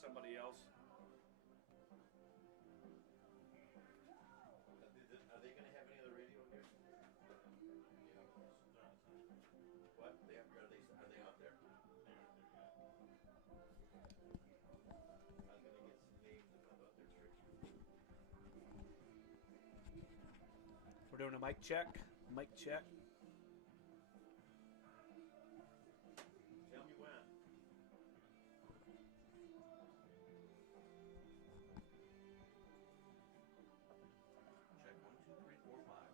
somebody else. Are they going to have any other radio here? What? Are they out there? I was going to get some names about their church. We're doing a mic check. Mic check. Tell me when. Check 1, 2, 3, 4, 5.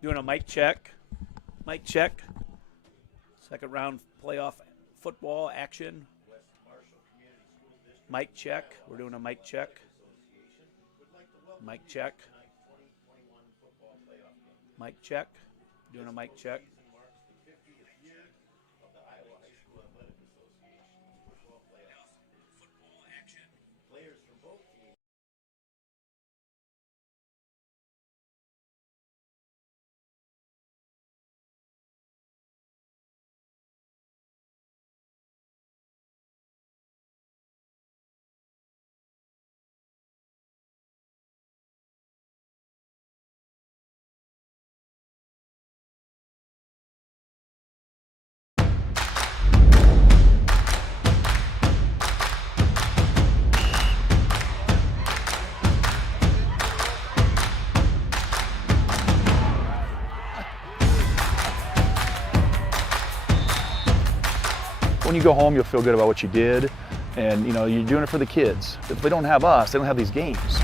Doing a mic check. Mic check. Second round playoff football action. Mic check. We're doing a mic check. Mic check. Mic check. Doing a mic check. When you go home, you'll feel good about what you did, and you know you're doing it for the kids. If they don't have us, they don't have these games.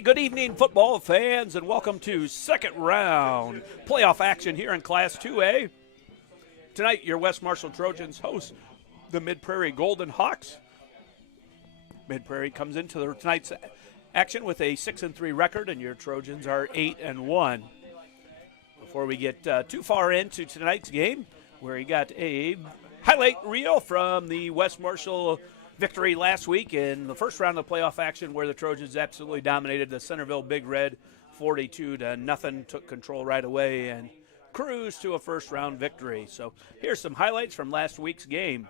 Hey, good evening, football fans, and welcome to second round playoff action here in Class 2A. Tonight, your West Marshall Trojans host the Mid-Prairie Golden Hawks. Mid-Prairie comes into tonight's action with a 6-3 record, and your Trojans are 8-1. Before we get too far into tonight's game, where you got a highlight reel from the West Marshall victory last week in the first round of playoff action, where the Trojans absolutely dominated the Centerville Big Red 42-0, took control right away and cruised to a first round victory. So here's some highlights from last week's game.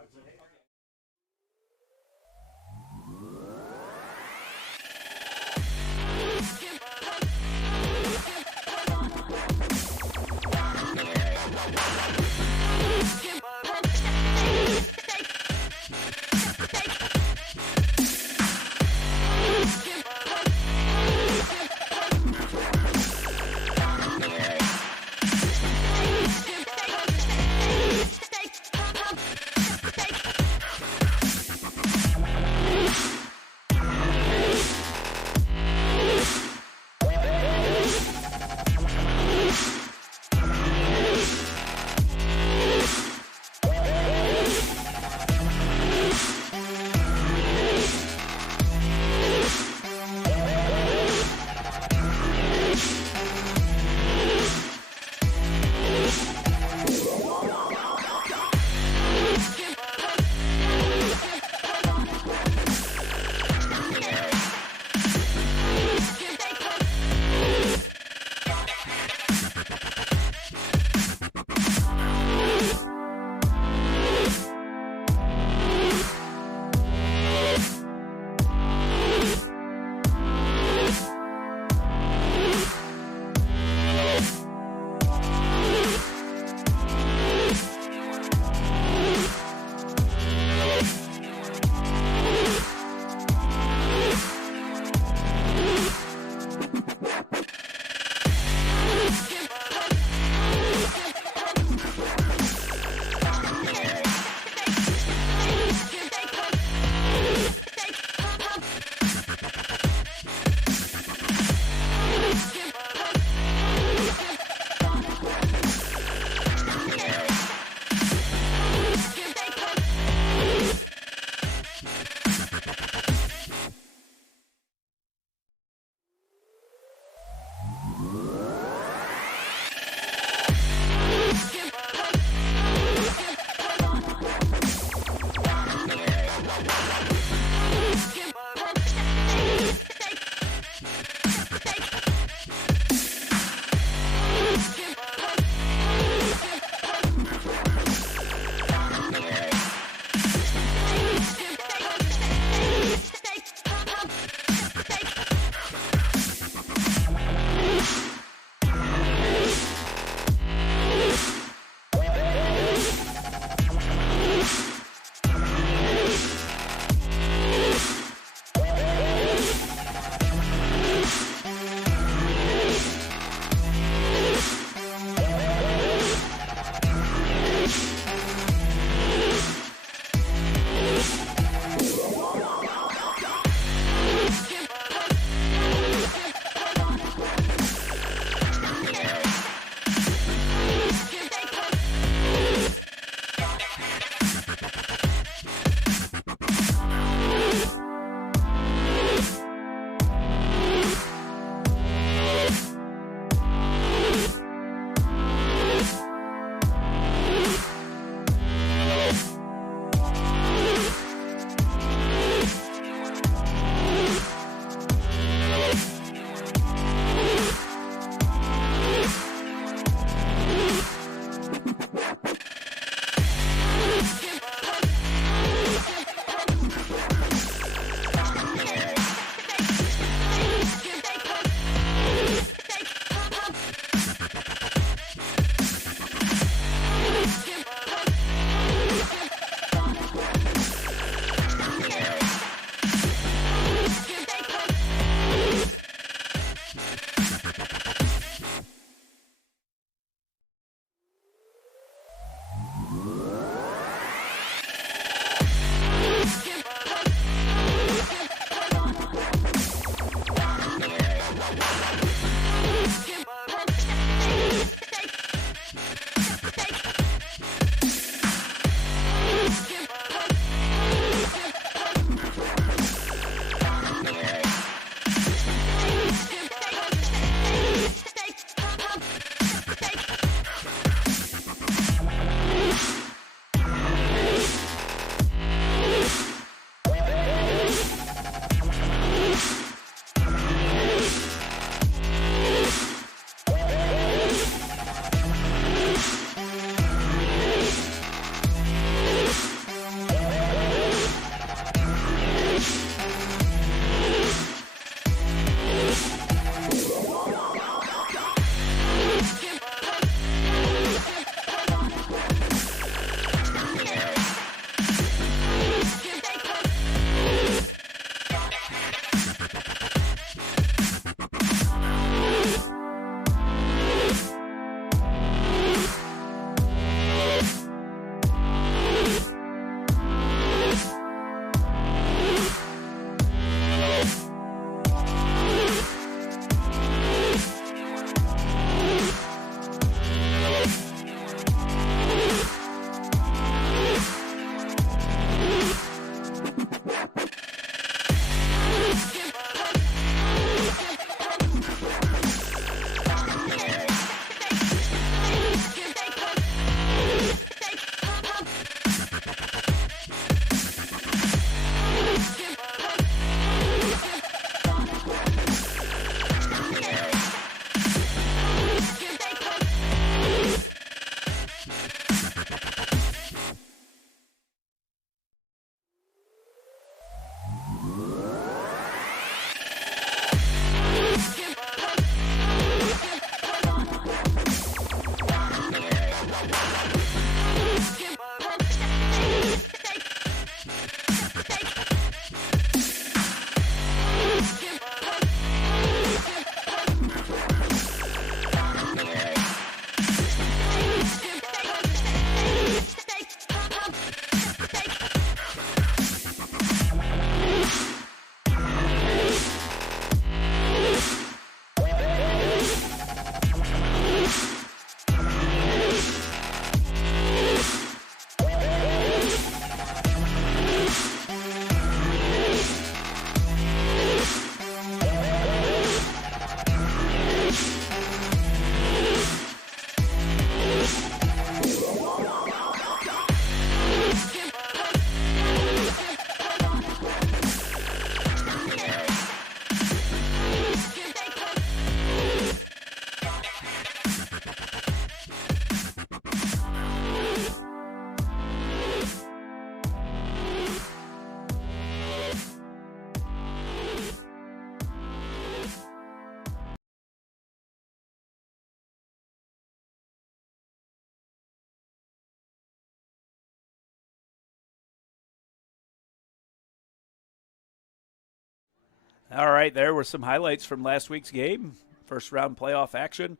All right, there were some highlights from last week's game. First round playoff action.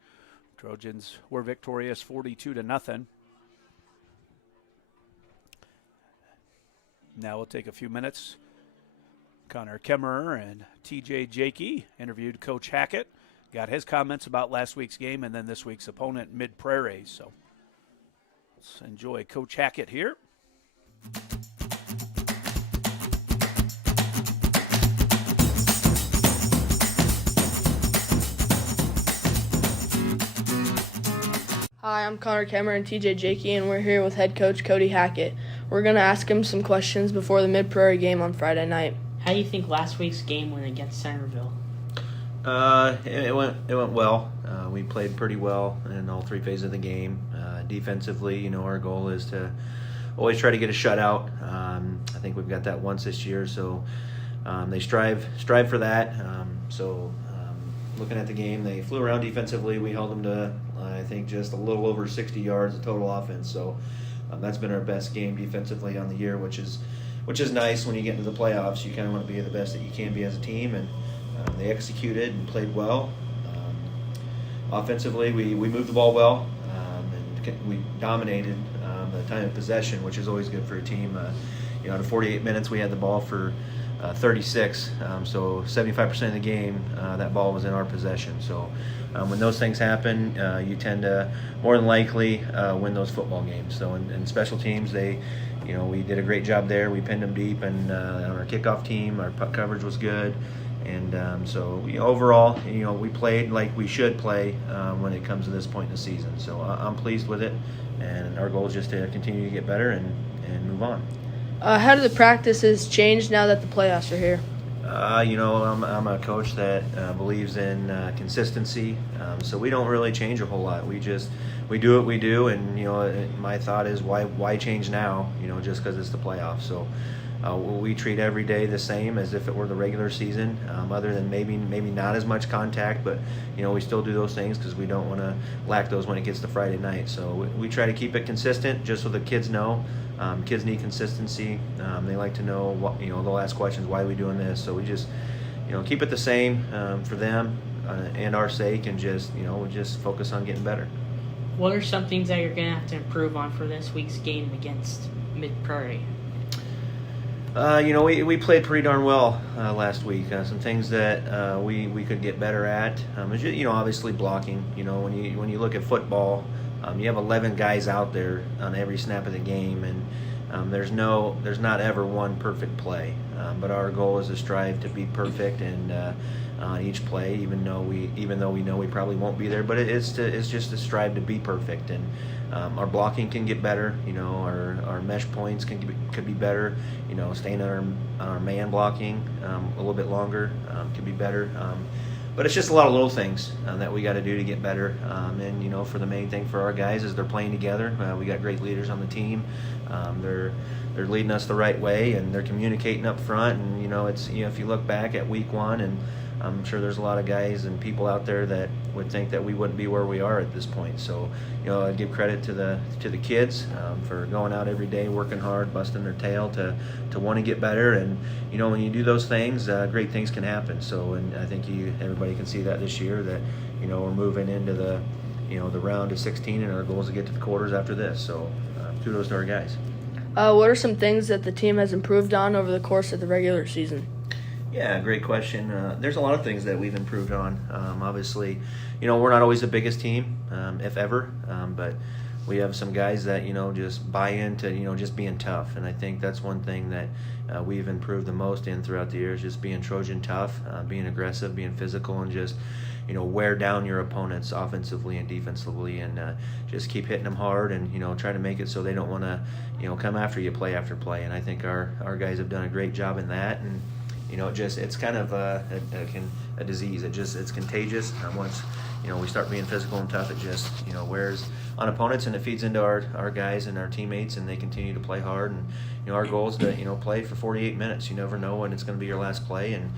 Trojans were victorious 42-0. Now we'll take a few minutes. Connor Kemmerer and TJ Jakey interviewed Coach Hackett. Got his comments about last week's game and then this week's opponent, Mid-Prairie. So let's enjoy Coach Hackett here. Hi, I'm Connor Kemmerer and TJ Jakey, and we're here with head coach Cody Hackett. We're going to ask him some questions before the Mid-Prairie game on Friday night. How do you think last week's game went against Centerville? It went well. We played pretty well in all three phases of the game. Defensively, our goal is to always try to get a shutout. I think we've got that once this year, so they strive for that. Looking at the game, they flew around defensively. We held them to, I think, just a little over 60 yards of total offense. So that's been our best game defensively on the year, which is nice. When you get into the playoffs, you kind of want to be the best that you can be as a team, and they executed and played well. Offensively, we moved the ball well, and we dominated the time of possession, which is always good for a team. Out of 48 minutes, we had the ball for 36, so 75% of the game, that ball was in our possession. So when those things happen, you tend to more than likely win those football games. So in special teams, we did a great job there. We pinned them deep, and on our kickoff team, our puck coverage was good. And overall, we played like we should play when it comes to this point in the season. So I'm pleased with it, and our goal is just to continue to get better and move on. How do the practices change now that the playoffs are here? I'm a coach that believes in consistency, so we don't really change a whole lot. We do what we do, and my thought is why change now? Just because it's the playoffs. So we treat every day the same as if it were the regular season, other than maybe not as much contact, but we still do those things because we don't want to lack those when it gets to Friday night. So we try to keep it consistent, just so the kids know. Kids need consistency. They like to know what, they'll ask questions, why are we doing this? So we just, keep it the same for them and our sake, and just, we just focus on getting better. What are some things that you're going to have to improve on for this week's game against Mid-Prairie? We played pretty darn well last week. Some things that we could get better at. Obviously blocking. When you look at football, you have 11 guys out there on every snap of the game, and there's not ever one perfect play. But our goal is to strive to be perfect and on each play, even though we know we probably won't be there. But it's just to strive to be perfect, and our blocking can get better. Our mesh points could be better. Staying on our man blocking a little bit longer could be better. But it's just a lot of little things that we got to do to get better. And for the main thing for our guys is they're playing together. We got great leaders on the team. They're leading us the right way, and they're communicating up front. And if you look back at week one, and I'm sure there's a lot of guys and people out there that would think that we wouldn't be where we are at this point. So I give credit to the kids for going out every day, working hard, busting their tail to want to get better. And when you do those things, great things can happen. So, and I think everybody can see that this year, that we're moving into the round of 16, and our goal is to get to the quarters after this. So kudos to our guys. What are some things that the team has improved on over the course of the regular season? Yeah, great question. There's a lot of things that we've improved on. Obviously, we're not always the biggest team, if ever, but we have some guys that, just buy into, just being tough. And I think that's one thing that we've improved the most in throughout the years, just being Trojan tough, being aggressive, being physical, and just, wear down your opponents offensively and defensively, and just keep hitting them hard, and, try to make it so they don't want to, come after you play after play. And I think our guys have done a great job in that. And it's kind of a disease. It's contagious. Once we start being physical and tough, it just wears on opponents, and it feeds into our guys and our teammates, and they continue to play hard. And our goal is to play for 48 minutes. You never know when it's going to be your last play, and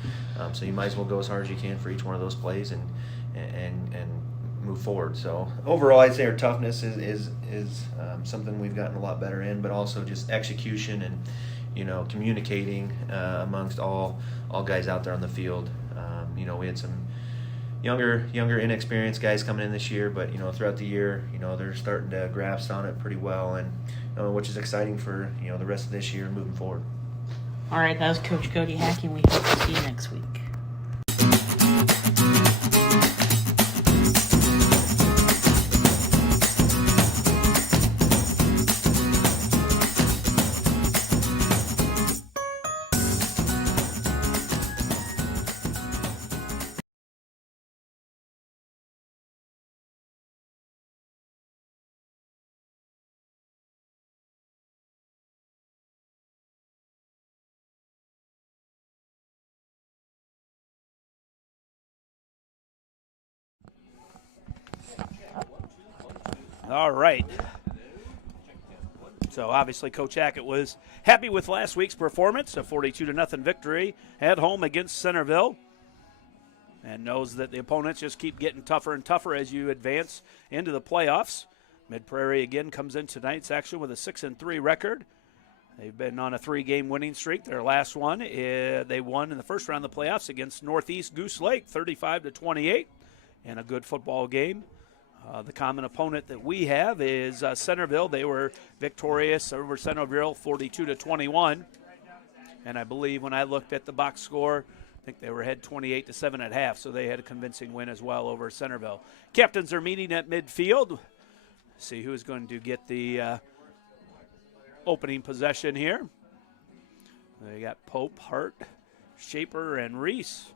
so you might as well go as hard as you can for each one of those plays and move forward. So overall, I'd say our toughness is something we've gotten a lot better in, but also just execution and communicating amongst all guys out there on the field. We had some younger, inexperienced guys coming in this year, but throughout the year, they're starting to grasp on it pretty well, and which is exciting for the rest of this year moving forward. All right, that was Coach Cody Hackey. We hope to see you next week. All right. So obviously Coach Hackett was happy with last week's performance, a 42-0 victory at home against Centerville, and knows that the opponents just keep getting tougher and tougher as you advance into the playoffs. Mid-Prairie again comes in tonight's action with a 6-3 record. They've been on a 3-game winning streak. Their last one, they won in the first round of the playoffs against Northeast Goose Lake, 35-28, in a good football game. The common opponent that we have is Centerville. They were victorious over Centerville, 42-21. And I believe when I looked at the box score, I think they were ahead 28-7 at half, so they had a convincing win as well over Centerville. Captains are meeting at midfield. See who's going to get the opening possession here. They got Pope, Hart, Shaper, and Reese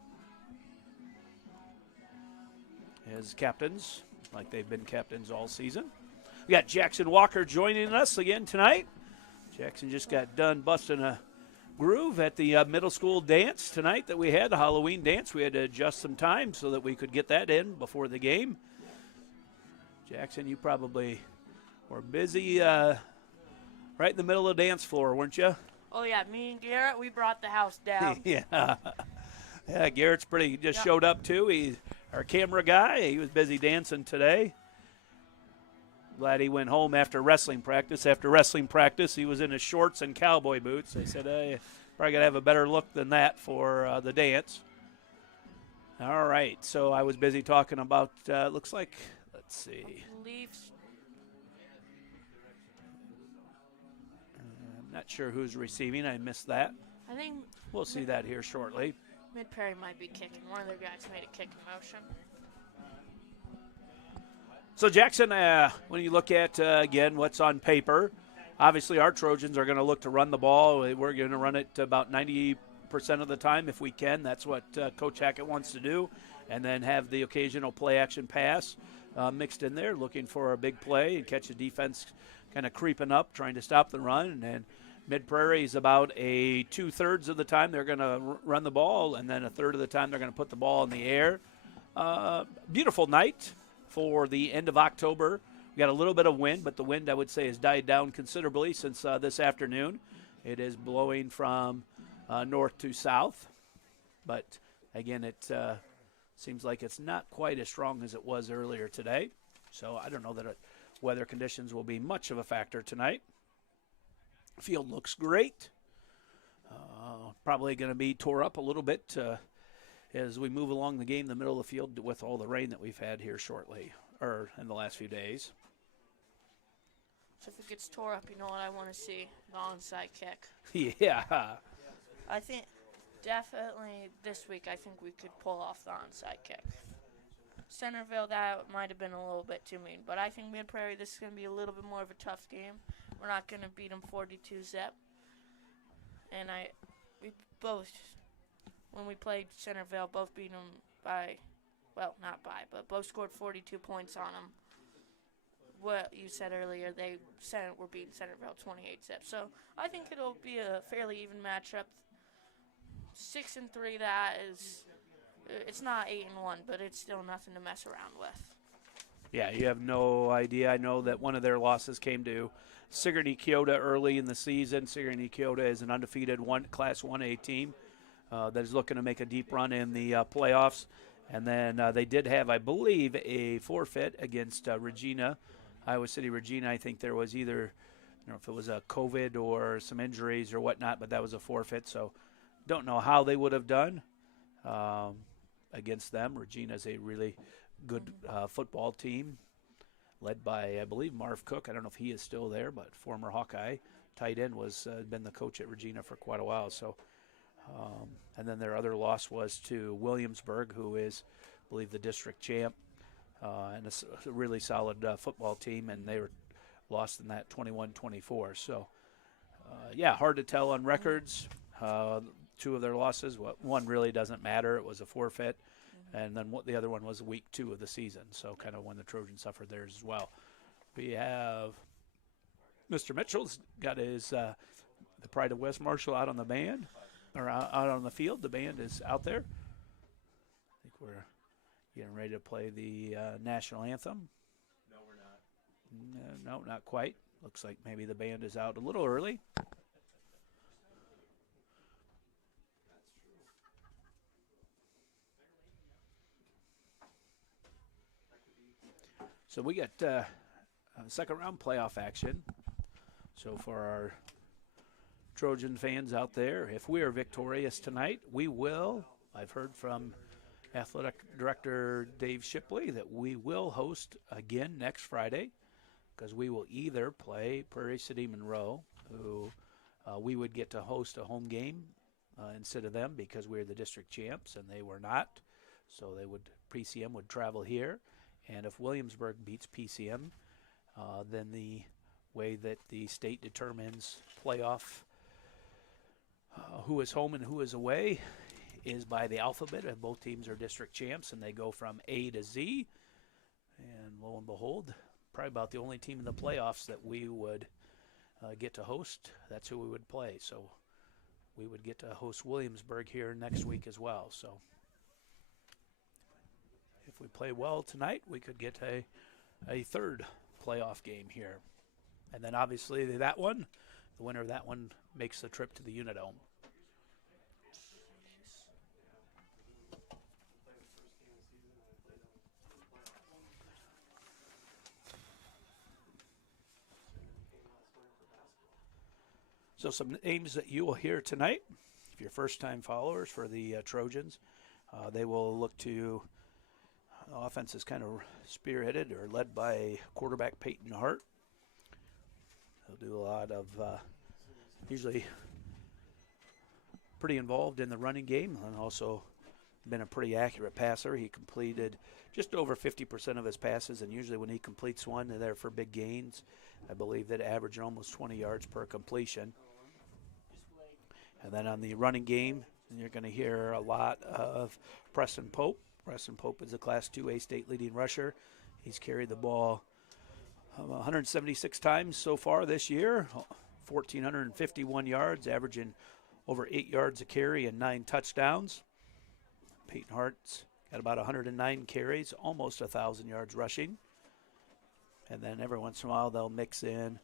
as captains, like they've been captains all season. We got Jackson Walker joining us again tonight. Jackson just got done busting a groove at the middle school dance tonight that we had, the Halloween dance. We had to adjust some time so that we could get that in before the game. Jackson, you probably were busy right in the middle of the dance floor, weren't you? Oh, yeah, me and Garrett, we brought the house down. Yeah, Garrett's just showed up too. He's our camera guy. He was busy dancing today. Glad he went home after wrestling practice. After wrestling practice, he was in his shorts and cowboy boots. They said, hey, probably got to have a better look than that for the dance. All right, so I was busy talking about, looks like, let's see. Leafs. I'm not sure who's receiving. I missed that. I think We'll see that here shortly. Mid-Prairie might be kicking. One of their guys made a kicking motion. So, Jackson, when you look at, again, what's on paper, obviously our Trojans are going to look to run the ball. We're going to run it about 90% of the time if we can. That's what Coach Hackett wants to do. And then have the occasional play-action pass mixed in there, looking for a big play and catch the defense kind of creeping up, trying to stop the run. And Mid-Prairie is about a 2/3 of the time they're going to run the ball, and then a third of the time they're going to put the ball in the air. Beautiful night for the end of October. We got a little bit of wind, but the wind, I would say, has died down considerably since this afternoon. It is blowing from north to south, but again, it seems like it's not quite as strong as it was earlier today. So I don't know that weather conditions will be much of a factor tonight. Field looks great. Probably going to be tore up a little bit as we move along the game, the middle of the field, with all the rain that we've had here shortly, or in the last few days. So if it gets tore up, you know what I want to see? The onside kick. Yeah. I think definitely this week I think we could pull off the onside kick. Centerville, that might have been a little bit too mean, but I think Mid-Prairie, this is going to be a little bit more of a tough game. We're not going to beat them 42-zip. And we both, when we played Centerville, both beat them by, well, not by, but both scored 42 points on them. What you said earlier, we're beating Centerville 28-zip. So I think it'll be a fairly even matchup. 6-3, that is, it's not 8-1, but it's still nothing to mess around with. Yeah, you have no idea. I know that one of their losses came to Sigourney Keota early in the season. Sigourney Keota is an undefeated Class 1A team that is looking to make a deep run in the playoffs. And then they did have, I believe, a forfeit against Regina, Iowa City Regina. I think there was either, I don't know if it was a COVID or some injuries or whatnot, but that was a forfeit. So don't know how they would have done. against them. Regina's a really good football team, led by, I believe, Marv Cook. I don't know if he is still there, but former Hawkeye tight end was been the coach at Regina for quite a while. So, and then their other loss was to Williamsburg, who is, I believe, the district champ, and it's a really solid football team, and they were lost in that 21-24. So, yeah, hard to tell on records. Two of their losses, one really doesn't matter. It was a forfeit. And then the other one was week 2 of the season, so kind of when the Trojans suffered theirs as well. We have Mr. Mitchell's got his the Pride of West Marshall out on the band, or out on the field. The band is out there. I think we're getting ready to play the national anthem. No, we're not. No, not quite. Looks like maybe the band is out a little early. So we got second round playoff action. So for our Trojan fans out there, if we are victorious tonight, we will. I've heard from Athletic Director Dave Shipley that we will host again next Friday, because we will either play Prairie City Monroe, who we would get to host a home game instead of them because we're the district champs and they were not. So PCM would travel here. And if Williamsburg beats PCM, then the way that the state determines playoff who is home and who is away is by the alphabet. And both teams are district champs, and they go from A to Z. And lo and behold, probably about the only team in the playoffs that we would get to host, that's who we would play. So we would get to host Williamsburg here next week as well. So if we play well tonight, we could get a third playoff game here. And then obviously the winner of that one makes the trip to the Unidome. So some names that you will hear tonight, if you're first-time followers for the Trojans, they will look to offense is kind of spearheaded or led by quarterback Peyton Hart. He'll do a lot of, usually pretty involved in the running game, and also been a pretty accurate passer. He completed just over 50% of his passes, and usually when he completes one, they're there for big gains. I believe that average almost 20 yards per completion. And then on the running game, you're going to hear a lot of Preston Pope. Preston Pope is a Class 2A state leading rusher. He's carried the ball 176 times so far this year, 1,451 yards, averaging over 8 yards a carry and 9 touchdowns. Peyton Hart's got about 109 carries, almost 1,000 yards rushing. And then every once in a while they'll mix in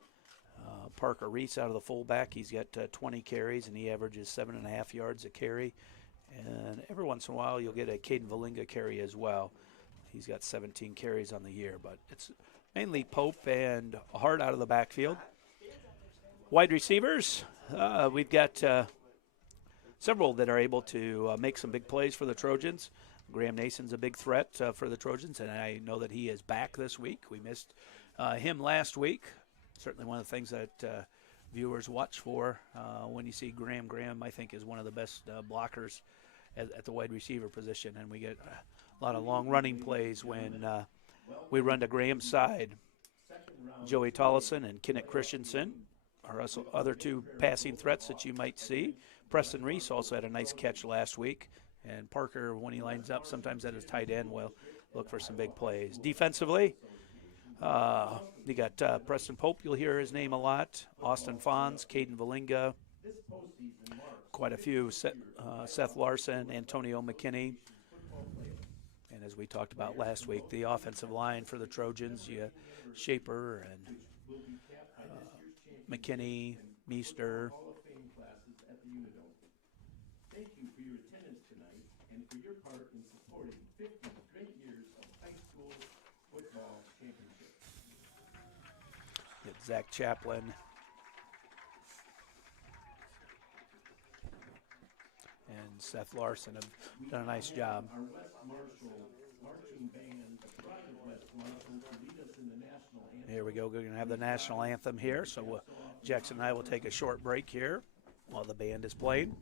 Parker Reese out of the fullback. He's got 20 carries, and he averages 7.5 yards a carry. And every once in a while, you'll get a Caden Valinga carry as well. He's got 17 carries on the year, but it's mainly Pope and Hart out of the backfield. Wide receivers, we've got several that are able to make some big plays for the Trojans. Graham Nason's a big threat for the Trojans, and I know that he is back this week. We missed him last week. Certainly one of the things that viewers watch for when you see Graham. Graham, I think, is one of the best blockers at the wide receiver position, and we get a lot of long running plays when we run to Graham's side. Joey Tollison and Kenneth Christensen are also other two passing threats that you might see. Preston Reese also had a nice catch last week, and Parker, when he lines up, sometimes at his tight end, will look for some big plays. Defensively, you got Preston Pope, you'll hear his name a lot, Austin Fons, Caden Valinga, quite a few, Seth Larson, Antonio McKinney. And as we talked about last week, the offensive line for the Trojans, you Shaper and McKinney, Meester. Thank you for your attendance tonight and for your part in supporting 50 great years of high school football championships. Get Zach Chaplin. And and Seth Larson have done a nice job. Our West Marshall marching band, the pride of West Marshall, to lead us in the national anthem. Here we go. We're going to have the national anthem here. So Jackson and I will take a short break here while the band is playing.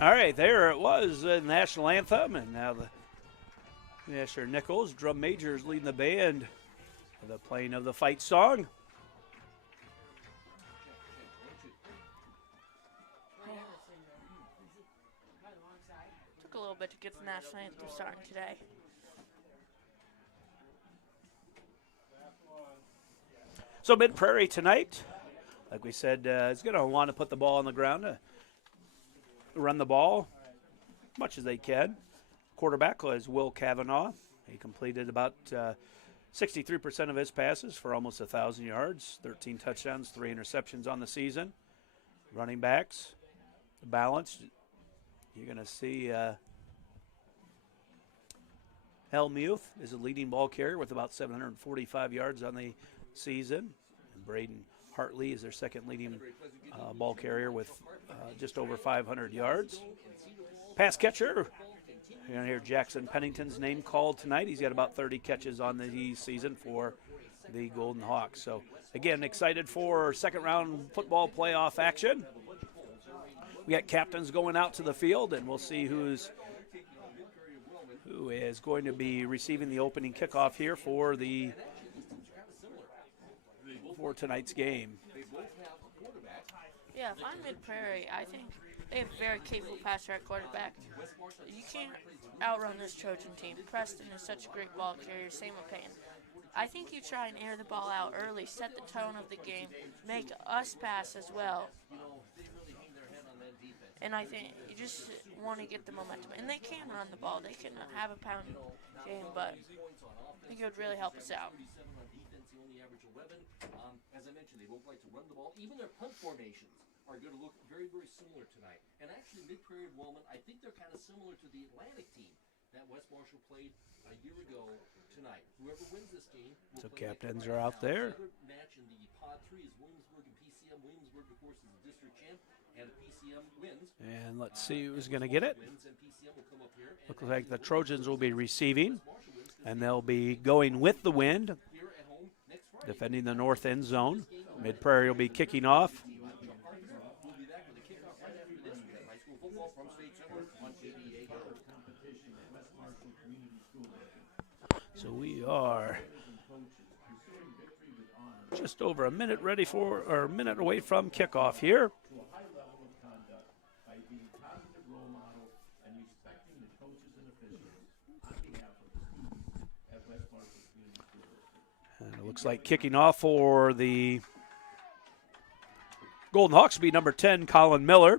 All right, there it was, the national anthem, and now the Asher Nichols, drum major, is leading the band for the playing of the fight song. Took a little bit to get the national anthem starting today. So Mid-Prairie tonight, like we said, is going to want to put the ball on the ground, run the ball as much as they can. Quarterback was Will Kavanaugh. He completed about 63% of his passes for almost 1,000 yards, 13 touchdowns, 3 interceptions on the season. Running backs, balanced. You're going to see Helmuth is a leading ball carrier with about 745 yards on the season. And Braden Hartley is their second leading ball carrier with just over 500 yards. Pass catcher, you're going to hear Jackson Pennington's name called tonight. He's got about 30 catches on the season for the Golden Hawks. So, again, excited for second round football playoff action. We got captains going out to the field, and we'll see who is going to be receiving the opening kickoff here for tonight's game. Yeah, if I'm Mid-Prairie, I think they have a very capable passer at quarterback. You can't outrun this Trojan team. Preston is such a great ball carrier, same with Payne. I think you try and air the ball out early, set the tone of the game, make us pass as well. And I think you just want to get the momentum. And they can run the ball. They can have a pound game, but I think it would really help us out. As I mentioned, they both like to run the ball. Even their punt formations are going to look very, very similar tonight. And actually, Mid-Prairie and Wellman, I think they're kind of similar to the Atlantic team that West Marshall played a year ago tonight. Whoever wins this game will So play captains right are out now. there. The other match in the Pod 3 is Williamsburg and PCM. Williamsburg, of course, is the district champ, and the PCM wins. And let's see who's going to get it. Wins, and PCM will come up here. Looks like the Trojans will be receiving, and they'll be going with the wind, defending the north end zone. Mid-Prairie will be kicking off. So we are just over a minute a minute away from kickoff here. And it looks like kicking off for the Golden Hawks will be number 10, Colin Miller.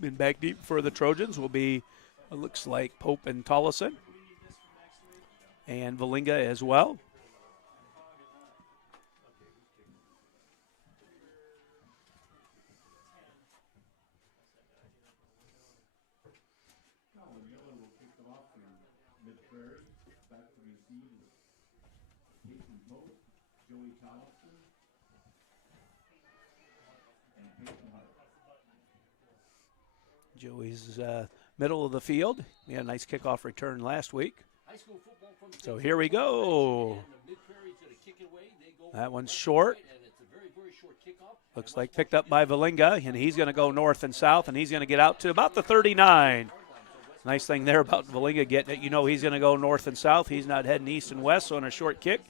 In back deep for the Trojans will be, it looks like, Pope and Tollison. And Valinga as well. Mid-Prairie. Back to receive is Peyton Pope, Joey Collison, and Peyton Hart. Joey's middle of the field. He had a nice kickoff return last week. High school football from So here we go. and the Mid-Prairie's going to kick it away. They go That one's short. and it's a very, very short kickoff. Looks like picked up by Valinga, and he's going to go north and south, and he's going to get out to about the 39. Nice thing there about Valinga getting it. You know he's going to go north and south. He's not heading east and west, so on a short kick,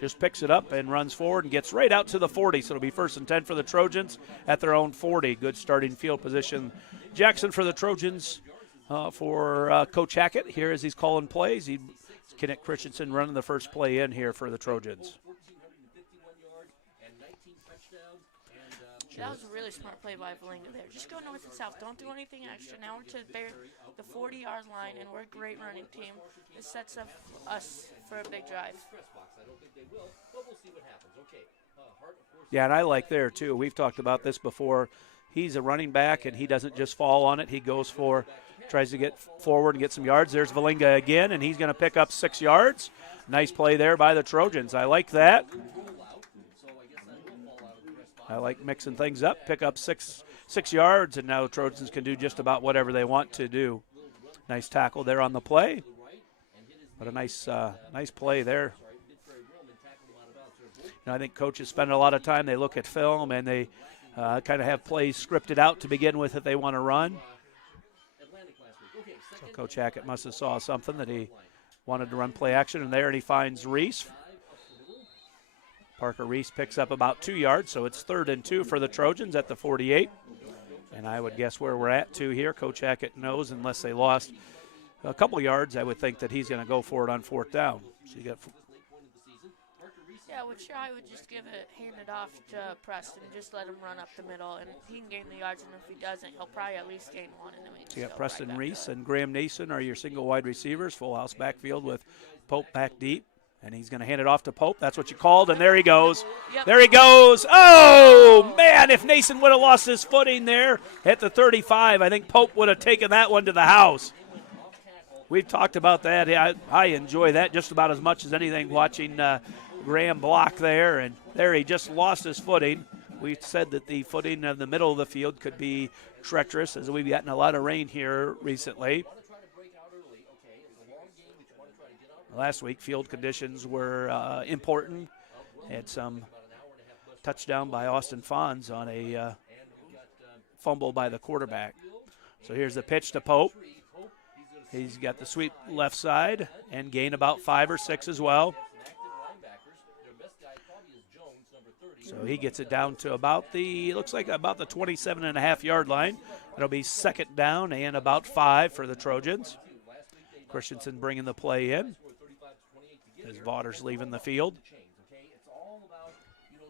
just picks it up and runs forward and gets right out to the 40. So it'll be 1st and 10 for the Trojans at their own 40. Good starting field position. Jackson for the Trojans for Coach Hackett here as he's calling plays. Kenneth Christensen running the first play in here for the Trojans. 1,451 yards and 19 touchdowns. And That was a really smart play by Valinga there. Just go north and south. Don't do anything extra. Now we're to the 40-yard line, and we're a great running team. This sets up us for a big drive. I don't think they will, but we'll see what happens. Okay. Hart, of course, Yeah, and I like there, too. We've talked about this before. He's a running back, and he doesn't just fall on it. He goes for, tries to get forward and get some yards. There's Valinga again, and he's going to pick up 6 yards. Nice play there by the Trojans. I like that. I like mixing things up, pick up six yards, and now the Trojans can do just about whatever they want to do. Nice tackle there on the play. But a nice play there. I think coaches spend a lot of time. They look at film, and they kind of have plays scripted out to begin with that they want to run. So Coach Hackett must have saw something that he wanted to run play action, and there and he finds Reese. Parker Reese picks up about 2 yards, so it's 3rd and 2 for the Trojans at the 48. And I would guess where we're at, too, here. Coach Hackett knows unless they lost a couple yards, I would think that he's going to go for it on 4th down. So you got. Yeah, which I would just hand it off to Preston, just let him run up the middle, and he can gain the yards, and if he doesn't, he'll probably at least gain one. And then we just So you got go Preston right back Reese to it. and Graham Nason are your single wide receivers, full house backfield with Pope back deep. And he's going to hand it off to Pope. That's what you called, and there he goes. Yep. There he goes. Oh, man, if Nason would have lost his footing there at the 35, I think Pope would have taken that one to the house. We've talked about that. I enjoy that just about as much as anything, watching Graham block there. And there he just lost his footing. We said that the footing in the middle of the field could be treacherous, as we've gotten a lot of rain here recently. Last week, field conditions were important. Had some touchdown by Austin Fonz on a fumble by the quarterback. So here's the pitch to Pope. He's got the sweep left side and gain about 5 or 6 as well. So he gets it down to about the 27.5-yard line. It'll be 2nd down and about 5 for the Trojans. Christensen bringing the play in as Vaughters leaving the field. It's all about,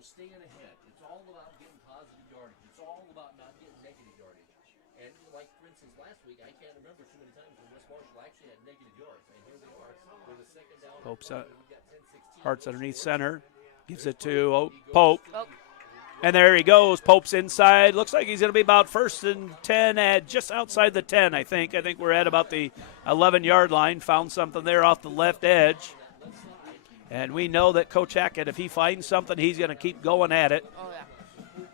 staying ahead. It's all about getting positive yardage. It's all about not getting negative yardage. And like, for instance, last week, I can't remember too many times when West Marshall actually had negative yards. And here they are with a 2nd down. Pope's Hart's underneath center. Gives it to Pope. Oh. And there he goes. Pope's inside. Looks like he's going to be about 1st and 10 at just outside the 10, I think. I think we're at about the 11-yard line. Found something there off the left edge. And we know that Coach Hackett, if he finds something, he's going to keep going at it. Oh, yeah.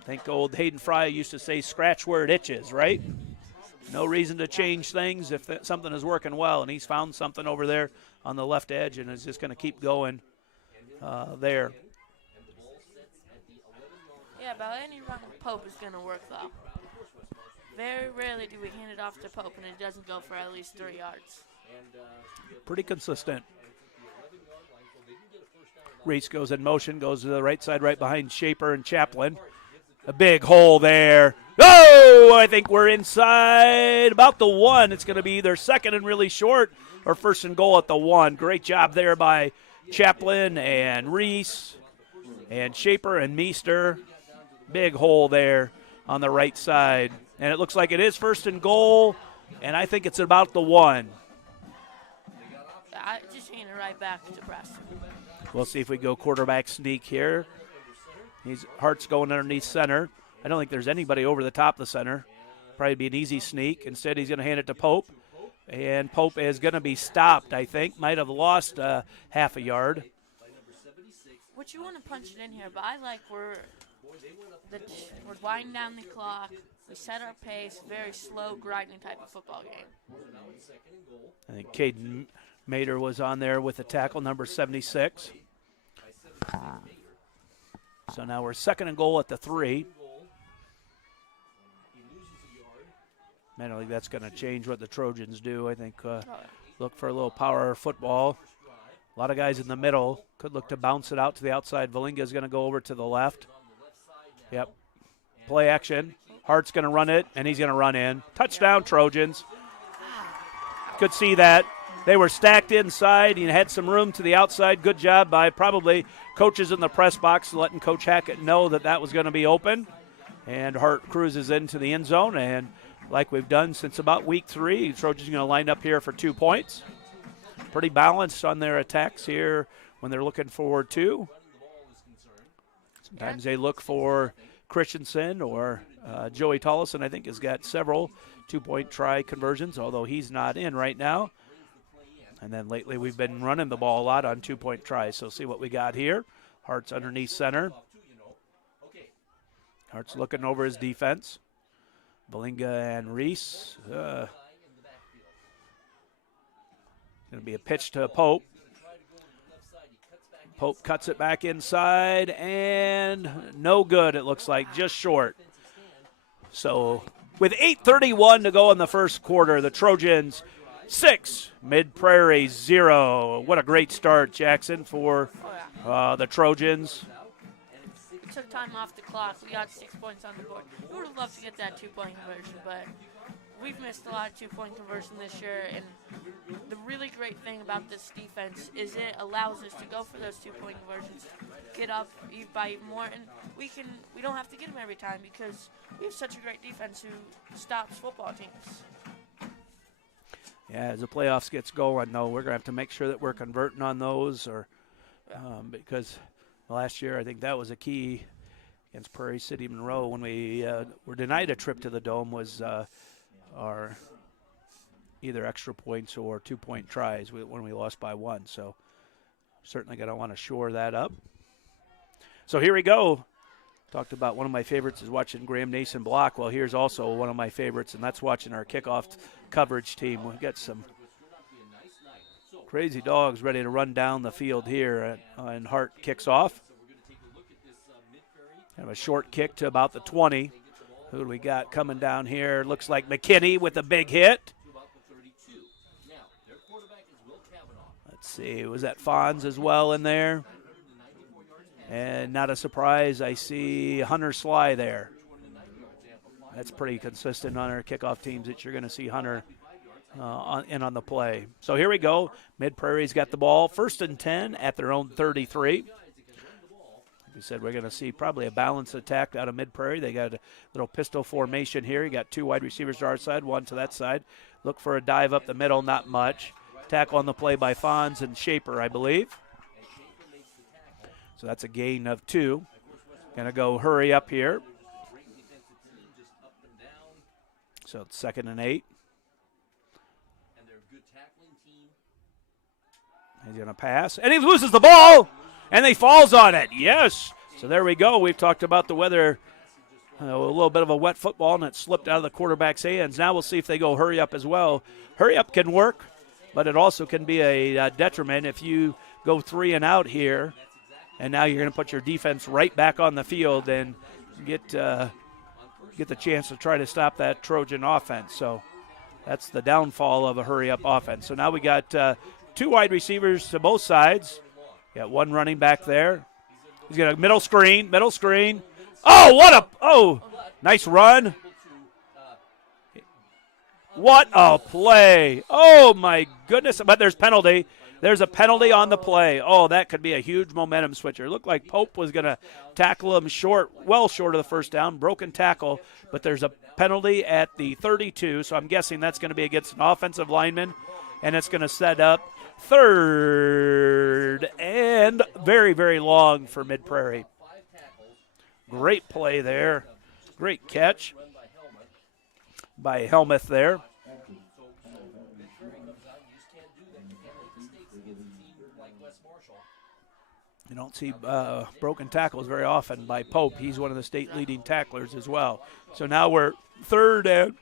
I think old Hayden Fry used to say, scratch where it itches, right? No reason to change things if something is working well. And he's found something over there on the left edge and is just going to keep going there. Yeah, but any run with Pope is going to work, though. Very rarely do we hand it off to Pope, and it doesn't go for at least 3 yards. Pretty consistent. Reese goes in motion, goes to the right side, right behind Shaper and Chaplin. A big hole there. Oh, I think we're inside about the 1. It's going to be either 2nd and really short or 1st and goal at the 1. Great job there by Chaplin and Reese and Shaper and Meester. Big hole there on the right side. And it looks like it is 1st and goal, and I think it's about the 1. I just hand it right back to Preston. We'll see if we go quarterback sneak here. Hart's going underneath center. I don't think there's anybody over the top of the center. Probably be an easy sneak. Instead, he's going to hand it to Pope. And Pope is going to be stopped, I think. Might have lost half a yard. What you want to punch it in here, but I like we're winding down the clock. We set our pace, very slow, grinding type of football game. I think Caden Mater was on there with the tackle, number 76. So now we're 2nd and goal at the 3. I don't think that's going to change what the Trojans do. I think look for a little power football. A lot of guys in the middle. Could look to bounce it out to the outside. Valinga is going to go over to the left. Yep. Play action. Hart's going to run it, and he's going to run in. Touchdown, Trojans. Could see that. They were stacked inside. He had some room to the outside. Good job by probably coaches in the press box letting Coach Hackett know that that was going to be open. And Hart cruises into the end zone, and like we've done since about week 3, the Trojans are going to line up here for 2 points. Pretty balanced on their attacks here when they're looking for 2. Sometimes they look for Christensen or Joey Tollison, I think, has got several 2-point try conversions, although he's not in right now. And then lately we've been running the ball a lot on 2-point tries. So see what we got here. Hart's underneath center. Hart's looking over his defense. Valinga and Reese. Going to be a pitch to Pope. Pope cuts it back inside, and no good, it looks like, just short. So with 8:31 to go in the first quarter, the Trojans 6, Mid-Prairie 0. What a great start, Jackson, for the Trojans. We took time off the clock. We got 6 points on the board. We would have loved to get that 2-point conversion, but we've missed a lot of 2-point conversion this year, and the really great thing about this defense is it allows us to go for those 2-point conversions, get up by even more, and we don't have to get them every time because we have such a great defense who stops football teams. Yeah, as the playoffs gets going, though, we're going to have to make sure that we're converting on those, or because last year I think that was a key against Prairie City Monroe when we were denied a trip to the Dome was our either extra points or 2-point tries when we lost by 1. So certainly going to want to shore that up. So here we go. Talked about one of my favorites is watching Graham Nason block. Well, here's also one of my favorites, and that's watching our kickoff coverage team. We've got some crazy dogs ready to run down the field here, and Hart kicks off. Have a short kick to about the 20. Who do we got coming down here? Looks like McKinney with a big hit. Let's see, was that Fonz as well in there? And not a surprise, I see Hunter Sly there. That's pretty consistent on our kickoff teams that you're going to see Hunter on the play. So here we go. Mid-Prairie's got the ball. 1st and 10 at their own 33. Like we said, we're going to see probably a balanced attack out of Mid-Prairie. They got a little pistol formation here. You got 2 wide receivers to our side, 1 to that side. Look for a dive up the middle, not much. Tackle on the play by Fonz and Shaper, I believe. So that's a gain of 2. Going to go hurry up here. So it's 2nd and 8. He's going to pass, and he loses the ball, and he falls on it. Yes. So there we go. We've talked about the weather, a little bit of a wet football, and it slipped out of the quarterback's hands. Now we'll see if they go hurry up as well. Hurry up can work, but it also can be a detriment if you go 3 and out here, and now you're going to put your defense right back on the field and get the chance to try to stop that Trojan offense. So that's the downfall of a hurry-up offense. So now we got 2 wide receivers to both sides. Got 1 running back there. He's got a middle screen. Oh, nice run. What a play. Oh, my goodness. But there's penalty. There's a penalty on the play. Oh, that could be a huge momentum switcher. It looked like Pope was going to tackle him well short of the first down. Broken tackle, but there's a penalty at the 32, so I'm guessing that's going to be against an offensive lineman, and it's going to set up 3rd and very, very long for Mid-Prairie. Great play there. Great catch by Helmuth there. You don't see broken tackles very often by Pope. He's one of the state leading tacklers as well. So now we're third and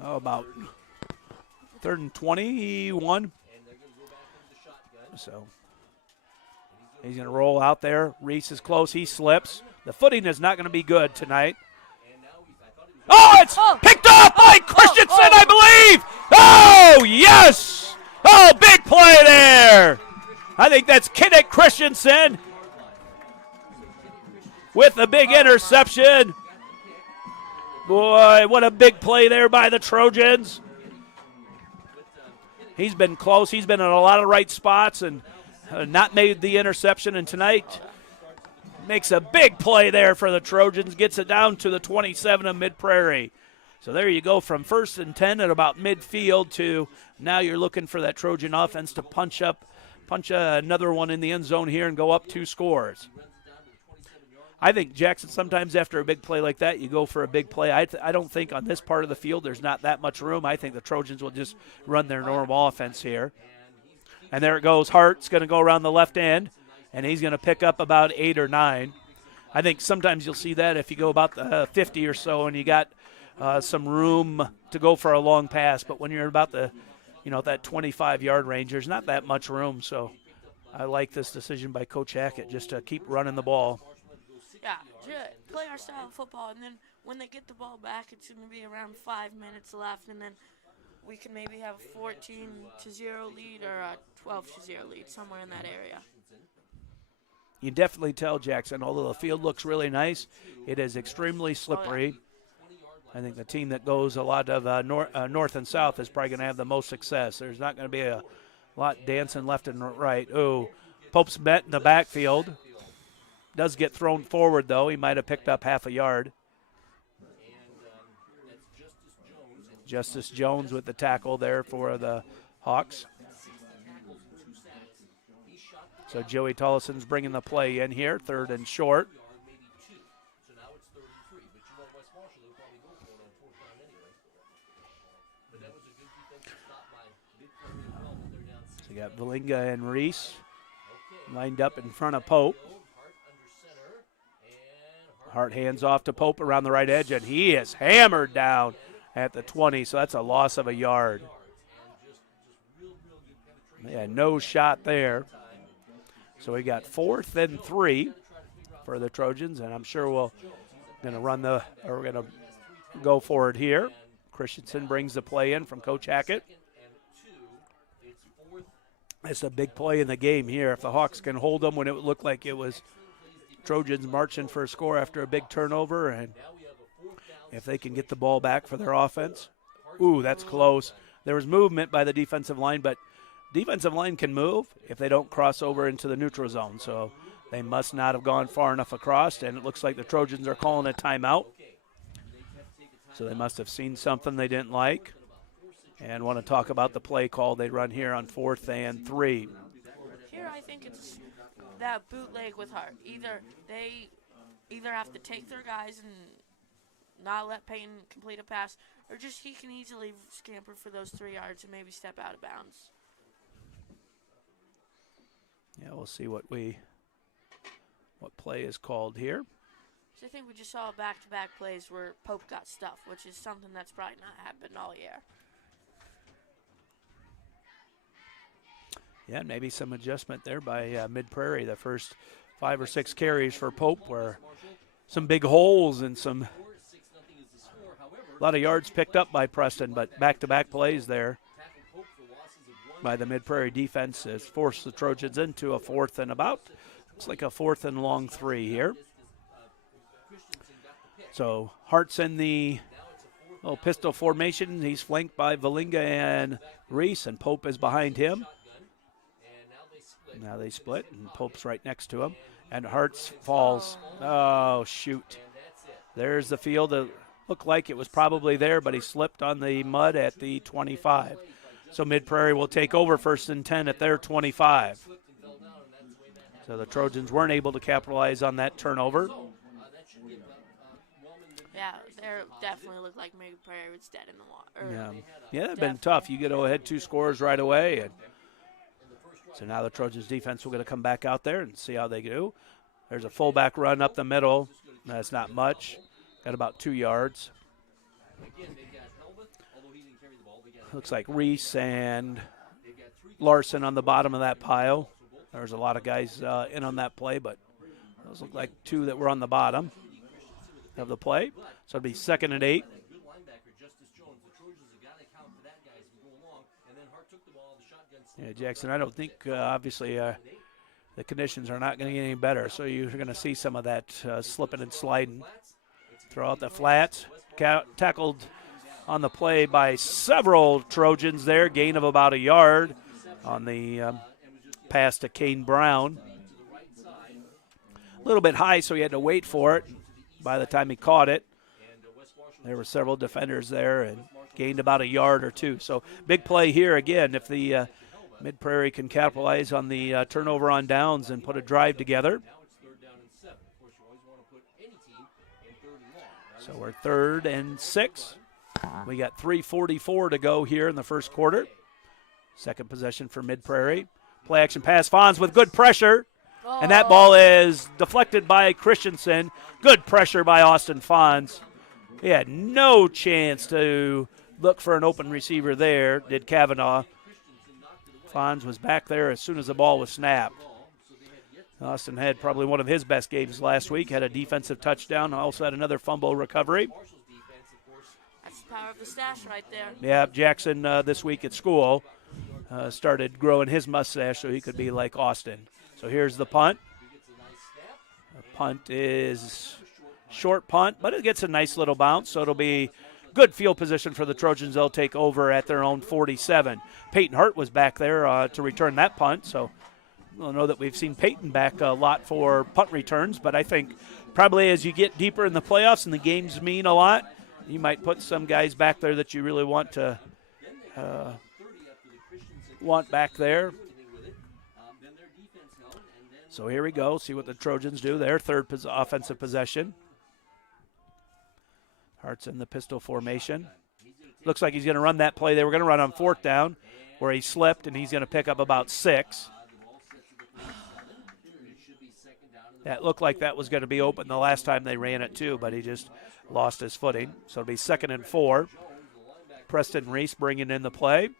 about third and 21. So he's going to roll out there. Reese is close. He slips. The footing is not going to be good tonight. Oh, it's picked off by Christensen, I believe. Oh, yes. Oh, big play there. I think that's Kenneth Christensen with a big interception. Boy, what a big play there by the Trojans. He's been close. He's been in a lot of right spots and not made the interception. And tonight makes a big play there for the Trojans, gets it down to the 27 of Mid-Prairie. So there you go from 1st and 10 at about midfield to now you're looking for that Trojan offense to punch another one in the end zone here and go up 2 scores. I think, Jackson, sometimes after a big play like that, you go for a big play. I don't think on this part of the field there's not that much room. I think the Trojans will just run their normal offense here. And there it goes. Hart's going to go around the left end, and he's going to pick up about 8 or 9. I think sometimes you'll see that if you go about the 50 or so and you got some room to go for a long pass. But when you're about that 25-yard range, there's not that much room. So I like this decision by Coach Hackett just to keep running the ball. Yeah, play our style of football, and then when they get the ball back, it's going to be around 5 minutes left, and then we can maybe have a 14-0 lead or a 12-0 lead, somewhere in that area. You definitely tell, Jackson, although the field looks really nice, it is extremely slippery. Oh, yeah. I think the team that goes a lot of north and south is probably going to have the most success. There's not going to be a lot dancing left and right. Oh, Pope's met in the backfield. Does get thrown forward, though. He might have picked up half a yard. Justice Jones with the tackle there for the Hawks. So Joey Tollison's bringing the play in here, 3rd and short. So you got Valinga and Reese lined up in front of Pope. Hart hands off to Pope around the right edge, and he is hammered down at the 20, so that's a loss of a yard. Yeah, no shot there. So we got 4th and 3 for the Trojans, and I'm sure we're going to go for it here. Christensen brings the play in from Coach Hackett. It's a big play in the game here. If the Hawks can hold them when it looked like it was Trojans marching for a score after a big turnover, and if they can get the ball back for their offense. Ooh, that's close. There was movement by the defensive line, but defensive line can move if they don't cross over into the neutral zone, so they must not have gone far enough across, and it looks like the Trojans are calling a timeout. So they must have seen something they didn't like and want to talk about the play call they run here on 4th and 3. Here I think it's that bootleg with Hart. They have to take their guys and not let Payton complete a pass, or just he can easily scamper for those 3 yards and maybe step out of bounds. Yeah, we'll see what play is called here. So I think we just saw back-to-back plays where Pope got stuffed, which is something that's probably not happened all year. Yeah, maybe some adjustment there by Mid-Prairie. The first 5 or 6 carries for Pope were some big holes and a lot of yards picked up by Preston, but back-to-back plays there by the Mid-Prairie defense has forced the Trojans into a 4th and about. Looks like a 4th and long 3 here. So Hart's in the little pistol formation. He's flanked by Valinga and Reese, and Pope is behind him. Now they split, and Pope's right next to him. And Hart's falls. Oh, shoot. There's the field. It looked like it was probably there, but he slipped on the mud at the 25. So Mid-Prairie will take over 1st and 10 at their 25. So the Trojans weren't able to capitalize on that turnover. Yeah, they definitely looked like Mid-Prairie was dead in the water. Yeah, it's been tough. You get ahead 2 scores right away, and So now the Trojans defense will going to come back out there and see how they do. There's a fullback run up the middle. That's not much. Got about 2 yards. Looks like Reese and Larson on the bottom of that pile. There's a lot of guys in on that play, but those look like 2 that were on the bottom of the play. So it'll be 2nd and 8. Yeah, Jackson, I don't think, obviously, the conditions are not going to get any better, so you're going to see some of that slipping and sliding. Throw out the flats. Tackled on the play by several Trojans there. Gain of about a yard on the pass to Kane Brown. A little bit high, so he had to wait for it. By the time he caught it, there were several defenders there and gained about a yard or 2. So big play here again. If the Mid-Prairie can capitalize on the turnover on downs and put a drive together. So we're 3rd and 6. We got 3:44 to go here in the first quarter. Second possession for Mid-Prairie. Play action pass. Fonz with good pressure. And that ball is deflected by Christensen. Good pressure by Austin Fonz. He had no chance to look for an open receiver there, did Kavanaugh. Fonz was back there as soon as the ball was snapped. Austin had probably one of his best games last week. Had a defensive touchdown. Also had another fumble recovery. That's the power of the stash right there. Yeah, Jackson this week at school started growing his mustache so he could be like Austin. So here's the punt. The punt is short punt, but it gets a nice little bounce, so it'll be good field position for the Trojans. They'll take over at their own 47. Peyton Hart was back there to return that punt, so I know that we've seen Peyton back a lot for punt returns, but I think probably as you get deeper in the playoffs and the games mean a lot, you might put some guys back there that you really want to want back there. So here we go. See what the Trojans do there. Third offensive possession. Hart's in the pistol formation. Looks like he's going to run that play. They were going to run on 4th down where he slipped, and he's going to pick up about 6. That looked like that was going to be open the last time they ran it too, but he just lost his footing. So it'll be 2nd and 4. Preston Reese bringing in the play.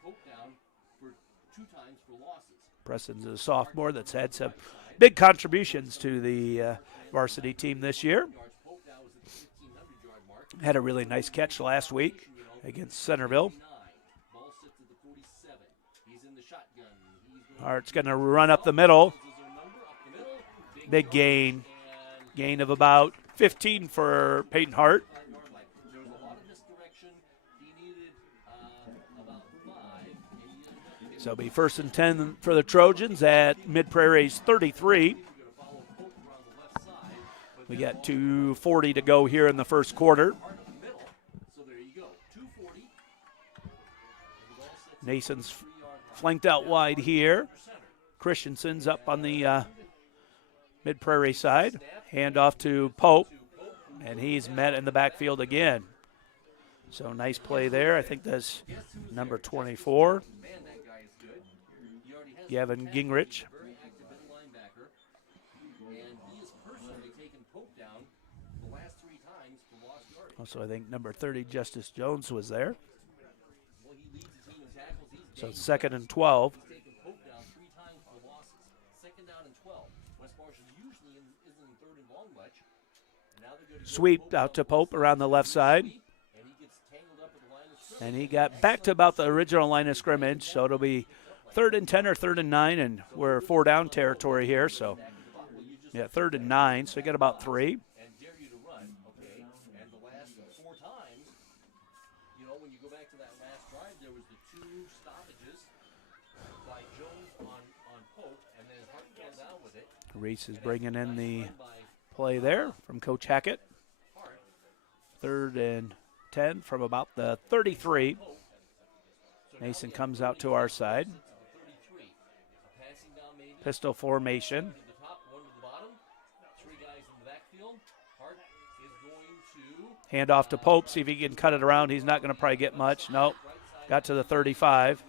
Preston's a sophomore that's had some big contributions to the varsity team this year. Had a really nice catch last week against Centerville. Hart's going to run up the middle. Big gain. Gain of about 15 for Peyton Hart. So it'll be 1st and 10 for the Trojans at Mid-Prairie's 33. We got 2:40 to go here in the first quarter. Nason's flanked out wide here. Christensen's up on the Mid-Prairie side. Hand off to Pope, and he's met in the backfield again. So nice play there. I think that's number 24. Gavin Gingrich. Also, I think number 30, Justice Jones, was there. So it's 2nd and 12. Sweep out to Pope around the left side. And he got back to about the original line of scrimmage, so it'll be 3rd and 10 or 3rd and 9, and we're 4-down territory here, so yeah, 3rd and 9, so you get about 3. Reese is bringing in the play there from Coach Hackett. 3rd and 10 from about the 33. Mason comes out to our side. Pistol formation. Hand off to Pope, see if he can cut it around. He's not going to probably get much. Nope. Got to the 35.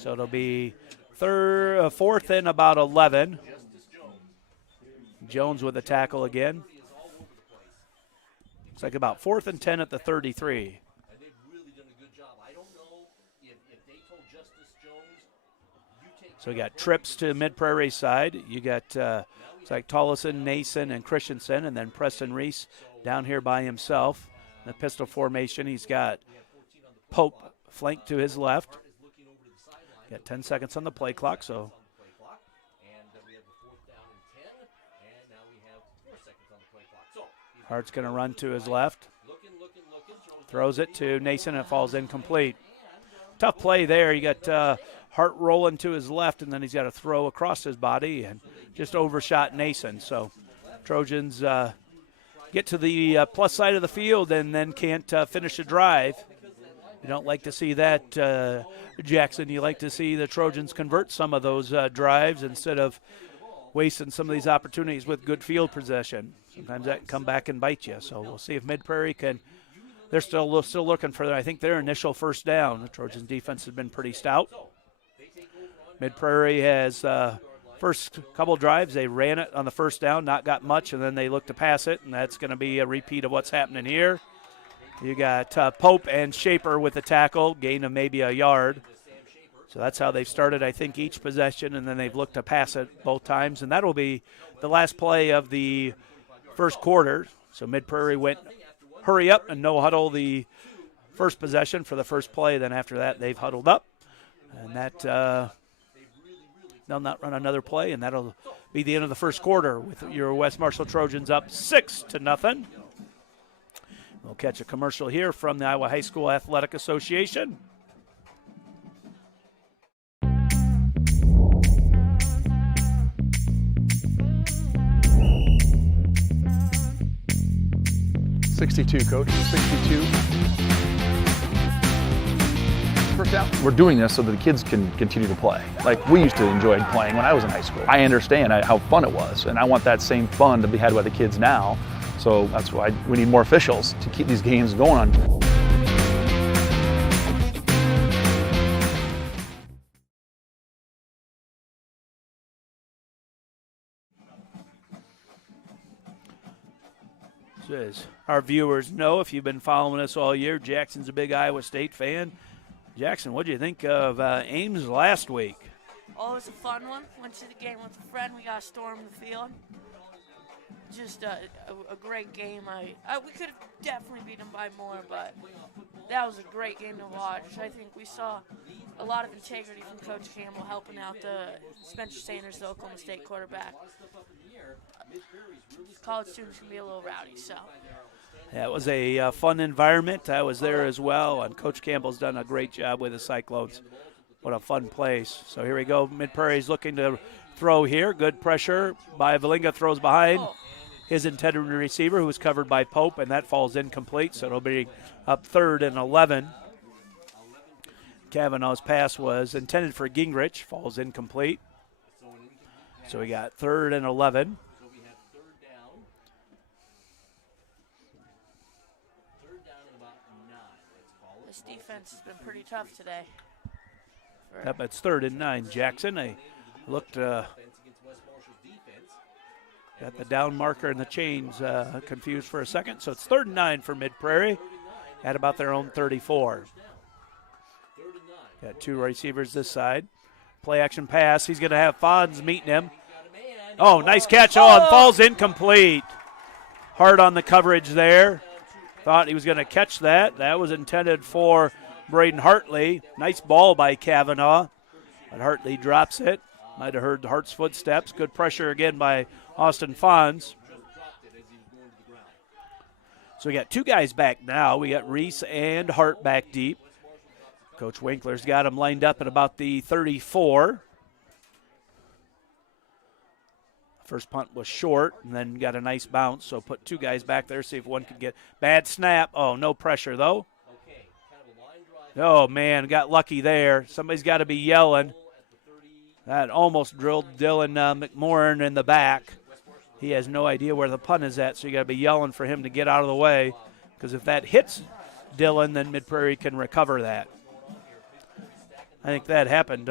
So it'll be fourth and about 11. Jones with a tackle again. Looks like about 4th and 10 at the 33. And they've really done a good job. I don't know if they told Justice Jones, you take. So we got trips to Mid-Prairie side. You got it's like Tollison, Nason, and Christensen, and then Preston Reese down here by himself. In the pistol formation, he's got Pope flanked to his left. Got 10 seconds on the play clock, so Hart's going to run to his left. Throws it to Nason, and it falls incomplete. Tough play there. You got Hart rolling to his left, and then he's got to throw across his body and just overshot Nason. So Trojans get to the plus side of the field and then can't finish a drive. You don't like to see that, Jackson. You like to see the Trojans convert some of those drives instead of wasting some of these opportunities with good field possession. Sometimes that can come back and bite you. So we'll see if Mid-Prairie can. They're still looking for, I think, their initial first down. The Trojans' defense has been pretty stout. Mid-Prairie has first couple drives, they ran it on the first down, not got much, and then they look to pass it, and that's going to be a repeat of what's happening here. You got Pope and Shaper with the tackle, gain of maybe a yard. So that's how they've started, I think, each possession, and then they've looked to pass it both times. And that'll be the last play of the first quarter. So Mid-Prairie went hurry up and no huddle the first possession for the first play. Then after that, they've huddled up. And that they'll not run another play, and that'll be the end of the first quarter with your West Marshall Trojans up 6-0. We'll catch a commercial here from the Iowa High School Athletic Association. .62, Coach. 62. First down. We're doing this so that the kids can continue to play. Like we used to enjoy playing when I was in high school. I understand how fun it was, and I want that same fun to be had by the kids now. So that's why we need more officials to keep these games going on. As our viewers know, if you've been following us all year, Jackson's a big Iowa State fan. Jackson, what do you think of Ames last week? Oh, it was a fun one. Went to the game with a friend. We got to storm the field. Just a great game. We could have definitely beat them by more, but that was a great game to watch. I think we saw a lot of integrity from Coach Campbell helping out the Spencer Sanders, the Oklahoma State quarterback. College students can be a little rowdy, so. Yeah, it was a fun environment. I was there as well, and Coach Campbell's done a great job with the Cyclones. What a fun place. So here we go. Mid-Prairie's looking to throw here. Good pressure by Valinga, throws behind his intended receiver, who was covered by Pope, and that falls incomplete, so it'll be up 3rd and 11. Kavanaugh's pass was intended for Gingrich, falls incomplete. So we got 3rd and 11. This defense has been pretty tough today. Yep, it's 3rd and 9. Jackson, they looked got the down marker and the chains confused for a second. So it's 3rd and 9 for Mid-Prairie at about their own 34. Got 2 receivers this side. Play action pass. He's going to have Fonz meeting him. Oh, nice catch on. Falls incomplete. Hard on the coverage there. Thought he was going to catch that. That was intended for Braden Hartley. Nice ball by Kavanaugh. But Hartley drops it. Might have heard Hart's footsteps. Good pressure again by Austin Fonz. So we got 2 guys back now. We got Reese and Hart back deep. Coach Winkler's got him lined up at about the 34. First punt was short and then got a nice bounce, so put 2 guys back there, see if one could get. Bad snap. Oh, no pressure, though. Oh, man, got lucky there. Somebody's got to be yelling. That almost drilled Dylan McMorrin in the back. He has no idea where the punt is at, so you got to be yelling for him to get out of the way, because if that hits Dylan, then Mid-Prairie can recover that. I think that happened.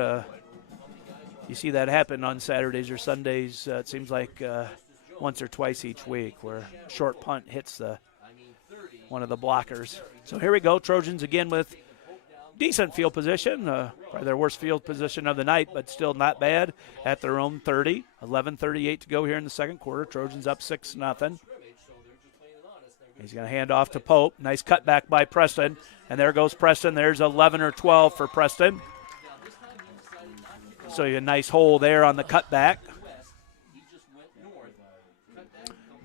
You see that happen on Saturdays or Sundays. It seems like once or twice each week, where short punt hits one of the blockers. So here we go. Trojans again with decent field position. Probably their worst field position of the night, but still not bad at their own 30. 11:38 to go here in the second quarter. Trojans up 6-0. He's going to hand off to Pope. Nice cutback by Preston. And there goes Preston. There's 11 or 12 for Preston. So a nice hole there on the cutback.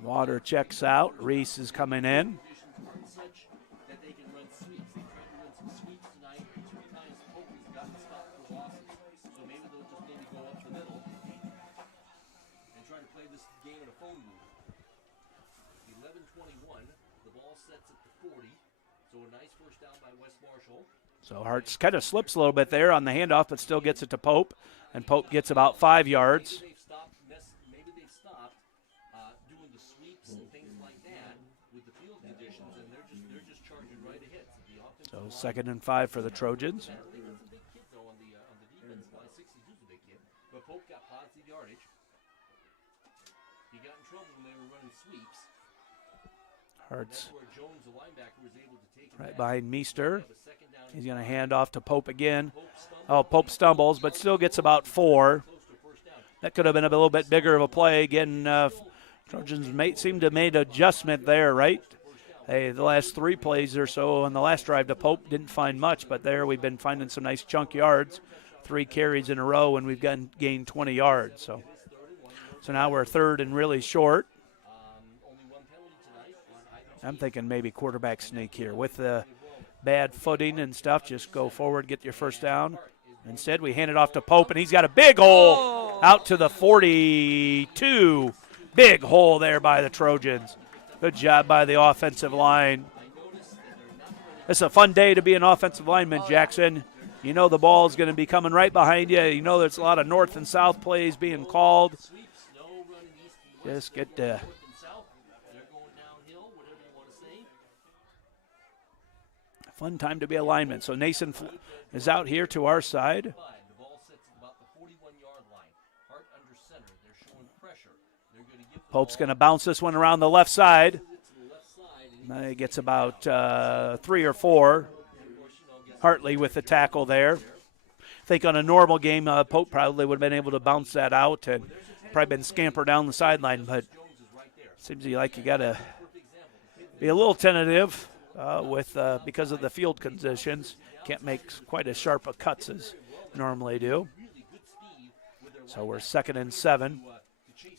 Water checks out. Reese is coming in. So Hartz kind of slips a little bit there on the handoff, but still gets it to Pope. And Pope gets about 5 yards. Maybe they've stopped doing the sweeps and things like that with the field conditions, and they're just charging right ahead. So 2nd and 5 for the Trojans. They got some big kids though on the defense line. 62's a big kid, but Pope got positive yardage. He got in trouble when they were running sweeps. Hartz That's where Jones, the linebacker, was able to take him right back. behind Meester. He's going to hand off to Pope again. Pope stumbles, but still gets about 4. That could have been a little bit bigger of a play. Again, Trojans seem to have made adjustment there, right? Hey, the last 3 plays or so on the last drive to Pope didn't find much, but there we've been finding some nice chunk yards. 3 carries in a row, and we've gained 20 yards. So now we're 3rd and really short. I'm thinking maybe quarterback sneak here with the bad footing and stuff. Just go forward, get your first down. Instead, we hand it off to Pope, and he's got a big hole out to the 42. Big hole there by the Trojans. Good job by the offensive line. It's a fun day to be an offensive lineman, Jackson. You know the ball is going to be coming right behind you. You know there's a lot of north and south plays being called. Just get to fun time to be a lineman. So Nason is out here to our side. The ball sits about the 41-yard line. Hart under center. They're showing pressure. They're going to give Pope's going to bounce this one around the left side. He gets about 3 or 4. Hartley with the tackle there. I think on a normal game, Pope probably would have been able to bounce that out and probably been scampered down the sideline, but seems like you got to be a little tentative. Because of the field conditions, can't make quite as sharp a cuts as normally do. So we're 2nd and 7.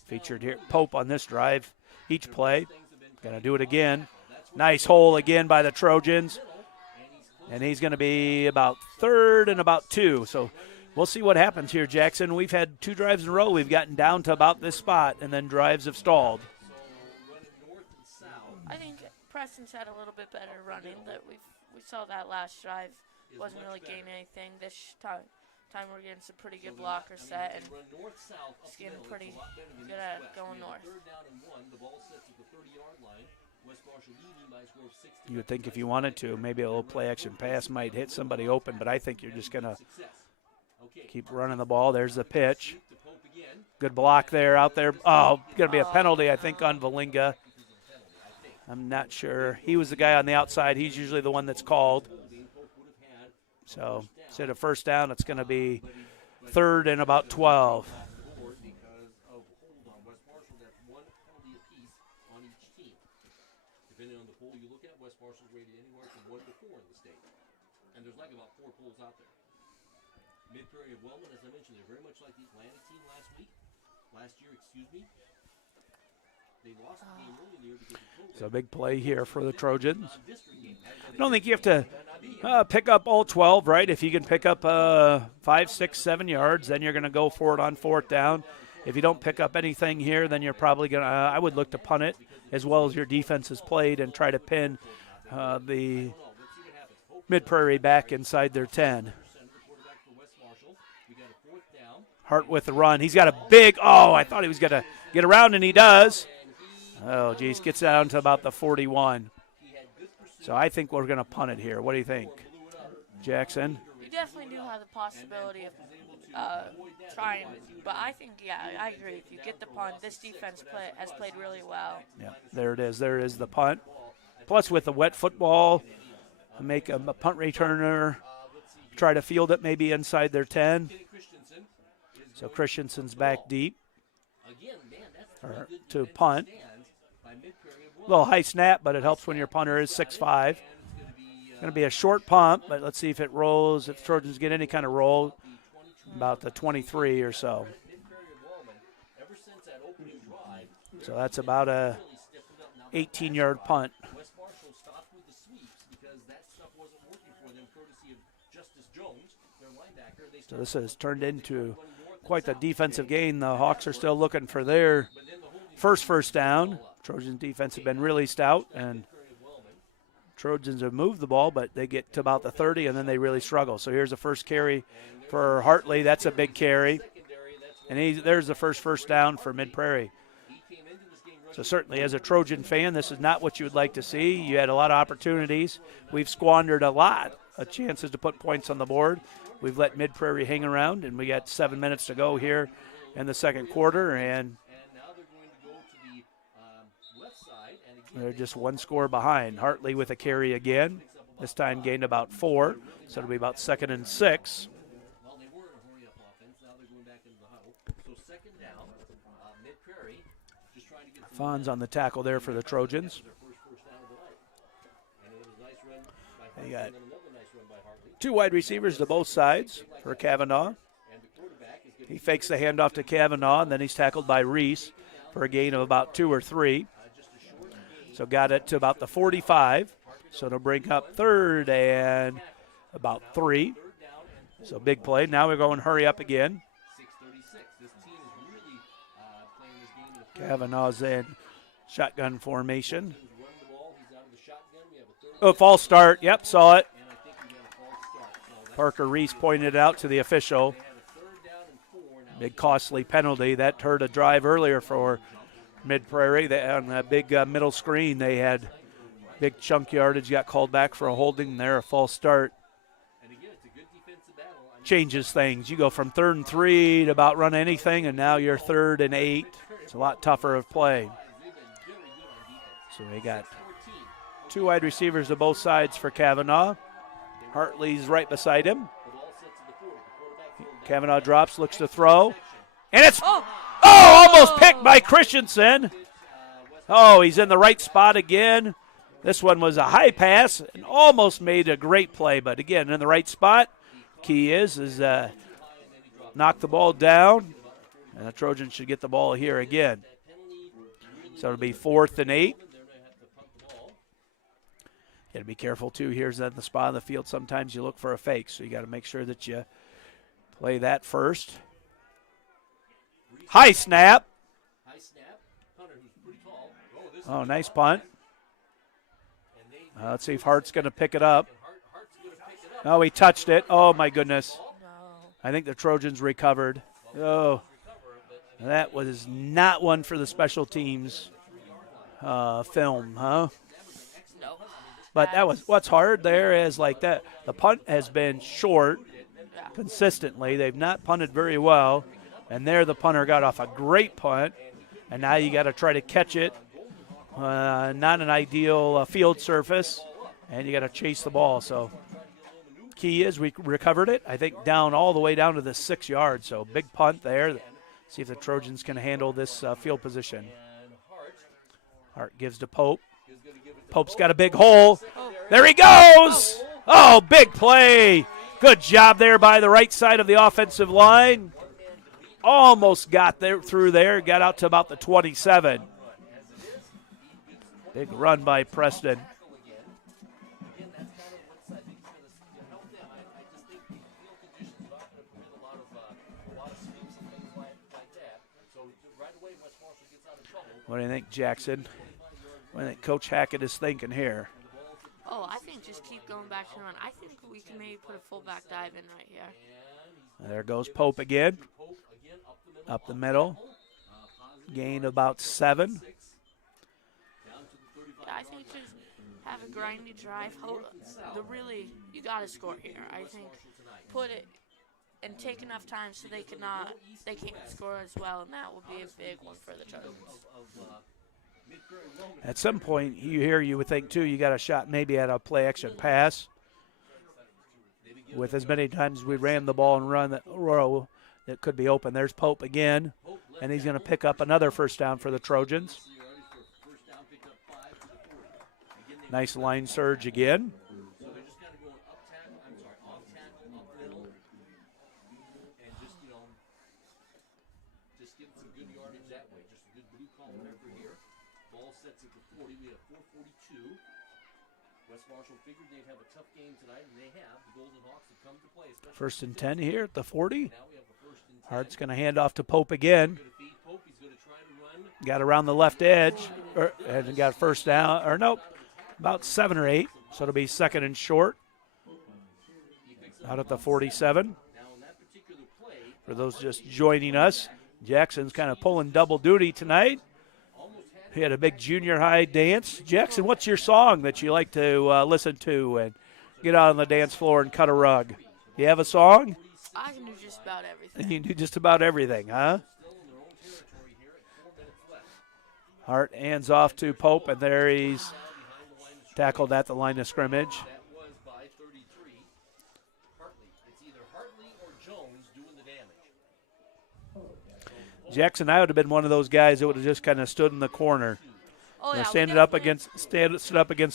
Featured here, Pope on this drive, each play. Gonna do it again. Nice hole again by the Trojans, and he's gonna be about 3rd and about 2. So we'll see what happens here, Jackson. We've had 2 drives in a row. We've gotten down to about this spot, and then drives have stalled. I think Preston's had a little bit better running. That we saw that last drive wasn't really gaining anything. This time we're getting some pretty good blocker set, and it's getting pretty good at going north. You would think if you wanted to, maybe a little play action pass might hit somebody open, but I think you're just going to keep running the ball. There's the pitch. Good block there out there. Oh, going to be a penalty, I think, on Valinga. I'm not sure. He was the guy on the outside. He's usually the one that's called. So instead of first down, it's going to be 3rd and about 12. Depending on the poll you look at, West Marshall's rated anywhere from 1 to 4 in the state. And there's like about 4 polls out there. Mid-Prairie and Wellman, as I mentioned, they're very much like the Atlantic team last year. They lost the game early in the year because of COVID. So a big play here for the Trojans. I don't think you have to pick up all 12, right? If you can pick up 5, 6, 7 yards, then you're going to go for it on 4th down. If you don't pick up anything here, then you're probably going to I would look to punt it as well as your defense has played and try to pin the Mid-Prairie back inside their 10. Hart with the run. He's got a big, I thought he was going to get around, and he does. Oh, geez, gets down to about the 41. So I think we're going to punt it here. What do you think, Jackson? You definitely do have the possibility of trying. But I think, yeah, I agree. If you get the punt, this defense has played really well. Yeah, there it is. There is the punt. Plus, with the wet football, make a punt returner try to field it maybe inside their 10. So Christensen's back deep to punt. A little high snap, but it helps when your punter is 6'5". Going to be a short punt, but let's see if it rolls. If the Trojans get any kind of roll, about the 23 or so. So that's about a 18-yard punt. So this has turned into quite the defensive gain. The Hawks are still looking for their first down. Trojans defense have been really stout, and Trojans have moved the ball, but they get to about the 30, and then they really struggle. So here's the first carry for Hartley. That's a big carry. And there's the first down for Mid-Prairie. So certainly as a Trojan fan, this is not what you would like to see. You had a lot of opportunities. We've squandered a lot of chances to put points on the board. We've let Mid-Prairie hang around, and we got 7 minutes to go here in the second quarter, and they're just one score behind. Hartley with a carry again. This time gained about 4, so it'll be about 2nd and 6. Fonz on the tackle there for the Trojans. They got 2 wide receivers to both sides for Kavanaugh. He fakes the handoff to Kavanaugh, and then he's tackled by Reese for a gain of about 2 or 3. So got it to about the 45. So it'll bring up 3rd and about 3. So big play. Now we're going hurry up again. Kavanaugh's in shotgun formation. Oh, false start. Yep, saw it. Parker Reese pointed it out to the official. Big costly penalty. That hurt a drive earlier for Mid-Prairie. On that big middle screen, they had big chunk yardage, got called back for a holding there, a false start. Changes things. You go from 3rd and 3 to about run anything, and now you're 3rd and 8. It's a lot tougher of play. So they got 2 wide receivers to both sides for Kavanaugh. Hartley's right beside him. Kavanaugh drops, looks to throw. And it's almost picked by Christensen. Oh, he's in the right spot again. This one was a high pass and almost made a great play, but again, in the right spot. Key is knock the ball down, and the Trojans should get the ball here again. So it'll be 4th and 8. Got to be careful, too. Here's the spot on the field. Sometimes you look for a fake, so you got to make sure that you play that first. High snap. Oh, nice punt. Let's see if Hart's going to pick it up. Oh, he touched it. Oh, my goodness. I think the Trojans recovered. Oh, that was not one for the special teams film, huh? But that was what's hard there is like that. The punt has been short consistently. They've not punted very well. And there the punter got off a great punt. And now you got to try to catch it. Not an ideal field surface. And you got to chase the ball. So key is we recovered it, I think, down all the way down to the 6 yards. So big punt there. See if the Trojans can handle this field position. Hart gives to Pope. Pope's got a big hole. There he goes. Oh, big play. Good job there by the right side of the offensive line. Almost got there through there. Got out to about the 27. Big run by Preston. What do you think, Jackson? What do you think Coach Hackett is thinking here? Oh, I think just keep going back to run. I think we can maybe put a fullback dive in right here. There goes Pope again. Up the middle. Gain about 7. Yeah, I think just have a grindy drive. You got to score here. I think put it and take enough time so they can't score as well, and that will be a big one for the Trojans. At some point, you would think, too, you got a shot maybe at a play-action pass. With as many times we ran the ball and run the row, it could be open. There's Pope again, and he's going to pick up another first down for the Trojans. Nice line surge again. Just getting some good yardage that way. Just a good blue collar effort here. Ball sets at the 40. We have 4:42. West Marshall figured they'd have a tough game tonight, and they have. The Golden Hawks have come to play. First and 10 here at the 40. Now we have the first and 10. Hart's going to hand off to Pope again. Pope, he's going to try to run. Got around the left edge, and got first down, or nope, about 7 or 8. So it'll be second and short. Out at the 47. For those just joining us, Jackson's kind of pulling double duty tonight. He had a big junior high dance. Jackson, what's your song that you like to listen to and get out on the dance floor and cut a rug? You have a song? I can do just about everything. You can do just about everything, huh? Hart hands off to Pope, and there he's tackled at the line of scrimmage. That was by 33. Hartley. It's either Hartley or Jones doing the damage. Jackson, I would have been one of those guys that would have just kind of stood in the corner. Oh, yeah, stood up against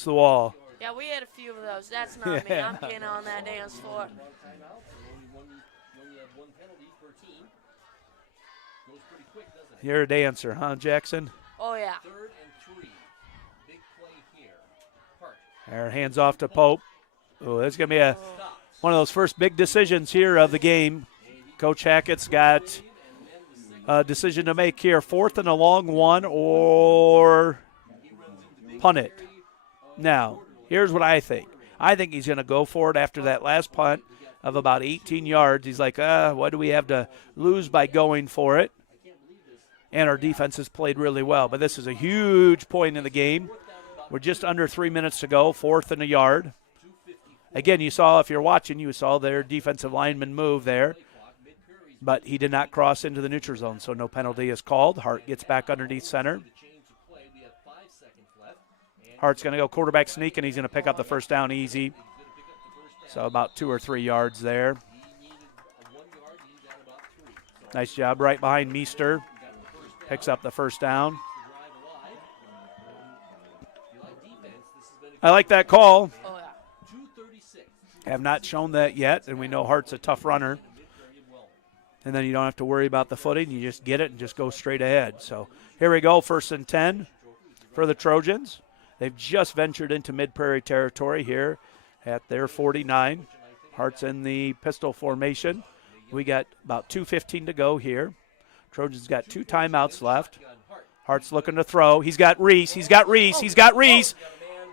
the wall. Yeah, we had a few of those. That's not me. I'm getting on that dance floor. Only have one penalty per team. Goes pretty quick, doesn't it? You're a dancer, huh, Jackson? Oh, yeah. 3rd and 3. Big play here. Hart. There, hands off to Pope. Oh, that's going to be one of those first big decisions here of the game. Coach Hackett's got a decision to make here. 4th and a long one or punt it. Now, here's what I think. I think he's going to go for it after that last punt of about 18 yards. He's like, what do we have to lose by going for it? And our defense has played really well. But this is a huge point in the game. We're just under 3 minutes to go, 4th and a yard. Again, you saw, if you're watching, you saw their defensive lineman move there. But he did not cross into the neutral zone, so no penalty is called. Hart gets back underneath center. Hart's going to go quarterback sneak, and he's going to pick up the first down easy. So about 2 or 3 yards there. Nice job right behind Meester. Picks up the first down. I like that call. Oh, yeah. Have not shown that yet, and we know Hart's a tough runner. And then you don't have to worry about the footing. You just get it and just go straight ahead. So here we go, 1st and 10 for the Trojans. They've just ventured into Mid-Prairie territory here at their 49. Hart's in the pistol formation. We got about 2:15 to go here. Trojans got 2 timeouts left. Hart's looking to throw. He's got Reese.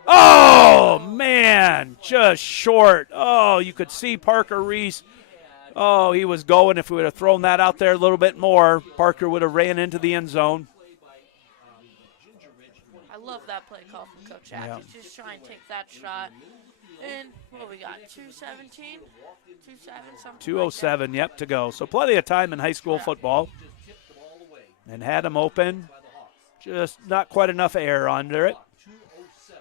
Oh, man, just short. Oh, you could see Parker Reese. Oh, he was going. If we would have thrown that out there a little bit more, Parker would have ran into the end zone. I love that play call from Coach Hackett. Just try and take that shot. And what we got, 2:17? 2:07, something 2:07, like that. yep, to go. So plenty of time in high school football. And had him open. Just not quite enough air under it.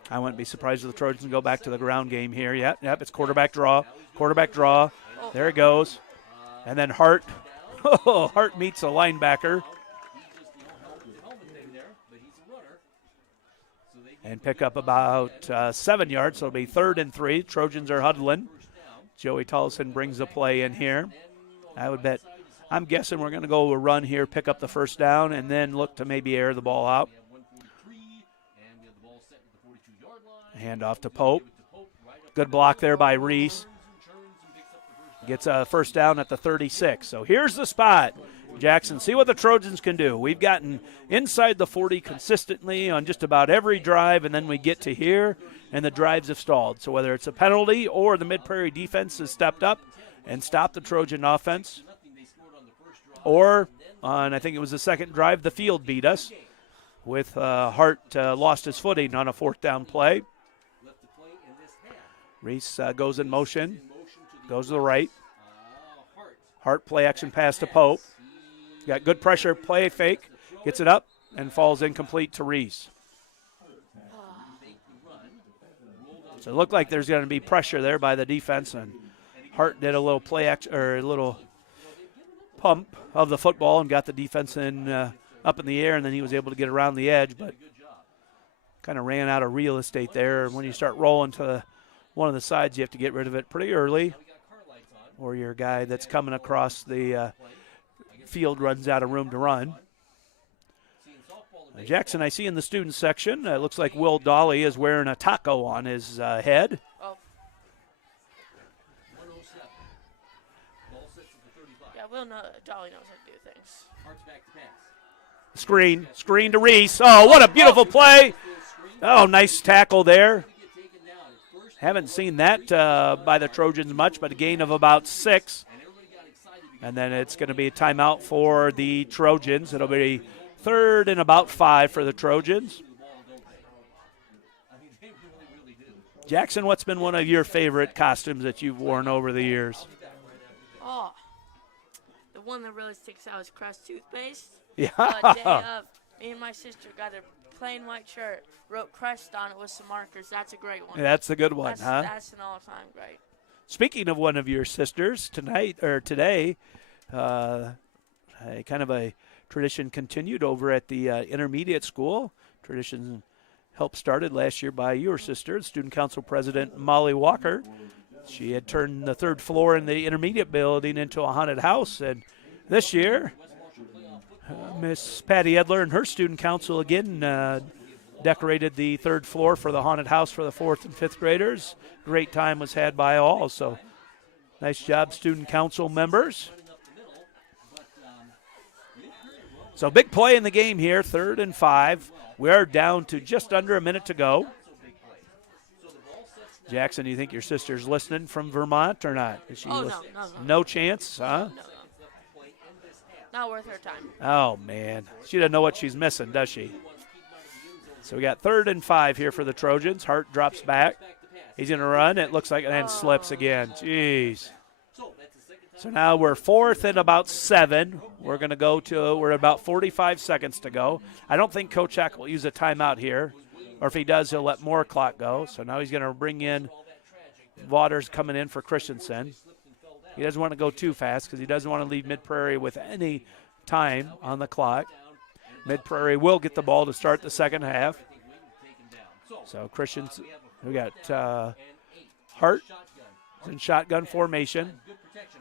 I wouldn't be surprised if the Trojans go back to the ground game here. Yep, it's quarterback draw. There it goes. And then Hart. Oh, Hart meets a linebacker. And pick up about 7 yards, so it'll be 3rd and 3. Trojans are huddling. Joey Tollison brings the play in here. I'm guessing we're going to go a run here, pick up the first down, and then look to maybe air the ball out. Hand off to Pope. Good block there by Reese. Gets a first down at the 36. So here's the spot. Jackson, see what the Trojans can do. We've gotten inside the 40 consistently on just about every drive, and then we get to here, and the drives have stalled. So whether it's a penalty or the Mid-Prairie defense has stepped up and stopped the Trojan offense, or on, I think it was the second drive, the field beat us with Hart lost his footing on a 4th down play. Reese goes in motion, goes to the right. Hart play action pass to Pope. Got good pressure, play fake, gets it up, and falls incomplete to Reese. So it looked like there's going to be pressure there by the defense, and Hart did a little play action, or a little pump of the football and got the defense in up in the air, and then he was able to get around the edge, but kind of ran out of real estate there. When you start rolling to one of the sides, you have to get rid of it pretty early, or your guy that's coming across the field runs out of room to run. Jackson, I see in the student section, it looks like Will Dolly is wearing a taco on his head. Oh. Yeah, Dolly knows how to do things. Screen to Reese. Oh, what a beautiful play. Oh, nice tackle there. Haven't seen that by the Trojans much, but a gain of about 6. And then it's going to be a timeout for the Trojans. It'll be 3rd and about 5 for the Trojans. Jackson, what's been one of your favorite costumes that you've worn over the years? Oh, the one that really sticks out is Crest toothpaste. Yeah. Day of, me and my sister got a plain white shirt, wrote Crest on it with some markers. That's a great one. That's a good one, huh? That's an all-time great. Speaking of one of your sisters, today, kind of a tradition continued over at the intermediate school. Tradition helped started last year by your sister, Student Council President Molly Walker. She had turned the 3rd floor in the intermediate building into a haunted house, and this year, Miss Patty Edler and her student council again decorated the 3rd floor for the haunted house for the 4th and 5th graders. Great time was had by all, so nice job, student council members. So big play in the game here, 3rd and 5. We are down to just under a minute to go. Jackson, do you think your sister's listening from Vermont or not? Is she No. No chance, huh? No. Not worth her time. Oh, man. She doesn't know what she's missing, does she? So we got 3rd and 5 here for the Trojans. Hart drops back. He's going to run. It looks like, and slips again. Jeez. So now we're 4th and about 7. We're going to go to, we're at about 45 seconds to go. I don't think Coach Hack will use a timeout here. Or if he does, he'll let more clock go. So now he's going to bring in Waters coming in for Christensen. He doesn't want to go too fast because he doesn't want to leave Mid-Prairie with any time on the clock. Mid-Prairie will get the ball to start the second half. So Christensen, we got Hart in shotgun formation.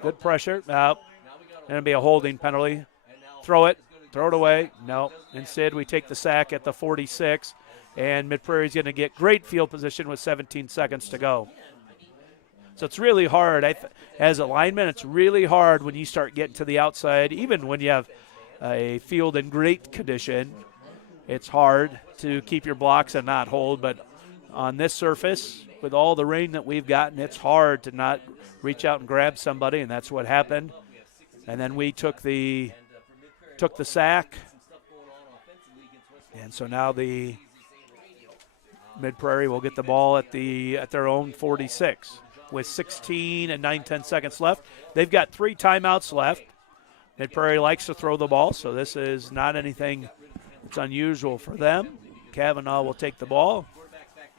Good pressure. Going to be a holding penalty. Throw it away. No. Instead, we take the sack at the 46, and Mid-Prairie's going to get great field position with 17 seconds to go. So it's really hard. As a lineman, it's really hard when you start getting to the outside, even when you have a field in great condition. It's hard to keep your blocks and not hold, but on this surface, with all the rain that we've gotten, it's hard to not reach out and grab somebody, and that's what happened. And then we took the sack, and so now the Mid-Prairie will get the ball at their own 46 with 16 and 9/10 seconds left. They've got 3 timeouts left. Mid-Prairie likes to throw the ball, so this is not anything that's unusual for them. Kavanaugh will take the ball.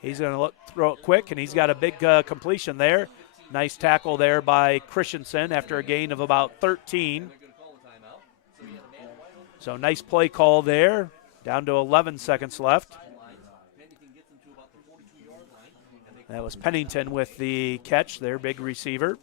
He's going to throw it quick, and he's got a big completion there. Nice tackle there by Christensen after a gain of about 13. So nice play call there. Down to 11 seconds left. That was Pennington with the catch, their big receiver.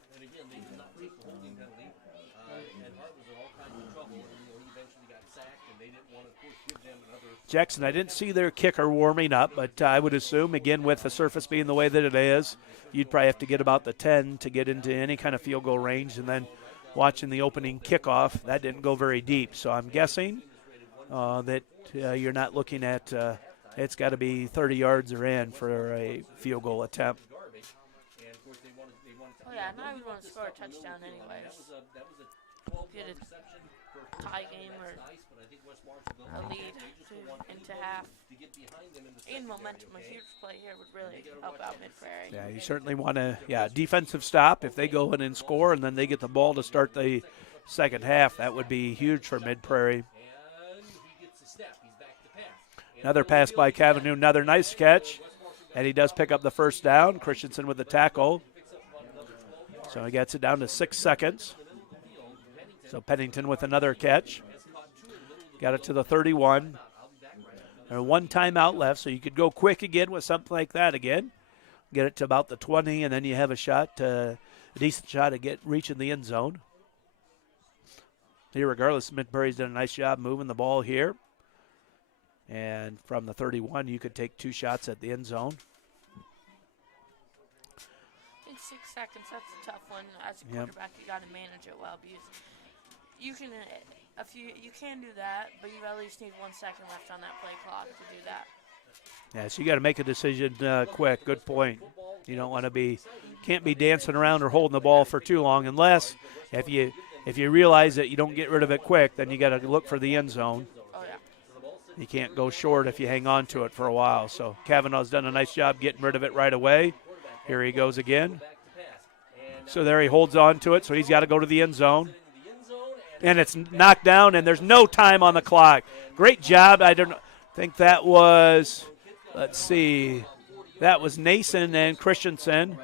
Jackson, I didn't see their kicker warming up, but I would assume, again, with the surface being the way that it is, you'd probably have to get about the 10 to get into any kind of field goal range. And then watching the opening kickoff, that didn't go very deep. So I'm guessing that you're not looking at it's got to be 30 yards or in for a field goal attempt. Oh, yeah, and I would want to score a touchdown anyways. Get a tie game or a lead. into half. And momentum, a huge play here would really help out Mid-Prairie. Yeah, you certainly want to, defensive stop. If they go in and score and then they get the ball to start the second half, that would be huge for Mid-Prairie. Another pass by Cavanaugh, another nice catch. And he does pick up the first down. Christensen with the tackle. So he gets it down to 6 seconds. So Pennington with another catch. Got it to the 31. There's one timeout left, so you could go quick again with something like that again. Get it to about the 20, and then you have a decent shot at reaching the end zone. Here, regardless, Mid-Prairie's done a nice job moving the ball here. And from the 31, you could take 2 shots at the end zone. In 6 seconds, that's a tough one. As a quarterback, you got to manage it well because you can do that, but you at least need 1 second left on that play clock to do that. Yeah, so you got to make a decision quick. Good point. You don't want to can't be dancing around or holding the ball for too long, unless if you realize that you don't get rid of it quick, then you got to look for the end zone. You can't go short if you hang on to it for a while. So Cavanaugh's done a nice job getting rid of it right away. Here he goes again. So there he holds on to it, so he's got to go to the end zone. And it's knocked down, and there's no time on the clock. Great job. I don't think that was, let's see, that was Nason and Christensen.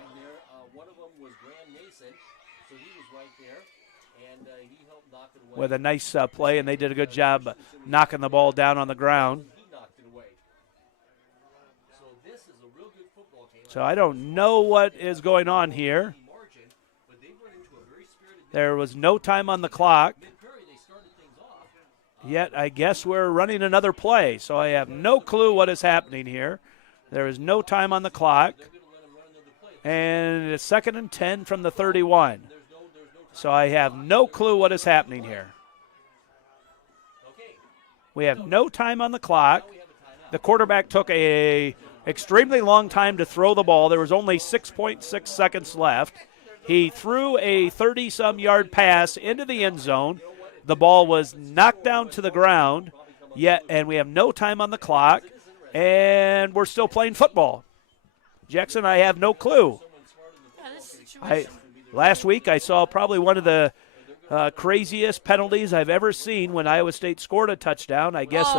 With a nice play, and they did a good job knocking the ball down on the ground. So I don't know what is going on here. There was no time on the clock. Yet I guess we're running another play, so I have no clue what is happening here. There is no time on the clock. And it's 2nd and 10 from the 31. So I have no clue what is happening here. We have no time on the clock. The quarterback took a extremely long time to throw the ball. There was only 6.6 seconds left. He threw a 30-some yard pass into the end zone. The ball was knocked down to the ground, and we have no time on the clock, and we're still playing football. Jackson, I have no clue. Last week I saw probably one of the craziest penalties I've ever seen when Iowa State scored a touchdown. I guess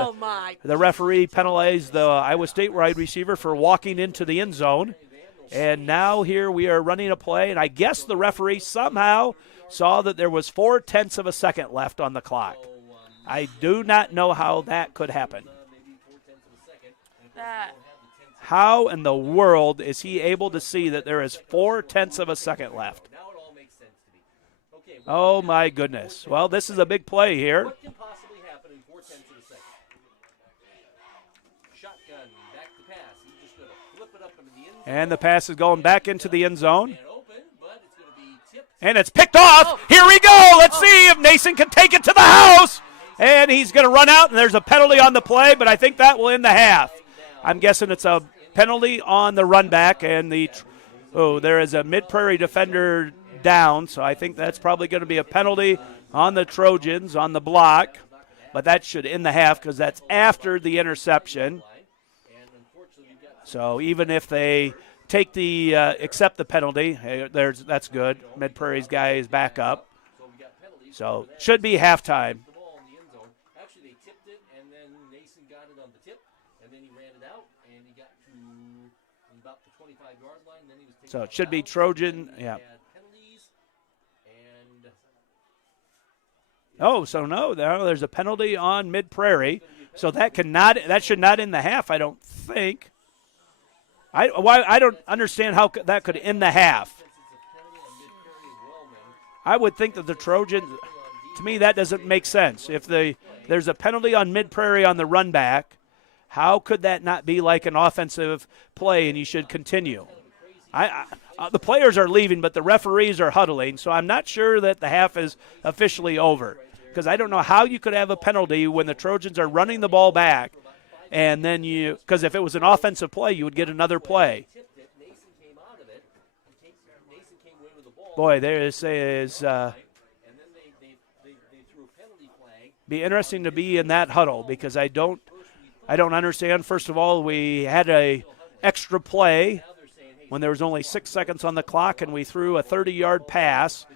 the referee penalized the Iowa State wide receiver for walking into the end zone. And now here we are running a play, and I guess the referee somehow saw that there was 0.4 of a second left on the clock. I do not know how that could happen. How in the world is he able to see that there is 0.4 of a second left? Oh, my goodness. Well, this is a big play here. What can possibly happen in 0.4 of a second? Shotgun, back to pass. He's just going to flip it up into the end zone. And the pass is going back into the end zone. And it's picked off. Here we go. Let's see if Nason can take it to the house. And he's going to run out, and there's a penalty on the play, but I think that will end the half. I'm guessing it's a penalty on the run back, and there is a Mid-Prairie defender down, so I think that's probably going to be a penalty on the Trojans on the block, but that should end the half because that's after the interception. So even if they accept the penalty, that's good. Mid-Prairie's guy is back up, so should be halftime. Actually, they tipped it, and then Nason got it on the tip, and then he ran it out, and he got to about the 25-yard line. Then he was taken So it should be Trojan, yeah. Oh, so no, there's a penalty on Mid-Prairie, so that should not end the half, I don't think. I don't understand how that could end the half. I would think that the Trojans, to me, that doesn't make sense. If there's a penalty on Mid-Prairie on the run back, how could that not be like an offensive play and you should continue? The players are leaving, but the referees are huddling, so I'm not sure that the half is officially over because I don't know how you could have a penalty when the Trojans are running the ball back, and then because if it was an offensive play, you would get another play. Boy, there is be interesting to be in that huddle because I I don't understand. First of all, we had a extra play when there was only 6 seconds on the clock, and we threw a 30-yard pass,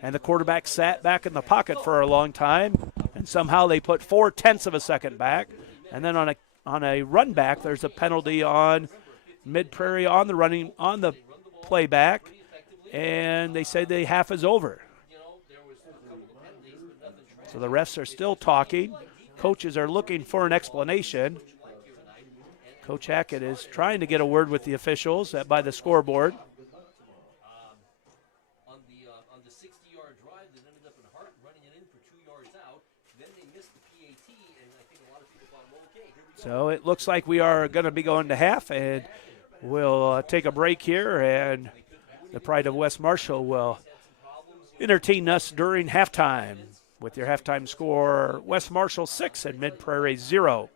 and the quarterback sat back in the pocket for a long time, and somehow they put 0.4 of a second back. And then on a run back, there's a penalty on Mid-Prairie on the playback, and they say the half is over. So the refs are still talking. Coaches are looking for an explanation. Coach Hackett is trying to get a word with the officials by the scoreboard. On the 60-yard drive, that ended up in Hart running it in for 2 yards out. Then they missed the PAT, and I think a lot of people thought, well, okay, here we go. So it looks like we are going to be going to half, and we'll take a break here, and the Pride of West Marshall will entertain us during halftime. With your halftime score, West Marshall 6 and Mid-Prairie 0.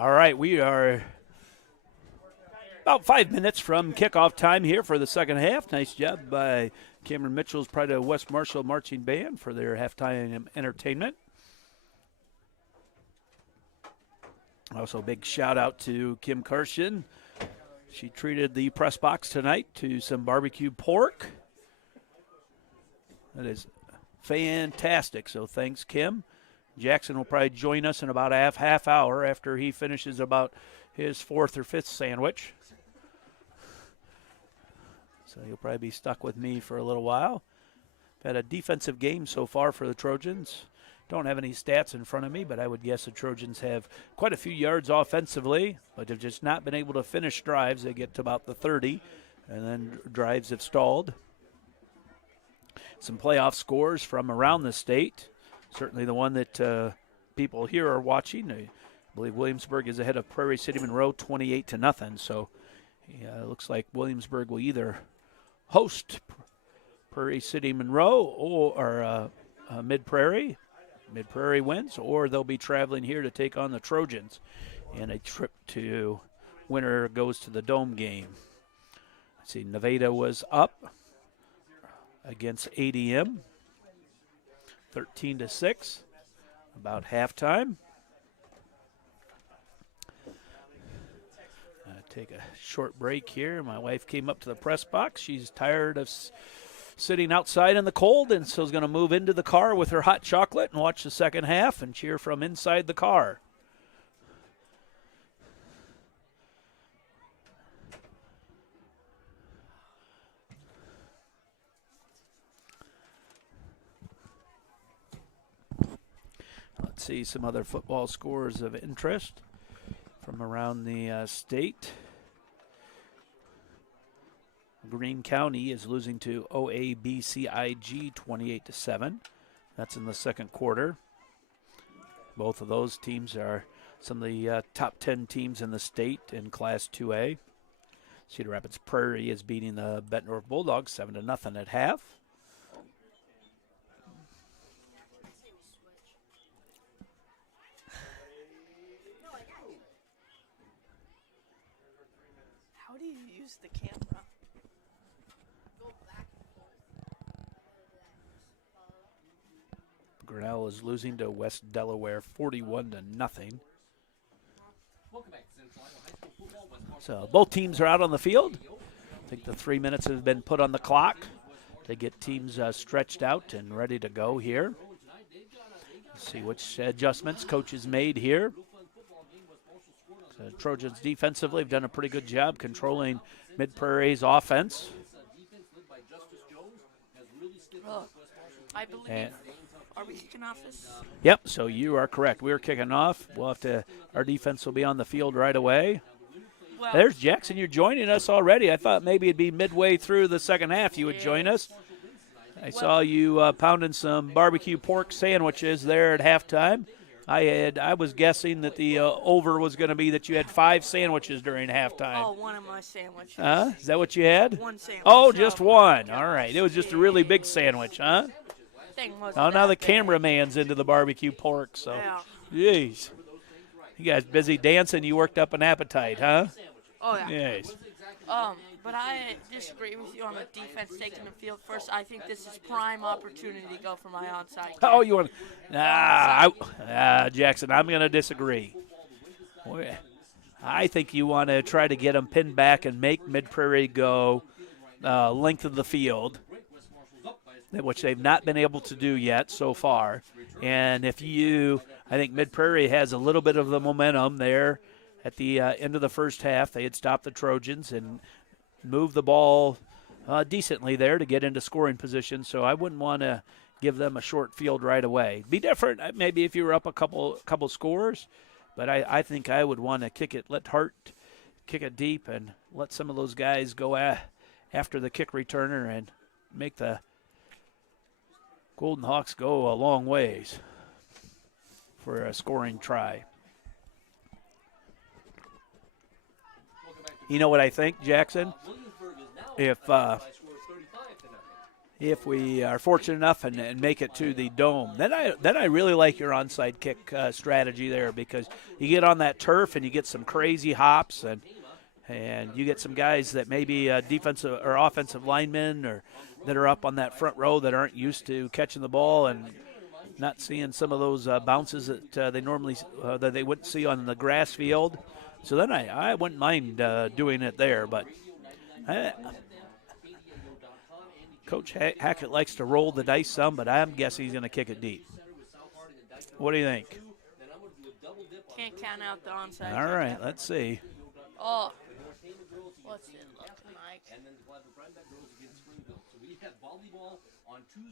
All right, we are about 5 minutes from kickoff time here for the second half. Nice job by Cameron Mitchell's Pride of West Marshall Marching Band for their halftime entertainment. Also, big shout out to Kim Karstian. She treated the press box tonight to some barbecue pork. That is fantastic. So thanks, Kim. Jackson will probably join us in about a half hour after he finishes about his fourth or fifth sandwich. So he'll probably be stuck with me for a little while. Had a defensive game so far for the Trojans. Don't have any stats in front of me, but I would guess the Trojans have quite a few yards offensively, but have just not been able to finish drives. They get to about the 30, and then drives have stalled. Some playoff scores from around the state. Certainly the one that people here are watching. I believe Williamsburg is ahead of Prairie City Monroe 28-0. So it looks like Williamsburg will either host Prairie City Monroe or Mid-Prairie. Mid-Prairie wins, or they'll be traveling here to take on the Trojans in a trip to winner goes to the Dome game. Let's see, Nevada was up against ADM, 13-6, about halftime. Take a short break here. My wife came up to the press box. She's tired of sitting outside in the cold, and so is going to move into the car with her hot chocolate and watch the second half and cheer from inside the car. Let's see some other football scores of interest from around the state. Greene County is losing to OABCIG 28-7. That's in the second quarter. Both of those teams are some of the top 10 teams in the state in Class 2A. Cedar Rapids Prairie is beating the Bettendorf Bulldogs 7-0 at half. How do you use the camera? Grinnell is losing to West Delaware 41-0. So both teams are out on the field. I think the 3 minutes has been put on the clock to get teams stretched out and ready to go here. Let's see which adjustments coaches made here. So Trojans defensively have done a pretty good job controlling Mid-Prairie's offense. I believe. Are we kicking off this? Yep, so you are correct. We're kicking off. We'll have to, our defense will be on the field right away. Well, There's Jackson. You're joining us already. I thought maybe it'd be midway through the second half you would join us. I saw you pounding some barbecue pork sandwiches there at halftime. I was guessing that the over was going to be that you had 5 sandwiches during halftime. Oh, one of my sandwiches. Is that what you had? One sandwich. Oh, just one. All right. It was just a really big sandwich, huh? Oh, now the cameraman's into the barbecue pork, so. Yeah. Jeez. You guys busy dancing, you worked up an appetite, huh? Oh, yeah. Yes. But I disagree with you on the defense taking the field first. I think this is prime opportunity to go for my onside kick. Oh, you want Jackson, I'm going to disagree. I think you want to try to get them pinned back and make Mid-Prairie go length of the field, which they've not been able to do yet so far. And I think Mid-Prairie has a little bit of the momentum there at the end of the first half. They had stopped the Trojans and moved the ball decently there to get into scoring position. So I wouldn't want to give them a short field right away. Be different maybe if you were up a couple scores, but I think I would want to kick it, let Hart kick it deep and let some of those guys go after the kick returner and make the Golden Hawks go a long ways for a scoring try. You know what I think, Jackson? If if we are fortunate enough and make it to the dome. Then I really like your onside kick strategy there, because you get on that turf and you get some crazy hops, and you get some guys that maybe defensive or offensive linemen or that are up on that front row that aren't used to catching the ball and not seeing some of those bounces that they normally that they wouldn't see on the grass field. So then I wouldn't mind doing it there, but Coach Hackett likes to roll the dice some, but I'm guessing he's going to kick it deep. What do you think? Can't count out the onside. All right, let's see. Oh, what's it looking like?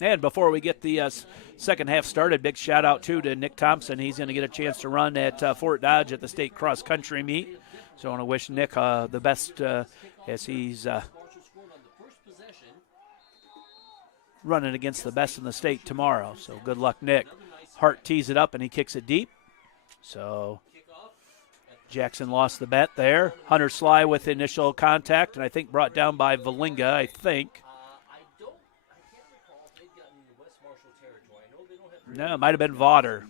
And before we get the second half started, big shout out too to Nick Thompson. He's going to get a chance to run at Fort Dodge at the state cross country meet. So I want to wish Nick the best as he's running against the best in the state tomorrow. So good luck, Nick. Hart tees it up and he kicks it deep. So Jackson lost the bet there. Hunter Sly with the initial contact, and I think brought down by Valinga, I think. No, it might have been Vauder.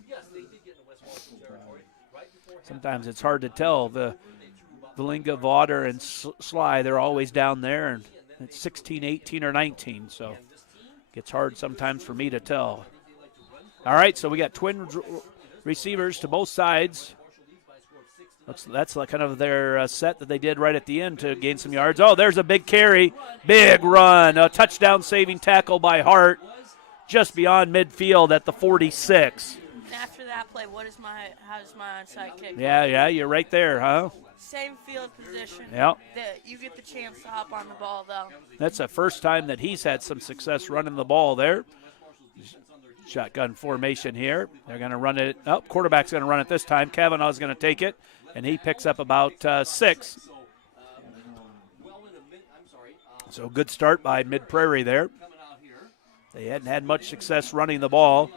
Sometimes it's hard to tell. The Valinga, Vauder, and Sly, they're always down there, and it's 16, 18, or 19, so it's hard sometimes for me to tell. All right, so we got twin receivers to both sides. That's like kind of their set that they did right at the end to gain some yards. Oh, there's a big carry, big run, a touchdown-saving tackle by Hart just beyond midfield at the 46. After that play, how does my onside kick? Yeah, you're right there, huh? Same field position. Yep. You get the chance to hop on the ball, though. That's the first time that he's had some success running the ball there. Shotgun formation here. They're going to run it. Oh, quarterback's going to run it this time. Kavanaugh's going to take it, and he picks up about 6. So good start by Mid-Prairie there. They hadn't had much success running the ball.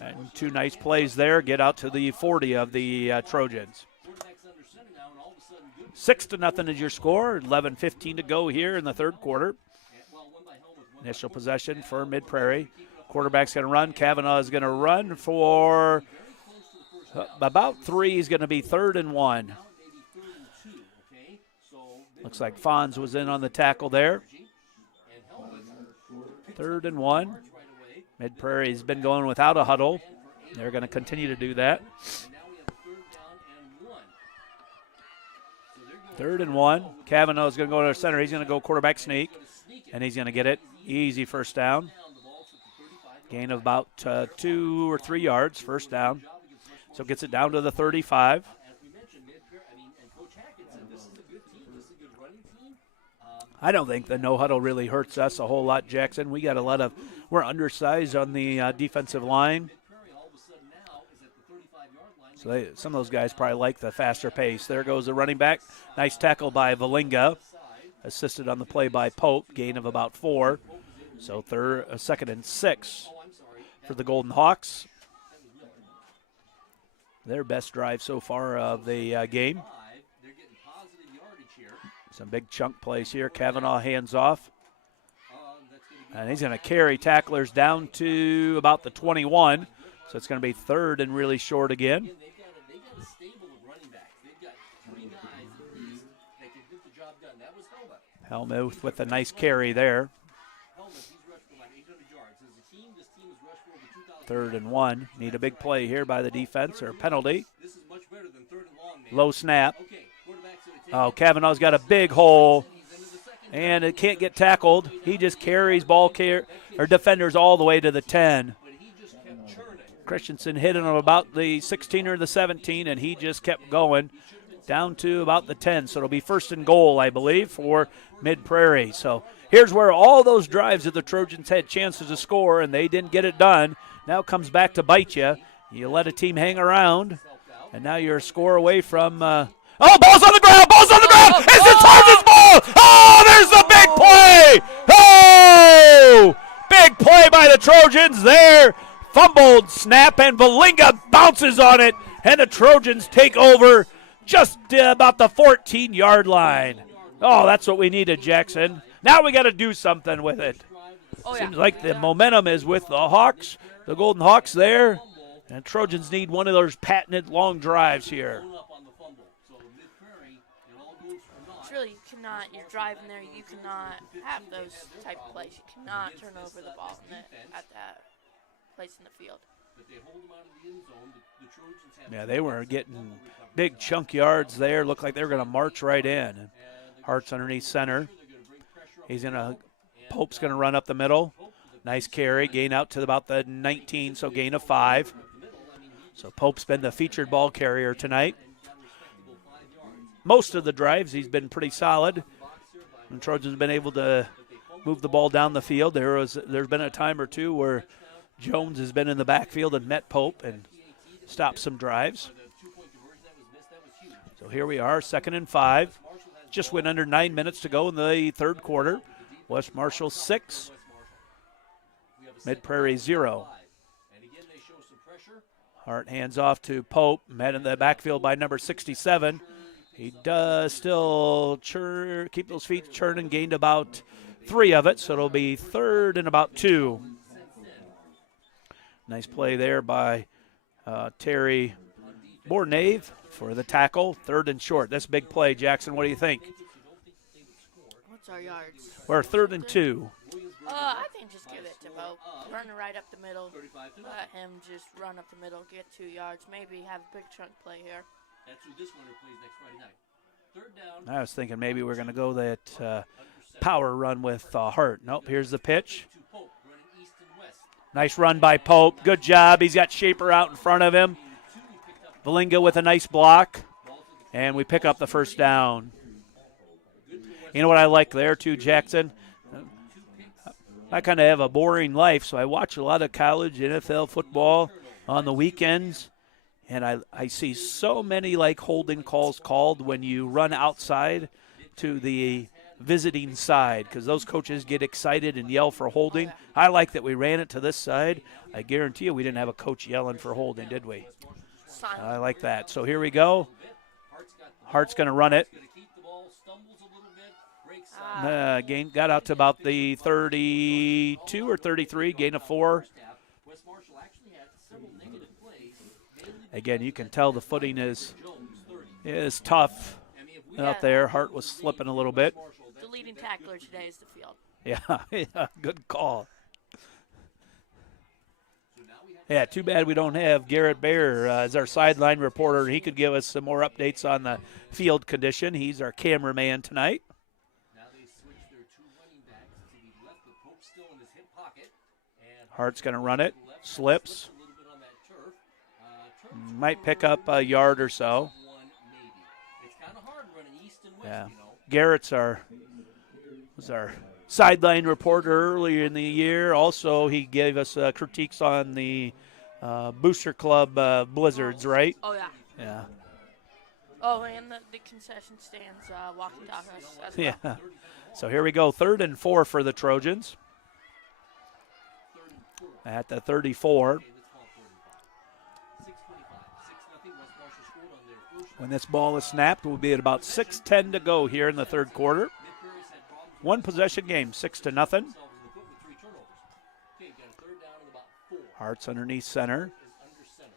And 2 nice plays there. Get out to the 40 of the Trojans. 6-0 is your score. 11:15 to go here in the third quarter. Initial possession for Mid-Prairie. Quarterback's going to run. Kavanaugh is going to run for about 3. He's going to be 3rd and 1. Looks like Fonz was in on the tackle there. 3rd and 1. Mid-Prairie's been going without a huddle. They're going to continue to do that. 3rd and 1. Kavanaugh's going to go to the center. He's going to go quarterback sneak, and he's going to get it. Easy first down. Gain of about 2 or 3 yards, first down. So gets it down to the 35. I don't think the no huddle really hurts us a whole lot, Jackson. We got we're undersized on the defensive line. So some of those guys probably like the faster pace. There goes the running back. Nice tackle by Valinga. Assisted on the play by Pope. Gain of about 4. So 2nd and 6 for the Golden Hawks. Their best drive so far of the game. Some big chunk plays here. Kavanaugh hands off. And he's going to carry tacklers down to about the 21. So it's going to be 3rd and really short again. They've got a stable of running backs. They've got 3 guys at least that can get the job done. That was Helmuth with a nice carry there. 3rd and 1. Need a big play here by the defense or a penalty. Low snap. Oh, Kavanaugh's got a big hole, and it can't get tackled. He just carries defenders all the way to the 10. Christensen hit him about the 16 or the 17, and he just kept going down to about the 10. So it'll be 1st and goal, I believe, for Mid-Prairie. So here's where all those drives that the Trojans had chances to score, and they didn't get it done. Now it comes back to bite you. You let a team hang around, and now you're a score away from ball's on the ground! Ball's on the ground! It's the Trojans' ball! Oh, there's the big play! Oh! Big play by the Trojans there. Fumbled snap, and Valinga bounces on it, and the Trojans take over just about the 14-yard line. Oh, that's what we needed, Jackson. Now we got to do something with it. Oh, yeah. Seems like the momentum is with the Hawks, the Golden Hawks there, and Trojans need one of those patented long drives here. It's really, you cannot, you're driving there, you cannot have those type of plays. You cannot turn over the ball at that place in the field. Yeah, they were getting big chunk yards there. Looked like they were going to march right in. Hart's underneath center. Pope's going to run up the middle. Nice carry, gain out to about the 19, so gain of 5. So Pope's been the featured ball carrier tonight. Most of the drives, he's been pretty solid. And Trojans have been able to move the ball down the field. There's been a time or two where Jones has been in the backfield and met Pope and stopped some drives. So here we are, 2nd and 5. Just went under 9 minutes to go in the third quarter. West Marshall 6, Mid-Prairie 0. Hart hands off to Pope, met in the backfield by number 67. He does still keep those feet churning, gained about 3 of it, so it'll be 3rd and about 2. Nice play there by Terry Bornave for the tackle, 3rd and short. That's a big play, Jackson. What do you think? What's our yards? We're 3rd and 2. I think just give it to Pope. Run right up the middle. Let him just run up the middle, get 2 yards, maybe have a big chunk play here. That's who this winner plays next Friday night. 3rd down. I was thinking maybe we're going to go that power run with Hart. Nope, here's the pitch. Nice run by Pope. Good job. He's got Shaper out in front of him. Valinga with a nice block. And we pick up the 1st down. You know what I like there, too, Jackson? I kind of have a boring life, so I watch a lot of college NFL football on the weekends. And I see so many holding calls called when you run outside to the visiting side because those coaches get excited and yell for holding. I like that we ran it to this side. I guarantee you we didn't have a coach yelling for holding, did we? I like that. So here we go. Hart's going to run it. Got out to about the 32 or 33, gain of 4. Again, you can tell the footing is tough out there. Hart was slipping a little bit. The leading tackler today is the field. Yeah, good call. Yeah, too bad we don't have Garrett Bear as our sideline reporter. He could give us some more updates on the field condition. He's our cameraman tonight. Hart's going to run it. Slips. Might pick up a yard or so. Yeah. Garrett's was our sideline reporter earlier in the year. Also, he gave us critiques on the Booster Club Blizzards, right? Oh, yeah. Yeah. Oh, and the concession stands walking talk us as well. Yeah. So here we go. 3rd and 4 for the Trojans. At the 34. When this ball is snapped, we'll be at about 6:10 to go here in the third quarter. 1 possession game, 6-0. Hart's underneath center.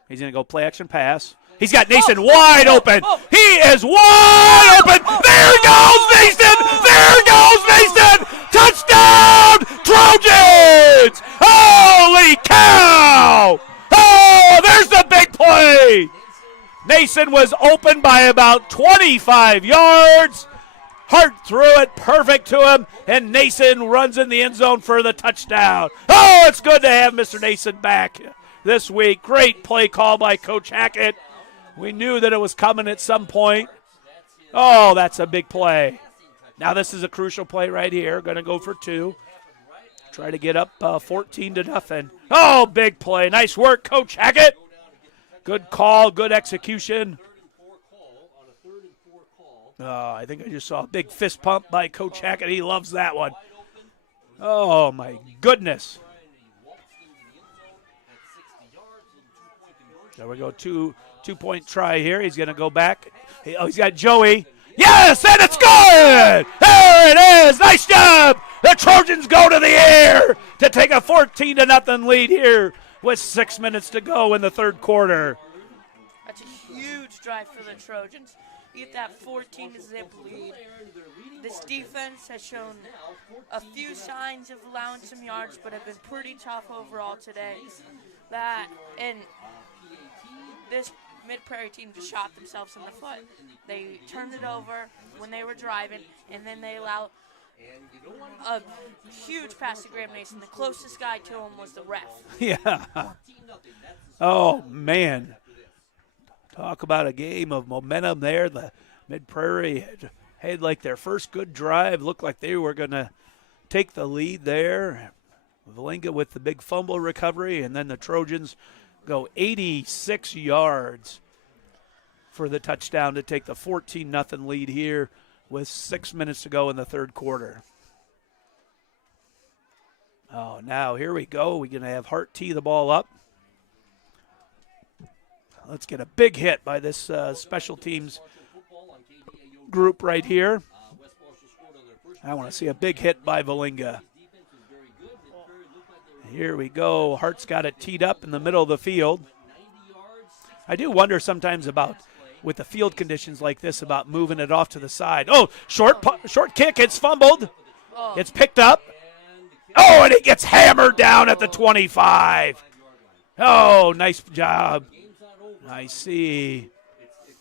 He's going to go play action pass. He's got Nason wide open. He is wide open. There goes Nason. There goes Nason. Touchdown, Trojans. Holy cow. Oh, there's the big play. Nason was open by about 25 yards. Hart threw it perfect to him, and Nason runs in the end zone for the touchdown. Oh, it's good to have Mr. Nason back this week. Great play call by Coach Hackett. We knew that it was coming at some point. Oh, that's a big play. Now this is a crucial play right here. Going to go for 2. Try to get up 14-0. Oh, big play. Nice work, Coach Hackett. Good call, good execution. I think I just saw a big fist pump by Coach Hackett. He loves that one. Oh, my goodness. There we go, two-point try here. He's going to go back. He's got Joey. Yes, and it's good! There it is! Nice job The Trojans go to the air to take a 14-0 lead here with 6 minutes to go in the third quarter. That's a huge drive for the Trojans. You get that 14-zip lead. This defense has shown a few signs of allowing some yards, but have been pretty tough overall today. And this Mid-Prairie team just shot themselves in the foot. They turned it over when they were driving, and then they allowed a huge pass to Graham Mason. The closest guy to him was the ref. Yeah. Oh, man. Talk about a game of momentum there. The Mid-Prairie had like their first good drive. Looked like they were going to take the lead there. Valinga with the big fumble recovery, and then the Trojans go 86 yards for the touchdown to take the 14-0 lead here with 6 minutes to go in the third quarter. Oh, now here we go. We're going to have Hart tee the ball up. Let's get a big hit by this special teams group right here. I want to see a big hit by Valinga. Here we go. Hart's got it teed up in the middle of the field. I do wonder sometimes about, with the field conditions like this, about moving it off to the side. Oh, short kick. It's fumbled. It's picked up. Oh, and it gets hammered down at the 25. Oh, nice job. I see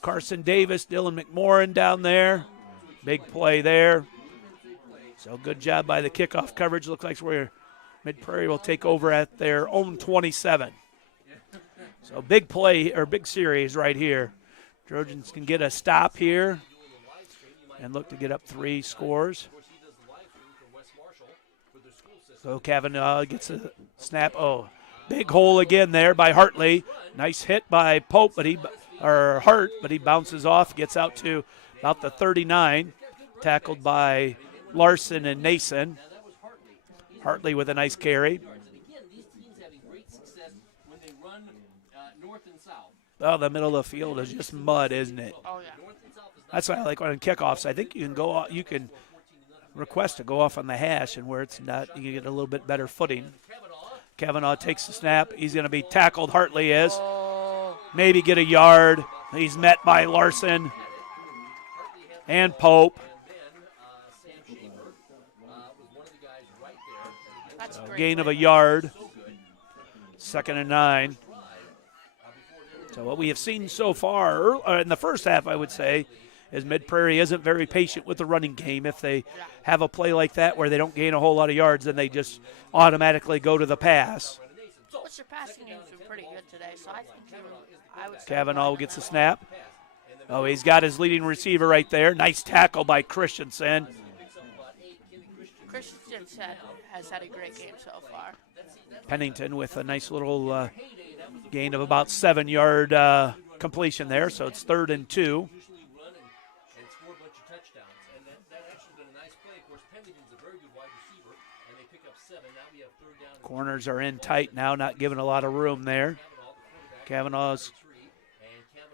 Carson Davis, Dylan McMorrin down there. Big play there. So good job by the kickoff coverage. Looks like Mid-Prairie will take over at their own 27. So big play, or big series right here. Trojans can get a stop here and look to get up 3 scores. So Kavanaugh gets a snap. Oh, big hole again there by Hartley. Nice hit by Hart, but he bounces off, gets out to about the 39. Tackled by Larson and Nason. Hartley with a nice carry. Oh, the middle of the field is just mud, isn't it? Oh, yeah. That's why I like on kickoffs. I think you can request to go off on the hash, and where it's not, you can get a little bit better footing. Kavanaugh takes the snap. He's going to be tackled. Hartley is. Maybe get a yard. He's met by Larson and Pope. So gain of a yard. 2nd and 9. So what we have seen so far in the first half, I would say, is Mid-Prairie isn't very patient with the running game. If they have a play like that where they don't gain a whole lot of yards, then they just automatically go to the pass. What's your passing game's been pretty good today, so I think I would say Kavanaugh gets a snap. Oh, he's got his leading receiver right there. Nice tackle by Christensen. Christensen has had a great game so far. Pennington with a nice little gain of about 7-yard completion there, so it's 3rd and 2. Corners are in tight now, not giving a lot of room there. Kavanaugh's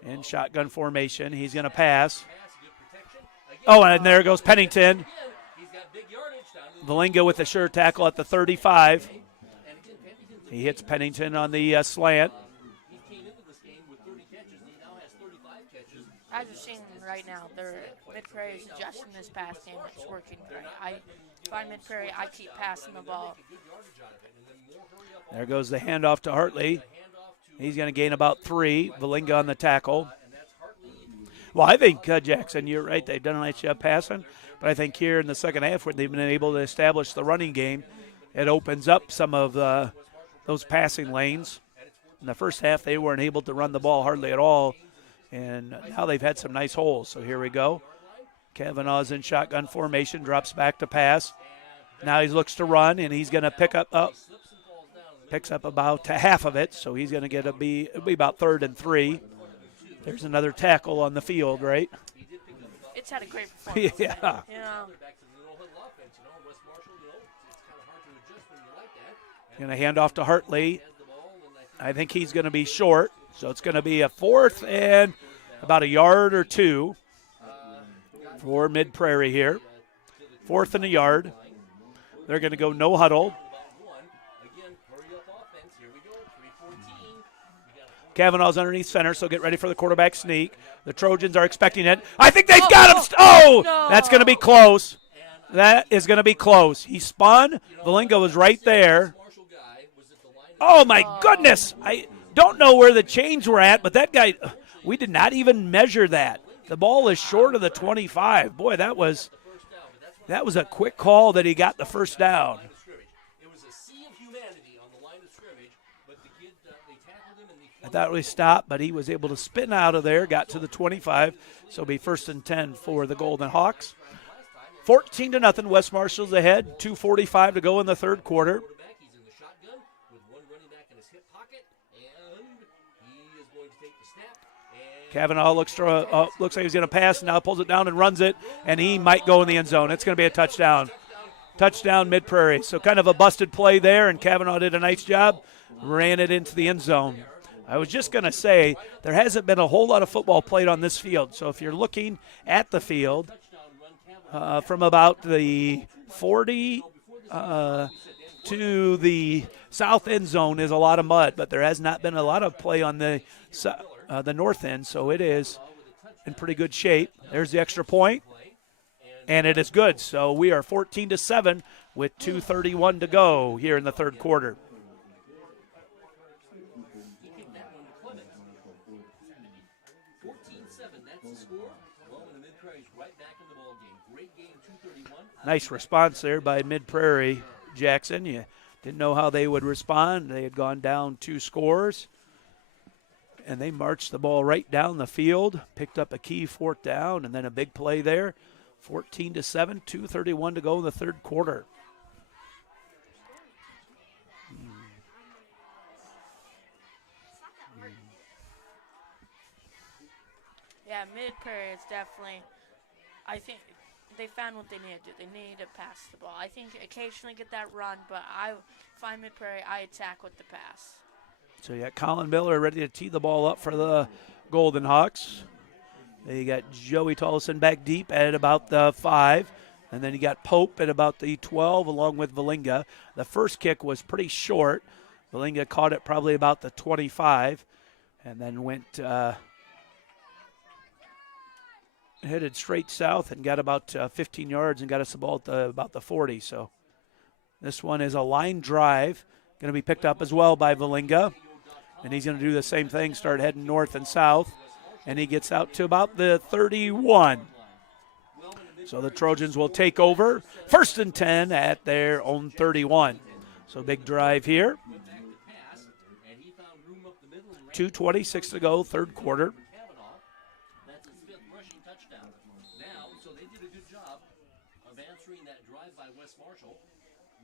in shotgun formation. He's going to pass. Oh, and there goes Pennington. Valinga with a sure tackle at the 35. He hits Pennington on the slant. As you're seeing right now, Mid-Prairie is adjusting this pass game. It's working great. If I'm Mid-Prairie, I keep passing the ball. There goes the handoff to Hartley. He's going to gain about 3. Valinga on the tackle. Well, I think, Jackson, you're right. They've done a nice job passing. But I think here in the second half, where they've been able to establish the running game, it opens up some of those passing lanes. In the first half, they weren't able to run the ball hardly at all. And now they've had some nice holes. So here we go. Kavanaugh's in shotgun formation, drops back to pass. Now he looks to run, and he's going to picks up about half of it, so he's going to it'll be about 3rd and 3. There's another tackle on the field, right? It's had a great performance. Yeah. Going to hand off to Hartley. I think he's going to be short, so it's going to be a 4th and about a yard or 2 for Mid-Prairie here. 4th and a yard. They're going to go no huddle. Kavanaugh's underneath center, so get ready for the quarterback sneak. The Trojans are expecting it. I think they've got him. Oh, no. That's going to be close. That is going to be close. He spun. Valinga was right there. Oh, my goodness. I don't know where the chains were at, but that guy, we did not even measure that. The ball is short of the 25. Boy, that was a quick call that he got the first down. I thought we stopped, but he was able to spin out of there, got to the 25, so it'll be 1st and 10 for the Golden Hawks. 14-0, West Marshall's ahead, 2:45 to go in the third quarter. Kavanaugh looks like he's going to pass, and now pulls it down and runs it, and he might go in the end zone. It's going to be a touchdown. Touchdown, Mid-Prairie. So kind of a busted play there, and Kavanaugh did a nice job, ran it into the end zone. I was just going to say, there hasn't been a whole lot of football played on this field. So if you're looking at the field, from about the 40 to the south end zone is a lot of mud, but there has not been a lot of play on the north end, so it is in pretty good shape. There's the extra point, and it is good. So we are 14-7 with 2:31 to go here in the third quarter. Nice response there by Mid-Prairie, Jackson. You didn't know how they would respond. They had gone down 2 scores, and they marched the ball right down the field, picked up a key 4th down, and then a big play there. 14-7, 2:31 to go in the third quarter. Yeah, Mid-Prairie is definitely, I think they found what they need to do. They need to pass the ball. I think occasionally get that run, but I find Mid-Prairie, I attack with the pass. So you got Colin Miller ready to tee the ball up for the Golden Hawks. Then you got Joey Tollison back deep at about the 5. And then you got Pope at about the 12 along with Valinga. The first kick was pretty short. Valinga caught it probably about the 25 and then went headed straight south and got about 15 yards and got us the ball at about the 40. So this one is a line drive. Going to be picked up as well by Valinga. And he's going to do the same thing, start heading north and south. And he gets out to about the 31. So the Trojans will take over. 1st and 10 at their own 31. So big drive here. 2:26 to go, third quarter.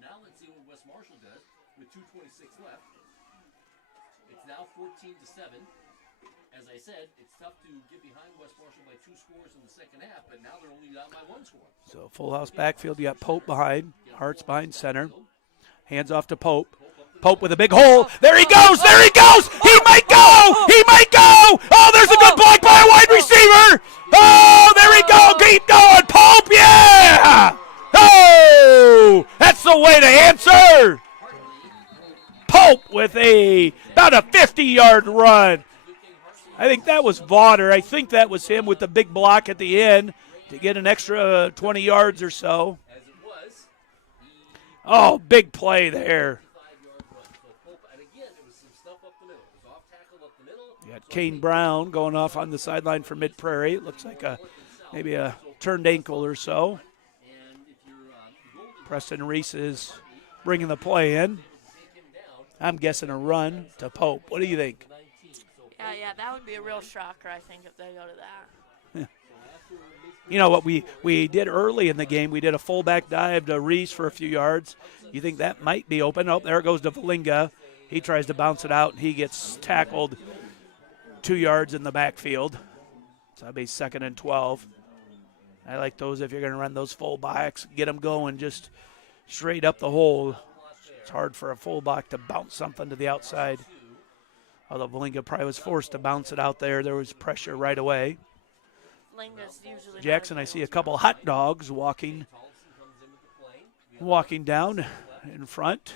Now let's see what West Marshall does with 2:26 left. It's now 14-7. As I said, it's tough to get behind West Marshall by 2 scores in the second half, but now they're only down by 1 score. So full house backfield. You got Pope behind, Hart's behind center. Hands off to Pope. Pope with a big hole. There he goes. There he goes. He might go. He might go. Oh, there's a good block by a wide receiver. Oh, there we go. Keep going. Pope, yeah. Oh, that's the way to answer. Pope with about a 50-yard run. I think that was Vaughter. I think that was him with the big block at the end to get an extra 20 yards or so. Oh, big play there. You got Kane Brown going off on the sideline for Mid-Prairie. It looks like maybe a turned ankle or so. Preston Reese is bringing the play in. I'm guessing a run to Pope. What do you think? Yeah, that would be a real shocker, I think, if they go to that. You know what we did early in the game? We did a fullback dive to Reese for a few yards. You think that might be open? Oh, there it goes to Valinga. He tries to bounce it out, and he gets tackled 2 yards in the backfield. So that'd be 2nd and 12. I like those if you're going to run those fullbacks. Get them going just straight up the hole. It's hard for a fullback to bounce something to the outside. Although Valinga probably was forced to bounce it out there. There was pressure right away. Jackson, I see a couple hot dogs walking walking down in front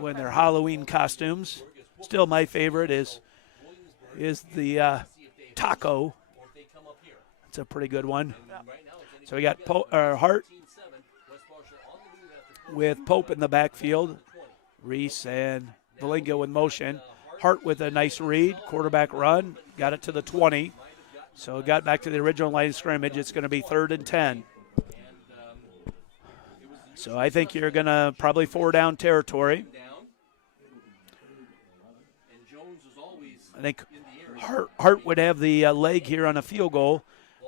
in their Halloween costumes. Still, my favorite is the taco. It's a pretty good one. So we got Hart with Pope in the backfield. Reese and Valinga with motion. Hart with a nice read, quarterback run, got it to the 20. So got back to the original line of scrimmage. It's going to be 3rd and 10. So I think you're going to probably 4 down territory. I think Hart would have the leg here on a field goal,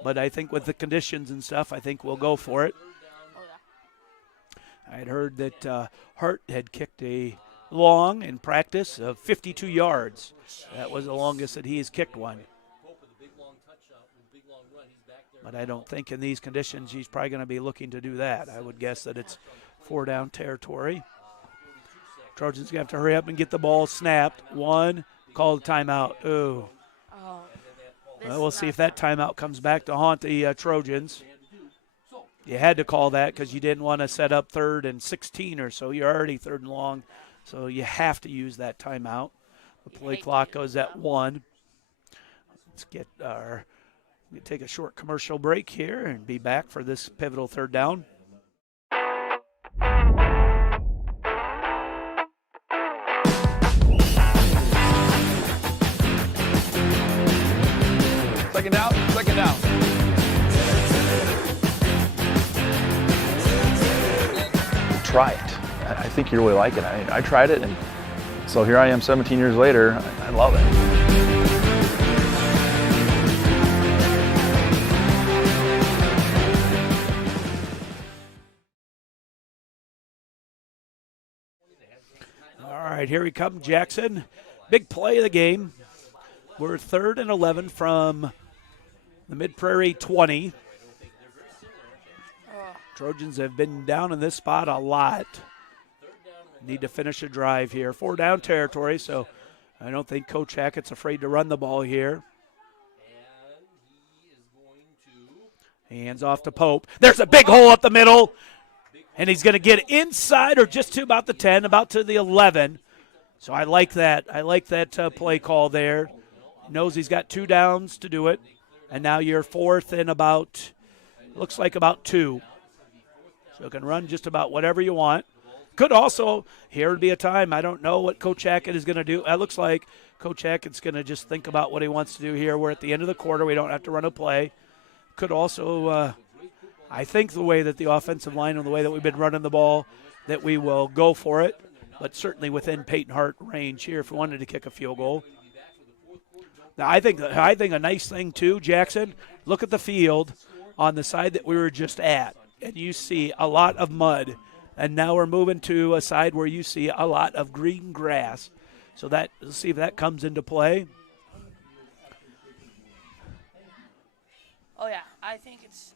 but I think with the conditions and stuff, I think we'll go for it. I had heard that Hart had kicked a long in practice of 52 yards. That was the longest that he has kicked one. But I don't think in these conditions he's probably going to be looking to do that. I would guess that it's 4 down territory. Trojans going to have to hurry up and get the ball snapped. One, call the timeout. Ooh. Well, we'll see if that timeout comes back to haunt the Trojans. You had to call that because you didn't want to set up 3rd and 16 or so. You're already 3rd and long, so you have to use that timeout. The play clock goes at 1. Let's get our – we take a short commercial break here and be back for this pivotal 3rd down. Second down. Try it. I think you really like it. I tried it, and so here I am 17 years later. I love it. All right, here we come, Jackson. Big play of the game. We're 3rd and 11 from the Mid-Prairie 20. Trojans have been down in this spot a lot. Need to finish a drive here. 4 down territory, so I don't think Coach Hackett's afraid to run the ball here. Hands off to Pope. There's a big hole up the middle, and he's going to get inside or just to about the 10, about to the 11. So I like that. I like that play call there. Knows he's got 2 downs to do it, and now you're 4th and about, looks like about 2. So you can run just about whatever you want. Could also, here would be a time, I don't know what Coach Hackett is going to do. It looks like Coach Hackett's going to just think about what he wants to do here. We're at the end of the quarter. We don't have to run a play. Could also, I think the way that the offensive line and the way that we've been running the ball, that we will go for it, but certainly within Peyton Hart range here if we wanted to kick a field goal. Now, I think a nice thing, too, Jackson, look at the field on the side that we were just at, and you see a lot of mud. And now we're moving to a side where you see a lot of green grass. So let's see if that comes into play. Oh, yeah. I think it's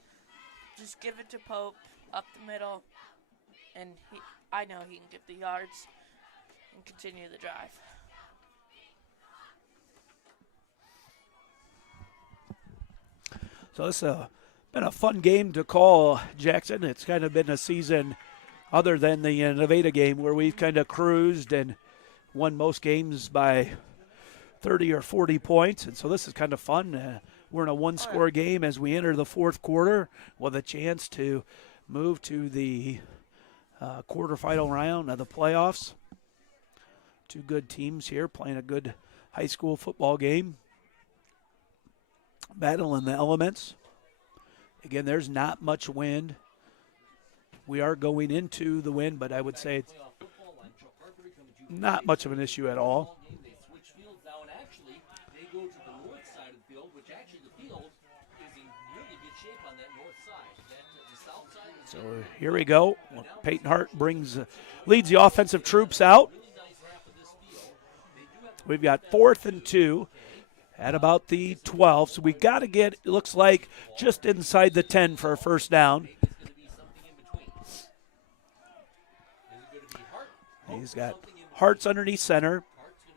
just give it to Pope up the middle, and I know he can get the yards and continue the drive. So this has been a fun game to call, Jackson. It's kind of been a season other than the Nevada game where we've kind of cruised and won most games by 30 or 40 points. And so this is kind of fun. We're in a one-score game as we enter the 4th quarter with a chance to move to the quarterfinal round of the playoffs. 2 good teams here playing a good high school football game. Battle in the elements. Again, there's not much wind. We are going into the wind, but I would say it's not much of an issue at all. So here we go. Peyton Hart leads the offensive troops out. We've got 4th and 2 at about the 12. So we've got to get, it looks like, just inside the 10 for a first down. He's got Hart's underneath center.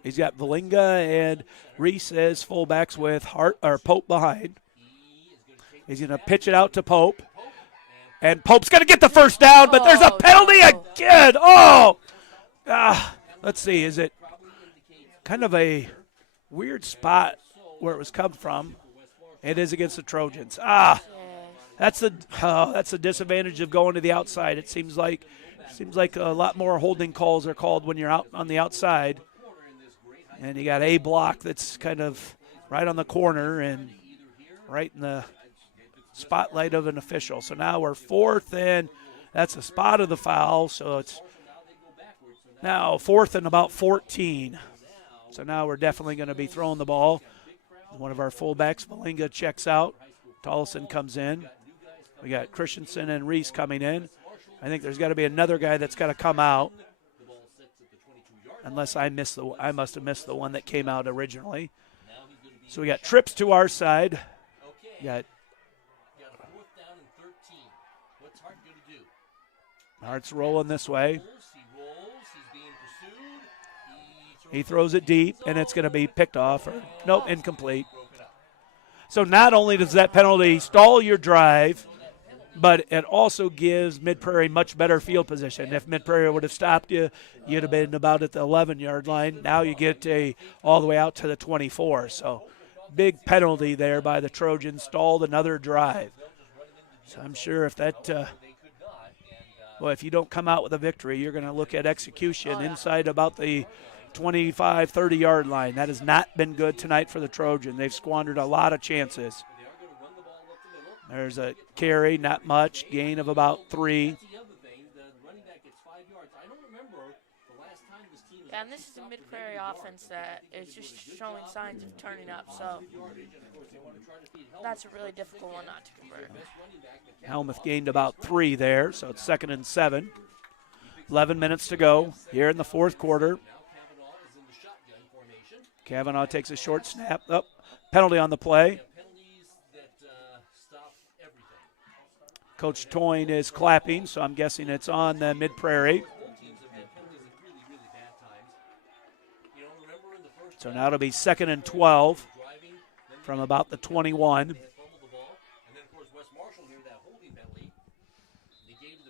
He's got Valinga and Reese as fullbacks with Pope behind. He's going to pitch it out to Pope. And Pope's going to get the first down, but there's a penalty again. Let's see. Is it kind of a weird spot where it was come from? It is against the Trojans. That's the disadvantage of going to the outside. It seems like a lot more holding calls are called when you're out on the outside. And you got a block that's kind of right on the corner and right in the spotlight of an official. So now we're 4th and that's a spot of the foul. So it's now 4th and about 14. So now we're definitely going to be throwing the ball. One of our fullbacks, Malinga, checks out. Tollison comes in. We got Christensen and Reese coming in. I think there's got to be another guy that's got to come out. Unless I must have missed the one that came out originally. So we got trips to our side. We got Hart's rolling this way. He throws it deep, and it's going to be picked off. Nope, incomplete. So not only does that penalty stall your drive, but it also gives Mid-Prairie much better field position. If Mid-Prairie would have stopped you, you'd have been about at the 11-yard line. Now you get all the way out to the 24. So big penalty there by the Trojans, stalled another drive. So I'm sure if if you don't come out with a victory, you're going to look at execution inside about the 25, 30-yard line. That has not been good tonight for the Trojans. They've squandered a lot of chances. There's a carry, not much, gain of about 3. Yeah, and this is a Mid-Prairie offense that is just showing signs of turning up, so that's a really difficult one not to convert. Helmuth gained about 3 there, so it's 2nd and 7. 11 minutes to go here in the 4th quarter. Kavanaugh takes a short snap. Penalty on the play. Coach Toyne is clapping, so I'm guessing it's on the Mid-Prairie. So now it'll be 2nd and 12 from about the 21.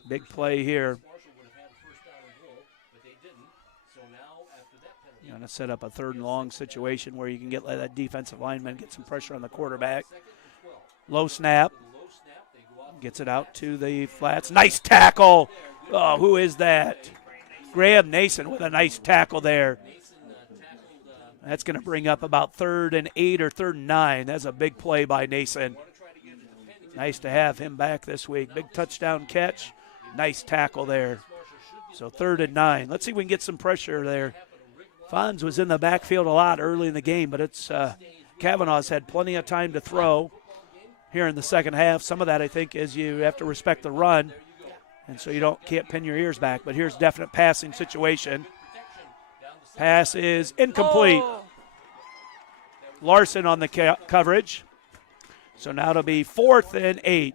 Big play here. You're going to set up a 3rd and long situation where you can let that defensive lineman get some pressure on the quarterback. Low snap. Gets it out to the flats. Nice tackle. Oh, who is that? Graham Nason with a nice tackle there. That's going to bring up about 3rd and 8 or 3rd and 9. That's a big play by Nason. Nice to have him back this week. Big touchdown catch. Nice tackle there. So 3rd and 9. Let's see if we can get some pressure there. Fonz was in the backfield a lot early in the game, but it's Kavanaugh's had plenty of time to throw here in the second half. Some of that, I think, is you have to respect the run, and so you can't pin your ears back. But here's definite passing situation. Pass is incomplete. Larson on the coverage. So now it'll be 4th and 8.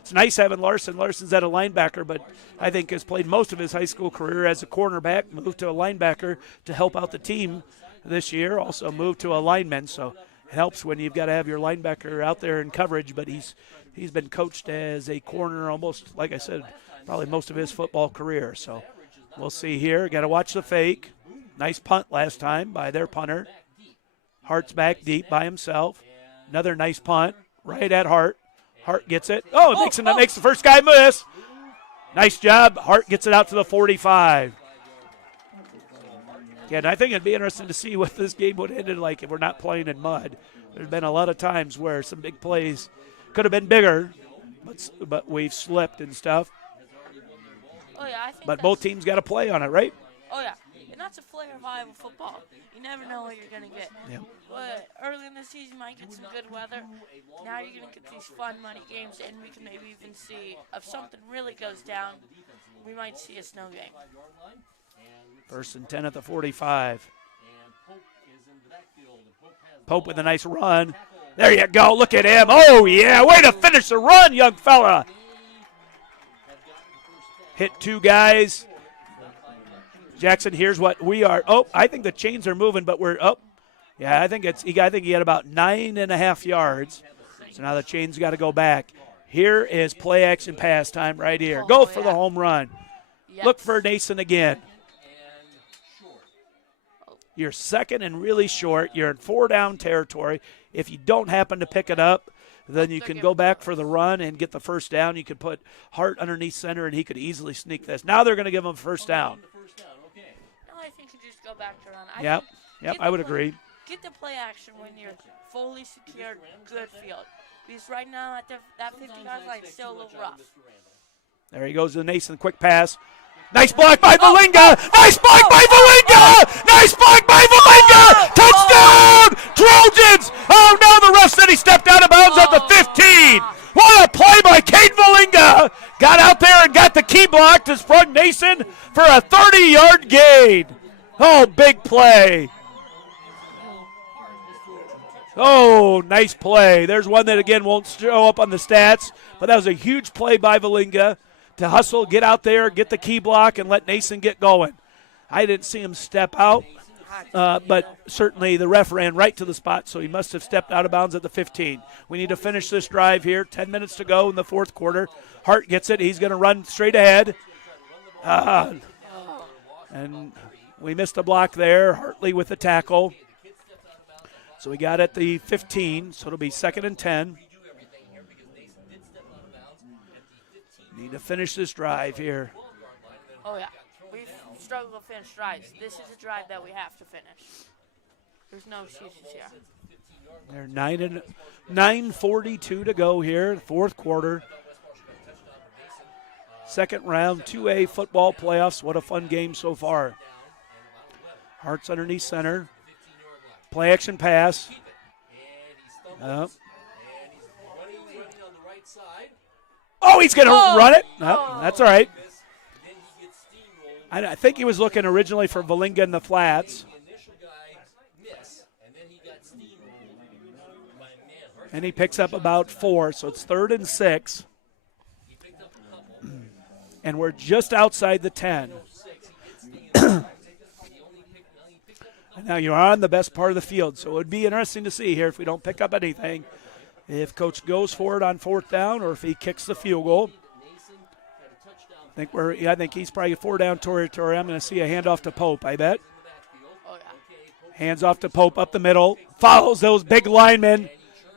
It's nice having Larson. Larson's at a linebacker, but I think has played most of his high school career as a cornerback, moved to a linebacker to help out the team this year, also moved to a lineman. So it helps when you've got to have your linebacker out there in coverage, but he's been coached as a corner almost, like I said, probably most of his football career. So we'll see here. Got to watch the fake. Nice punt last time by their punter. Hart's back deep by himself. Another nice punt right at Hart. Hart gets it. Oh, it makes the first guy miss. Nice job. Hart gets it out to the 45. Yeah, and I think it'd be interesting to see what this game would have ended like if we're not playing in mud. There's been a lot of times where some big plays could have been bigger, but we've slipped and stuff. Oh, yeah, I think but both teams got to play on it, right? Oh, yeah. And that's a flair of Iowa football. You never know what you're going to get. Yeah. But early in the season, you might get some good weather. Now you're going to get these fun, muddy games, and we can maybe even see if something really goes down, we might see a snow game. 1st and 10 at the 45. Pope with a nice run. There you go. Look at him. Oh, yeah. Way to finish the run, young fella. Hit 2 guys. Jackson, here's what we are. Oh, I think the chains are moving, but we're up. Yeah, I think he had about 9.5 yards. So now the chains got to go back. Here is play action pass time right here. Oh, Go for the yeah. home run. Yes. Look for Nason again. And short. You're second and really short. You're in 4-down territory. If you don't happen to pick it up, then you can go back for the run and get the first down. You could put Hart underneath center, and he could easily sneak this. Now they're going to give him first down. The first down, okay. No, I think you just go back to run. I Yep, think yep, get I the would play- agree. Get the play action when you're fully secured, good field. Because right now at that 50-yard line, it's still a little rough. There he goes to Nason. Quick pass. Nice block by Valinga. Nice block by Valinga. Nice block by Valinga. Touchdown, Trojans. Oh, no, the ref said he stepped out of bounds at the 15. What a play by Kate Valinga. Got out there and got the key block to sprung Nason for a 30-yard gain. Oh, big play. Oh, nice play. There's one that, again, won't show up on the stats, but that was a huge play by Valinga to hustle, get out there, get the key block, and let Nason get going. I didn't see him step out, but certainly the ref ran right to the spot, so he must have stepped out of bounds at the 15. We need to finish this drive here. 10 minutes to go in the fourth quarter. Hart gets it. He's going to run straight ahead. And we missed a block there. Hartley with the tackle. So we got at the 15, so it'll be 2nd and 10. Need to finish this drive here. Oh, yeah. We've struggled to finish drives. This is a drive that we have to finish. There's no excuses here. They're 9:42 to go here, fourth quarter. Second round, 2A football playoffs. What a fun game so far. Hart's underneath center. Play action pass. Oh, he's going to run it. No, that's all right. I think he was looking originally for Valinga in the flats. And he picks up about 4, so it's 3rd and 6. And we're just outside the 10. Now you're on the best part of the field, so it would be interesting to see here if we don't pick up anything, if Coach goes for it on 4th down or if he kicks the field goal. I think he's probably 4-down territory. I'm going to see a handoff to Pope, I bet. Oh, yeah. Hands off to Pope up the middle, follows those big linemen,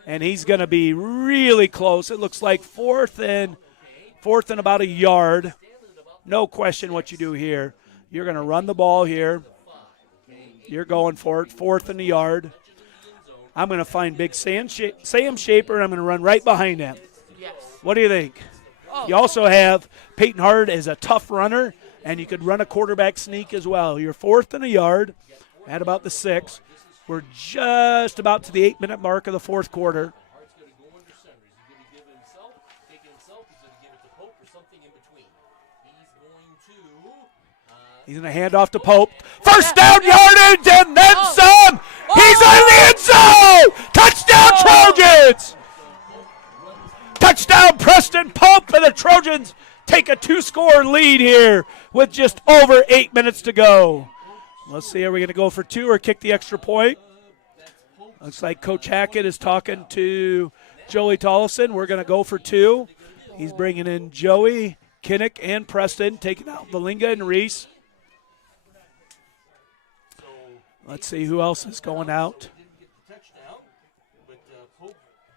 and he's going to be really close. It looks like fourth and about a yard. No question what you do here. You're going to run the ball here. You're going for it, 4th and a yard. I'm going to find big Sam Shaper, and I'm going to run right behind him. Yes. What do you think? Oh. You also have Peyton Hart as a tough runner, and you could run a quarterback sneak as well. You're 4th and a yard at about the 6. We're just about to the 8-minute mark of the fourth quarter. He's going to hand off to Pope. First down yardage and then some. He's in the end zone. Touchdown Trojans. Touchdown Preston Pope, and the Trojans take a 2-score lead here with just over 8 minutes to go. Let's see, are we going to go for 2 or kick the extra point? Looks like Coach Hackett is talking to Joey Tollison. We're going to go for 2. He's bringing in Joey, Kinnick, and Preston, taking out Valinga and Reese. Let's see who else is going out.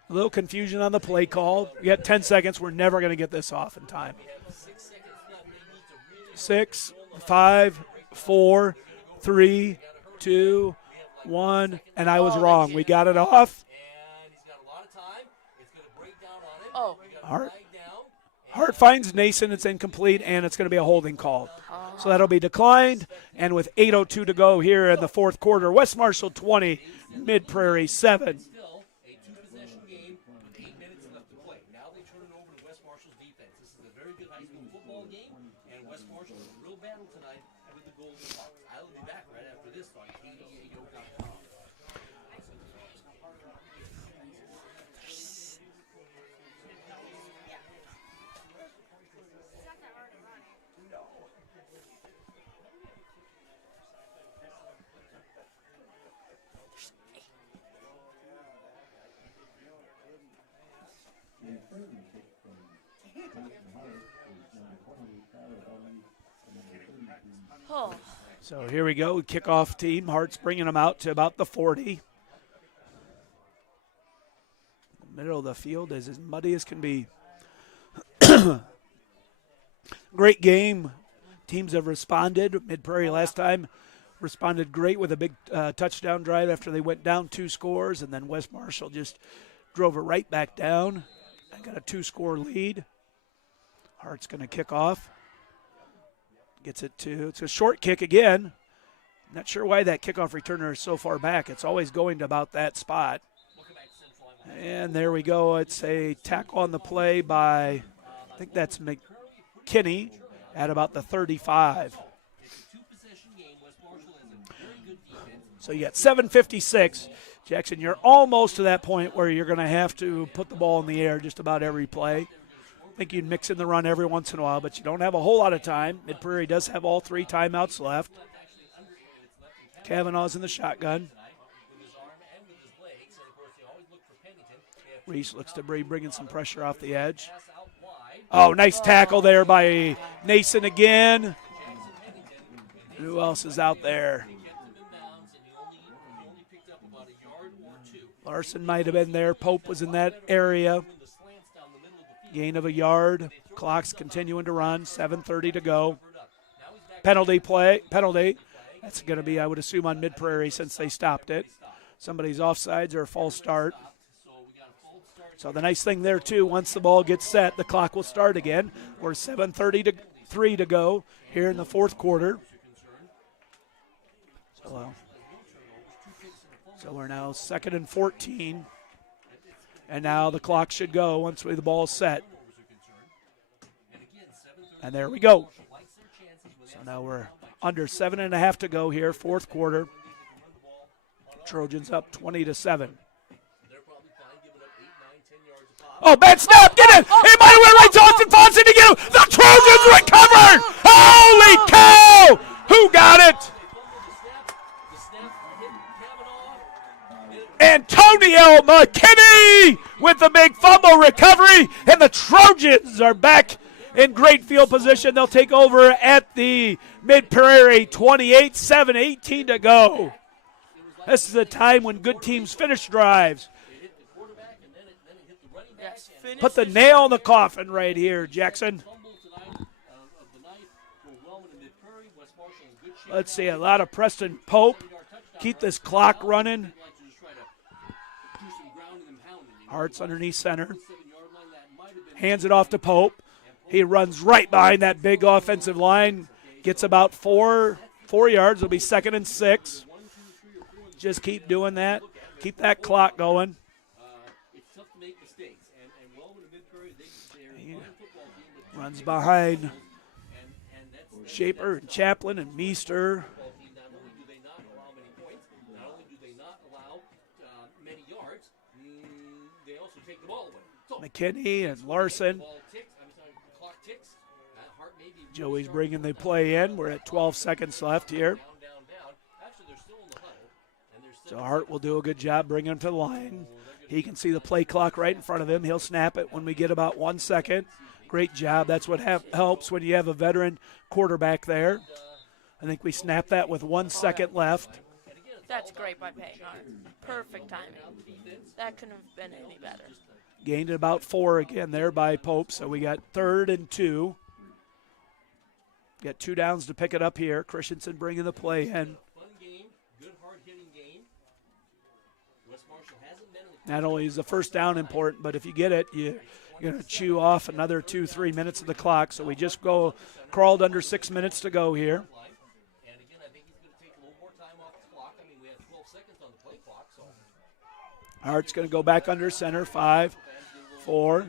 A little confusion on the play call. We got 10 seconds. We're never going to get this off in time. 6, 5, 4, 3, 2, 1. And I was wrong. We got it off. Oh. Hart finds Nason. It's incomplete, and it's going to be a holding call. So that'll be declined. And with 8:02 to go here in the fourth quarter, West Marshall 20, Mid-Prairie 7. Oh, So here we go. Kickoff team. Hart's bringing them out to about the 40. The middle of the field is as muddy as can be. Great game. Teams have responded. Mid-Prairie last time responded great with a big touchdown drive after they went down 2 scores, and then West Marshall just drove it right back down and got a 2-score lead. Hart's going to kick off. Gets it to, it's a short kick again. Not sure why that kickoff returner is so far back. It's always going to about that spot. And there we go. It's a tackle on the play by, I think that's McKinney at about the 35. So you got 7:56. Jackson, you're almost to that point where you're going to have to put the ball in the air just about every play. I think you'd mix in the run every once in a while, but you don't have a whole lot of time. Mid-Prairie does have all 3 timeouts left. Kavanaugh's in the shotgun. Reese looks to be bringing some pressure off the edge. Oh, nice tackle there by Nason again. Who else is out there? Larson might have been there. Pope was in that area. Gain of a yard. Clock's continuing to run. 7:30 to go. Penalty. That's going to be, I would assume, on Mid-Prairie since they stopped it. Somebody's offsides or a false start. So the nice thing there, too, once the ball gets set, the clock will start again. We're 7:33 to go here in the 4th quarter. So we're now 2nd and 14. And now the clock should go once the ball is set. And there we go. So now we're under 7.5 to go here, 4th quarter. Trojans up 20-7. Oh, bad snap, get it! He might have went right to Austin Fonson to get him. The Trojans recovered! Holy cow! Who got it? Antonio McKinney with the big fumble recovery, and the Trojans are back in great field position. They'll take over at the Mid-Prairie 28, 7:18 to go. This is a time when good teams finish drives. Put the nail in the coffin right here, Jackson. Let's see, a lot of Preston Pope. Keep this clock running. Hart's underneath center. Hands it off to Pope. He runs right behind that big offensive line. Gets about 4 yards. It'll be 2nd and 6. Just keep doing that. Keep that clock going. He runs behind Shaper and Chaplin and Meester. McKinney and Larson. Joey's bringing the play in. We're at 12 seconds left here. So Hart will do a good job bringing him to the line. He can see the play clock right in front of him. He'll snap it when we get about 1 second. Great job. That's what helps when you have a veteran quarterback there. I think we snapped that with 1 second left. that's great by Peyton Hart. Perfect timing. That couldn't have been any better. Gained about 4 again there by Pope, so we got 3rd and 2. Got 2 downs to pick it up here. Christensen bringing the play in. Not only is the first down important, but if you get it, you're going to chew off another 2-3 minutes of the clock. So we just crawled under 6 minutes to go here. Hart's going to go back under center. 5, 4,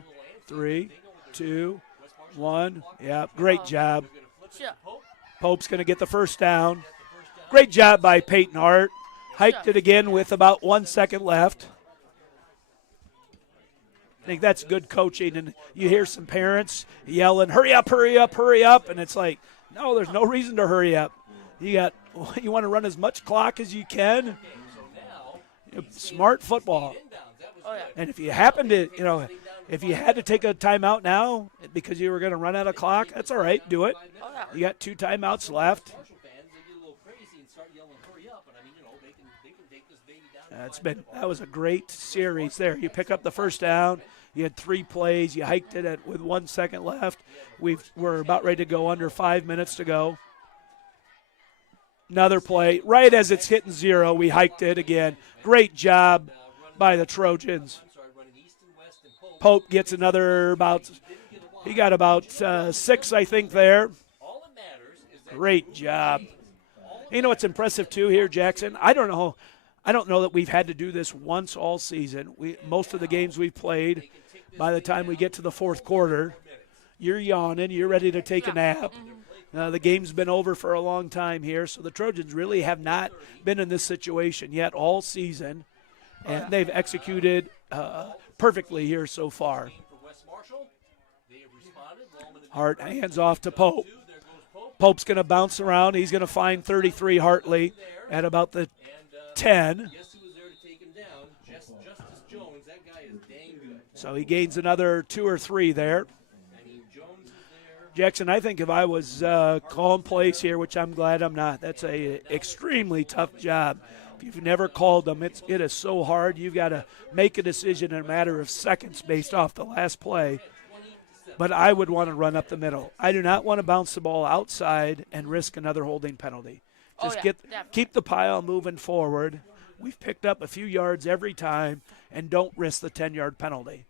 3, 2, 1. Yeah, great job. Pope's going to get the first down. Great job by Peyton Hart. Hiked it again with about 1 second left. I think that's good coaching, and you hear some parents yelling, hurry up, hurry up, hurry up, and it's like, no, there's no reason to hurry up. You want to run as much clock as you can. Smart football. And if you happen to, If you had to take a timeout now because you were going to run out of clock, that's all right. Do it. Oh, yeah. You got 2 timeouts left. Marshall fans, they get a little crazy and start yelling, hurry up. But I mean, you know, they can take this baby down. That was a great series there. You pick up the first down. You had 3 plays. You hiked it with 1 second left. We're about ready to go under 5 minutes to go. Another play. Right as it's hitting 0, we hiked it again. Great job by the Trojans. Pope gets another he got about 6, I think, there. Great job. You know what's impressive, too, here, Jackson? I don't know that we've had to do this once all season. Most of the games we've played, by the time we get to the fourth quarter, you're yawning, you're ready to take a nap. The game's been over for a long time here, so the Trojans really have not been in this situation yet all season, and they've executed perfectly here so far. Hart hands off to Pope. Pope's going to bounce around. He's going to find 33 Hartley at about the 10. So he gains another 2 or 3 there. Jackson, I think if I was calling plays here, which I'm glad I'm not, that's a extremely tough job. If you've never called them, it is so hard. You've got to make a decision in a matter of seconds based off the last play. But I would want to run up the middle. I do not want to bounce the ball outside and risk another holding penalty. Just keep the pile moving forward. We've picked up a few yards every time, and don't risk the 10-yard penalty.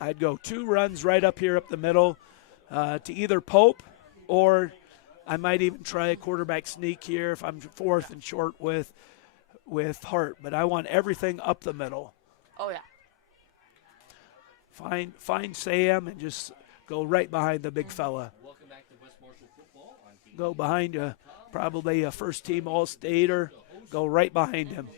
I'd go 2 runs right up here up the middle to either Pope, or I might even try a quarterback sneak here if I'm 4th and short with Hart. But I want everything up the middle. Oh, yeah. Find Sam and just go right behind the big fella. Go behind probably a first-team All-Stater. Go right behind him.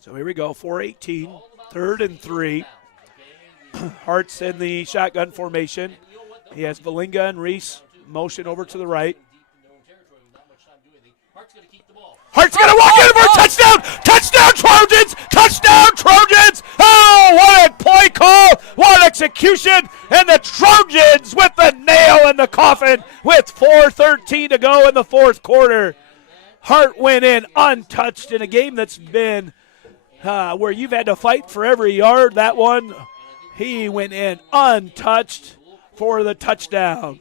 So here we go, 4:18, 3rd and 3. Hart's in the shotgun formation. He has Valinga and Reese motion over to the right. Hart's going to walk in for a touchdown! Touchdown, Trojans! Touchdown, Trojans! Oh, what a play call! What execution! And the Trojans with the nail in the coffin with 4:13 to go in the fourth quarter. Hart went in untouched in a game that's been where you've had to fight for every yard. That one, he went in untouched for the touchdown.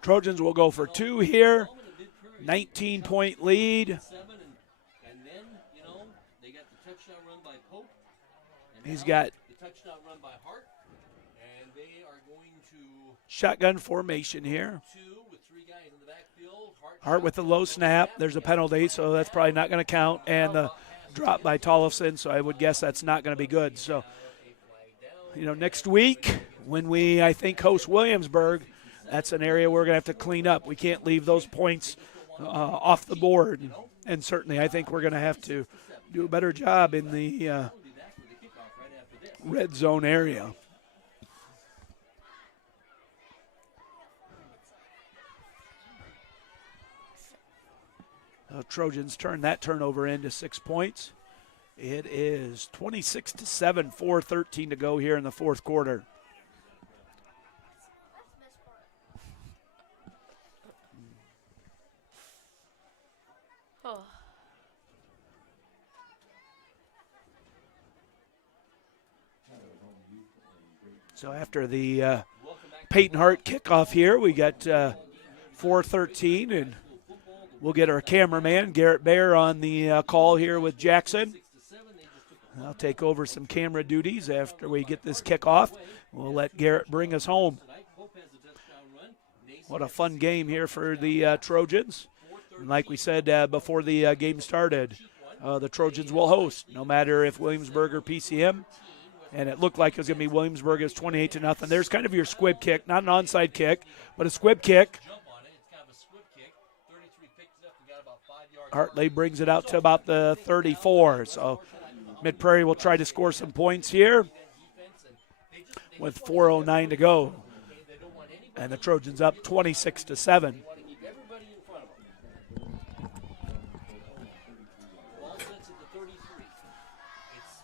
Trojans will go for 2 here. 19-point lead. He's got shotgun formation here. Hart with the low snap. There's a penalty, so that's probably not going to count. And the drop by Tollefson, so I would guess that's not going to be good. So, next week when we, I think, host Williamsburg, that's an area we're going to have to clean up. We can't leave those points off the board. And certainly I think we're going to have to do a better job in the red zone area. Trojans turn that turnover into 6 points. It is 26-7, 4:13 to go here in the fourth quarter. Oh. So after the Peyton Hart kickoff here, we got 4:13, and we'll get our cameraman, Garrett Bear, on the call here with Jackson. I'll take over some camera duties after we get this kickoff. We'll let Garrett bring us home. What a fun game here for the Trojans. And like we said before the game started, the Trojans will host, no matter if Williamsburg or PCM. And it looked like it was going to be Williamsburg as 28-0. There's kind of your squib kick, not an onside kick, but a squib kick. Hartley brings it out to about the 34. So Mid-Prairie will try to score some points here. with 4:09 to go. And the Trojans up 26-7.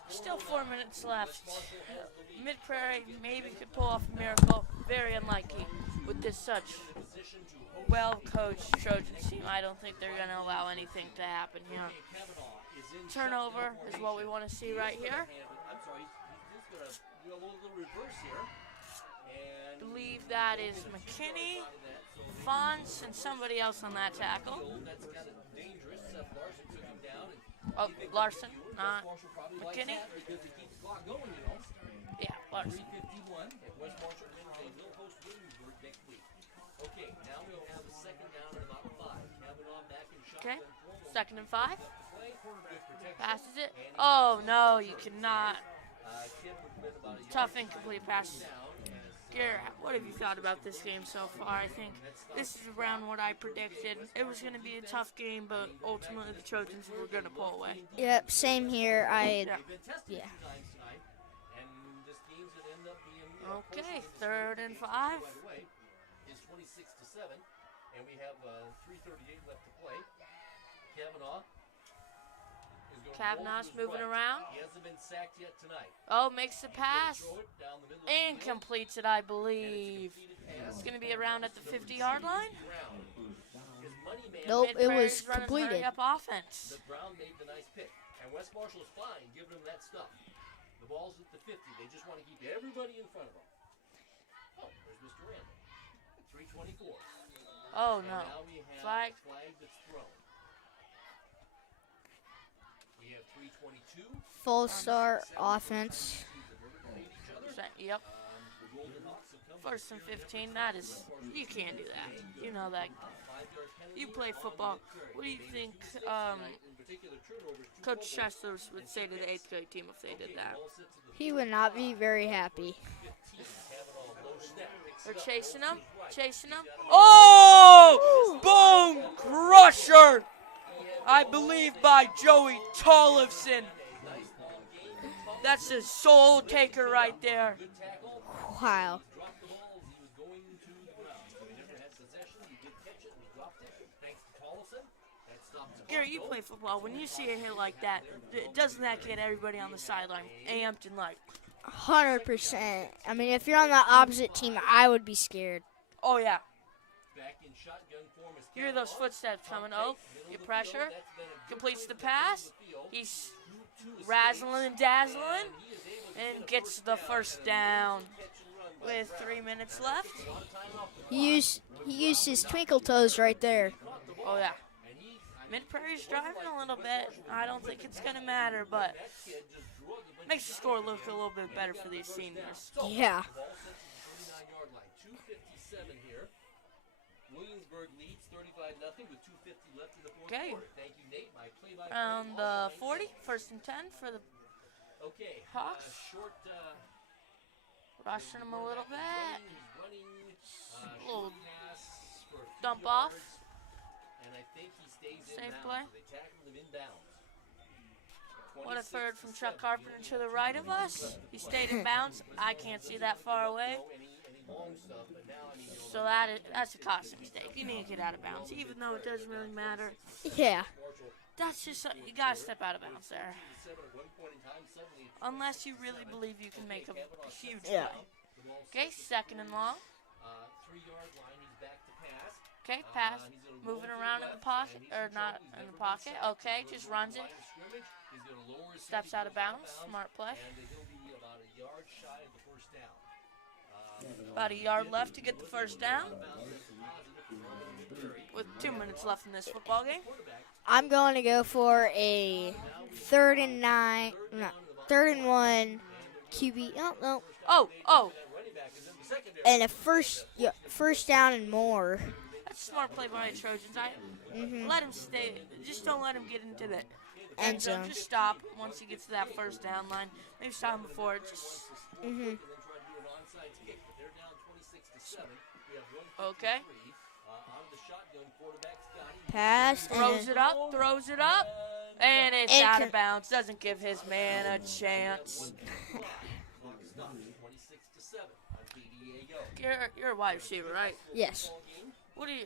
Still 4 minutes left. Mid-Prairie maybe could pull off a miracle. Very unlikely with this such well-coached Trojans team. I don't think they're going to allow anything to happen here. Turnover is what we want to see right here. I believe that is McKinney, Fons, and somebody else on that tackle. Oh, Larson, not McKinney. Yeah, Larson. Okay, 2nd and 5. Passes it. Oh, no, you cannot. Tough incomplete pass. Garrett, what have you thought about this game so far? I think this is around what I predicted. It was going to be a tough game, but ultimately the Trojans were going to pull away. Yep, same here. Yeah. Okay, 3rd and 5. Is 26-7, and we have 3:38 left to play. Kavanaugh's moving around. He hasn't been sacked yet tonight. Oh, makes the pass. And completes it, I believe. It's going to be around at the 50-yard line. Nope, it was Mid-Prairie's running completed. hurry-up offense. Brown made the nice pick, and West Marshall's fine giving him that stuff. The ball's at the 50. They just want to keep everybody in front of them. Oh, there's Mr. Randall. 3:24. Oh, And no. now we have Flag. flag that's thrown. We have 3:22. Full start offense. Yep. 1st and 15. That is, you can't do that. You know that. You play football. What do you think Coach Chester would say to the 8th grade team if they did that? He would not be very happy. They're chasing him. Chasing him. Oh! Boom! Crusher! I believe by Joey Tollefson. That's a soul taker right there. Wow. Gary, you play football. When you see a hit like that, doesn't that get everybody on the sideline amped and like? 100%. I mean, if you're on the opposite team, I would be scared. Oh yeah. Hear those footsteps coming. Oh, you pressure. Completes the pass. He's razzling and dazzling and gets the 1st down with 3 minutes left. He used his twinkle toes right there. Oh yeah. Mid-Prairie's driving a little bit. I don't think it's going to matter, but makes the score look a little bit better for these seniors. Yeah. 2:57 here. Williamsburg leads 35-0 with 2:50 left in the fourth Okay. quarter. Thank you, Nate. My play-by-play. Around the 40, 1st and 10 for the Okay. Hawks. Short. Rushing them a little bit. Running. Little Pass for a few dump yards, off. and I think he stays Safe inbounds. play. So they tackled him inbounds. What a third from Chuck Carpenter to the right of us. He stayed in bounds. I can't see that far away. Any long stuff, but now I mean, So that's a costly mistake. You need to get out of bounds, even though it doesn't really matter. Yeah. That's just you gotta step out of bounds there. Unless you really believe you can make a huge play. Okay, 2nd and long. 3-yard line. He's back to pass. Okay, pass. Moving around in the pocket, or not in the pocket. Okay, just runs it. Steps out of bounds. Smart play. And he'll be about a yard shy of the 1st down. About a yard left to get the 1st down. With 2 minutes left in this football game. I'm going to go for a 3rd and 1 QB. No. Oh. And a first down and more. That's a smart play by the Trojans. Let him stay. Just don't let him get into the end zone. Just stop once he gets to that 1st down line. Maybe stop him before it. Just. Okay. Pass. Throws it up. And it's out of bounds. Doesn't give his man a chance. Stuff 26-7 on KDAO. Garrett, you're a wide receiver, right? Yes. What do you?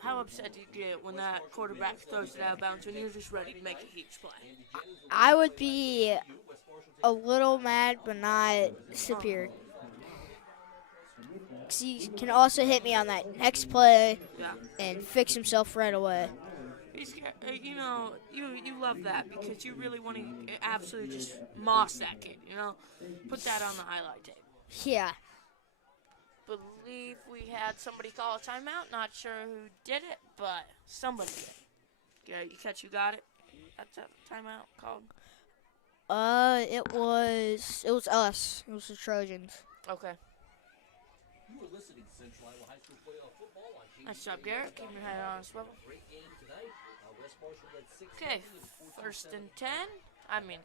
How upset do you get when that quarterback throws it out of bounds when you're just ready to make a huge play? I would be a little mad, but not severe. 'Cause he can also hit me on that next play Yeah. and fix himself right away. You know, you love that because you really want to absolutely just moss that kid, you know? Put that on the highlight tape. Yeah. Believe we had somebody call a timeout. Not sure who did it, but somebody did. Garrett, you catch who got it? That's a timeout called? It was us. It was the Trojans. Okay. You were listening to Central Iowa High School playoff football on KDAO. Nice job, Garrett. Keep your head on a swivel. Great game tonight. West Marshall led 6 Okay, first and 10.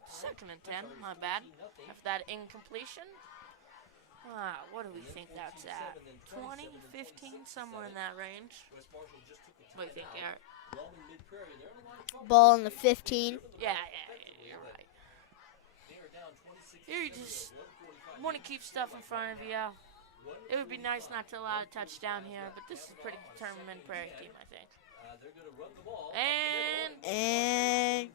Second and 10. My bad. After that incompletion. What do we think that's at? 20, 15, somewhere in that range. What do you think, Garrett? Wellman, Mid-Prairie, they're in a lot of trouble. Ball in the 15. Yeah, you're right. They are down 26. Here you just want to keep stuff in front of you. It would be nice not to allow a touchdown here, but this is a pretty determined Mid-Prairie team, I think. They're going to run the ball. And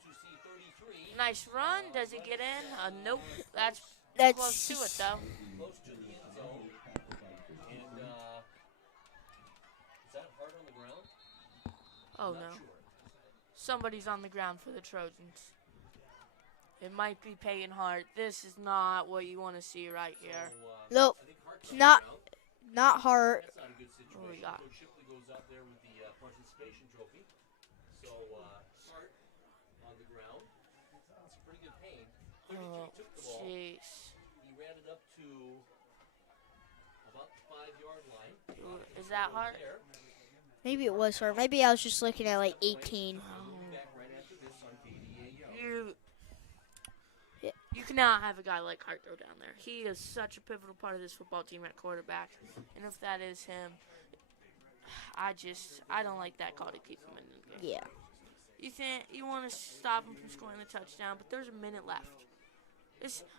nice run. Does he get in? Nope. That's close to it, though. Close to the end zone. And is that hard on the ground? Oh, no. Somebody's on the ground for the Trojans. It might be Peyton Hart. This is not what you want to see right here. nope, not Hart. That's not a good situation. What we got? Coach Shipley goes out there with the participation trophy. So Hart on the ground. That's a pretty good pain. Oh, took the ball. jeez. He ran it up to about the 5-yard line. Is that Hart? There. Maybe it was Hart. Maybe I was just looking at like 18. Back right after this on KDAO. You cannot have a guy like Hart go down there. He is such a pivotal part of this football team at quarterback. And if that is him, I don't like that call to keep him in the game. Yeah. You want to stop him from scoring the touchdown, but there's a minute left.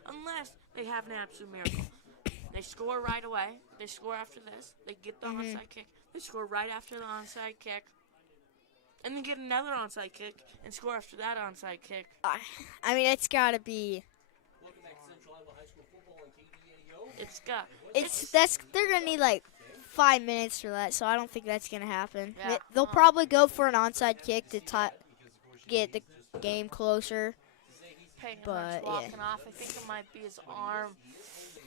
Unless they have an absolute miracle. They score right away. They score after this. They get the onside kick. They score right after the onside kick. And then get another onside kick and score after that onside kick. I mean, it's got to be. Welcome back to Central Iowa High School football on KDAO. They're gonna need like 5 minutes for that, so I don't think that's gonna happen. Yeah. They'll probably go for an onside kick to get the game closer. Peyton But, Hart's yeah. walking off. I think it might be his arm.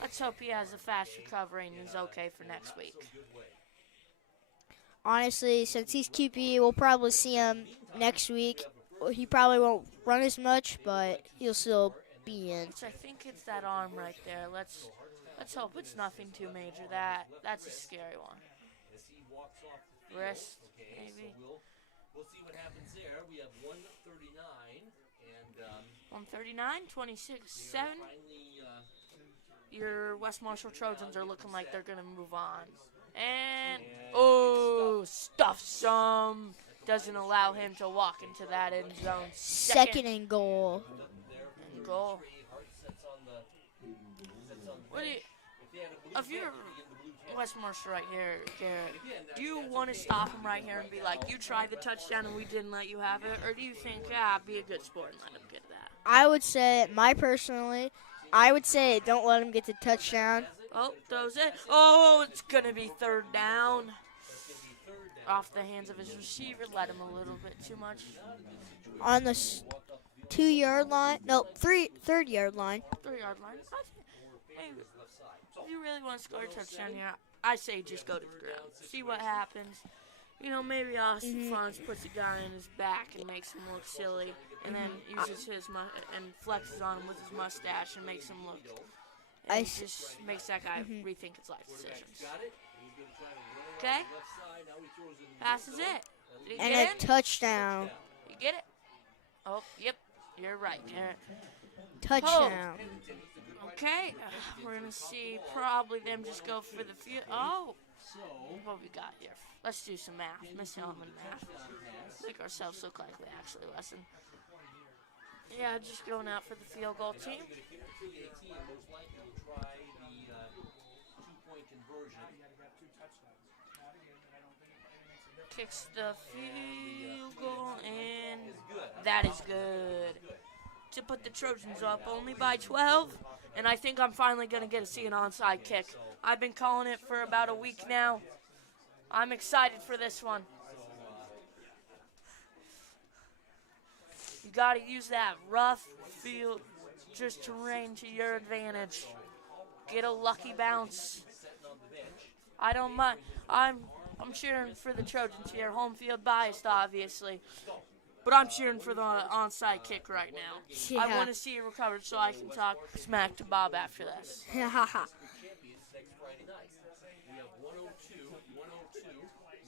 Let's hope he has a fast recovery and he's okay for next week. Honestly, since he's QB, we'll probably see him next week. He probably won't run as much, but he'll still be in. So I think it's that arm right there. Let's hope it's nothing too major. That's a scary one. Wrist, maybe. We'll see what happens there. We have 139 and 139, 26-7. Your West Marshall Trojans are looking like they're going to move on. And, stuffs him. Doesn't allow him to walk into that end zone. Second and goal. And goal. What do you, if you're West Marshall right here, Garrett, do you want to stop him right here and be like, you tried the touchdown and we didn't let you have it? Or do you think, be a good sport and let him get that? I would say, I would say don't let him get the touchdown. Oh, throws it. Oh, it's going to be third down. Off the hands of his receiver. Let him a little bit too much. On the 2-yard line. No, third yard line. 3-yard line. Hey, if you really want to score a touchdown here, I say just go to the ground. See what happens. You know, maybe Austin Franz puts a guy in his back and makes him look silly, and then uses and flexes on him with his mustache and makes him look. And just makes that guy rethink his life decisions. Okay? Passes it. Did he And get a in? touchdown. You get it? Oh, yep. You're right, Garrett. Touchdown. Okay. We're going to see probably them just go for the field. Oh. What we got here? Let's do some math. Miss Hellman math. Make ourselves look like we actually lesson. Yeah, just going out for the field goal team. conversion. Kicks the field goal, and that is good. To put the Trojans up only by 12, and I think I'm finally going to get to see an onside kick. I've been calling it for about a week now. I'm excited for this one. You got to use that rough field just terrain to your advantage. Get a lucky bounce. I don't mind. I'm cheering for the Trojans here. Home field biased, obviously. But I'm cheering for the onside kick right now. Yeah. I want to see it recovered so I can talk smack to Bob after this. Champions next Friday night. We have 102,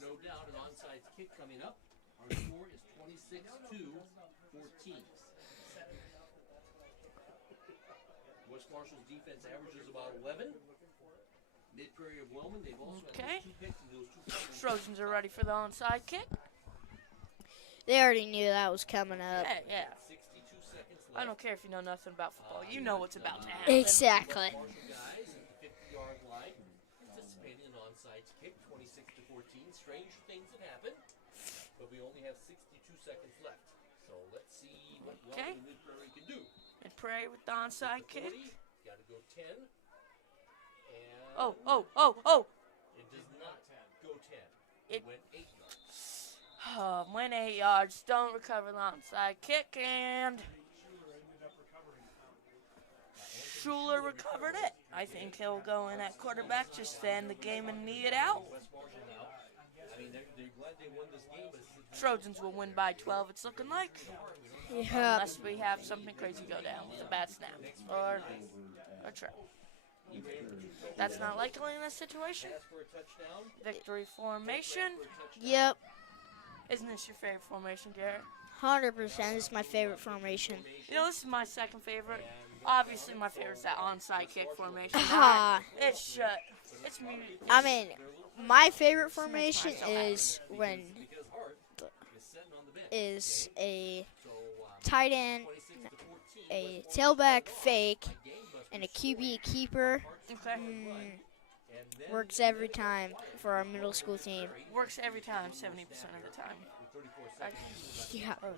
no doubt, an onside kick coming up. Our score is 26-14. West Marshall's defense averages about 11. Mid-Prairie of Wellman, they've also had 2 picks in those 2 games. Trojans are ready for the onside kick. They already knew that was coming up. Yeah. 62 seconds left. I don't care if you know nothing about football. You know what's about to happen. Exactly. Marshall guys at the 50-yard line anticipating an onside kick, 26-14. Strange things have happened, but we only have 62 seconds left. So let's see what Wellman and Mid-Prairie can do. Mid-Prairie with the onside kick. Got to go 10. And Oh. it does not go 10. It went 8 yards. Went 8 yards. Don't recover the onside kick, and Schuler recovered it. I think he'll go in at quarterback just to end the game and knee it out. West Marshall now. I mean, they're glad they won this game. Trojans will win by 12, it's looking like. Yeah. Unless we have something crazy go down with a bad snap or a trip. That's not likely in this situation. Victory formation. Yep. Isn't this your favorite formation, Garrett? 100%. This is my favorite formation. You know, this is my second favorite. Obviously, my favorite is that onside kick formation. It's me. I mean, my favorite formation is when is a tight end, a tailback fake, and a QB keeper. Okay. Works every time for our middle school team. Works every time, 70% of the time. Yeah. Oh,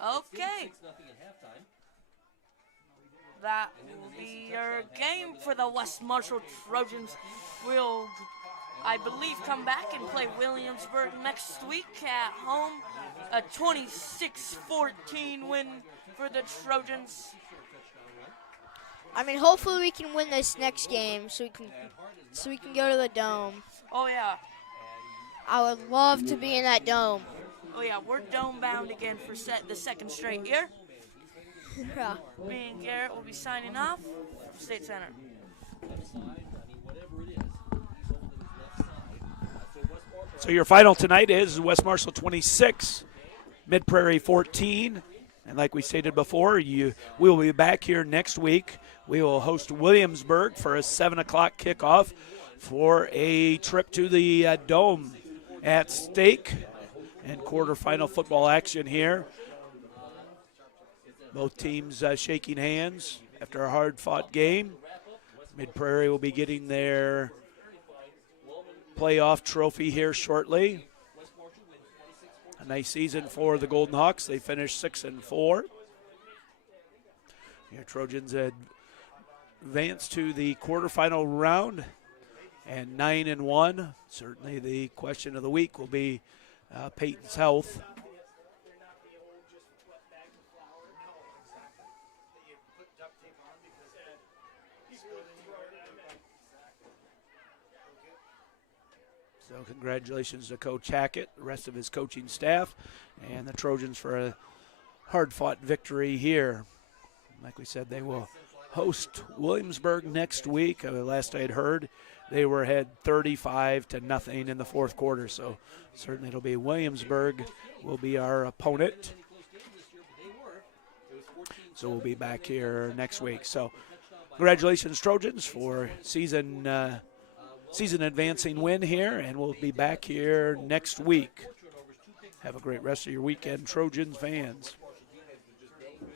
no. Okay. That will be your game for the West Marshall Trojans. Will, I believe, come back and play Williamsburg next week at home. A 26-14 win for the Trojans. I mean, hopefully we can win this next game so we can go to the dome. Oh, yeah. I would love to be in that dome. Oh, yeah, we're dome-bound again for the second straight year. Yeah. Me and Garrett will be signing off from State Center. So your final tonight is West Marshall 26, Mid-Prairie 14. And like we stated before, we will be back here next week. We will host Williamsburg for a 7 o'clock kickoff for a trip to the Dome at stake and quarterfinal football action here. Both teams shaking hands after a hard-fought game. Mid-Prairie will be getting their playoff trophy here shortly. A nice season for the Golden Hawks. They finished 6-4. Your Trojans advance to the quarterfinal round and 9-1. Certainly the question of the week will be Peyton's health. So congratulations to Coach Hackett, the rest of his coaching staff, and the Trojans for a hard-fought victory here. Like we said, they will host Williamsburg next week. Last I had heard, they were ahead 35-0 in the fourth quarter. So certainly it'll be Williamsburg will be our opponent. So we'll be back here next week. So congratulations, Trojans, for season advancing win here, and we'll be back here next week. Have a great rest of your weekend, Trojans fans.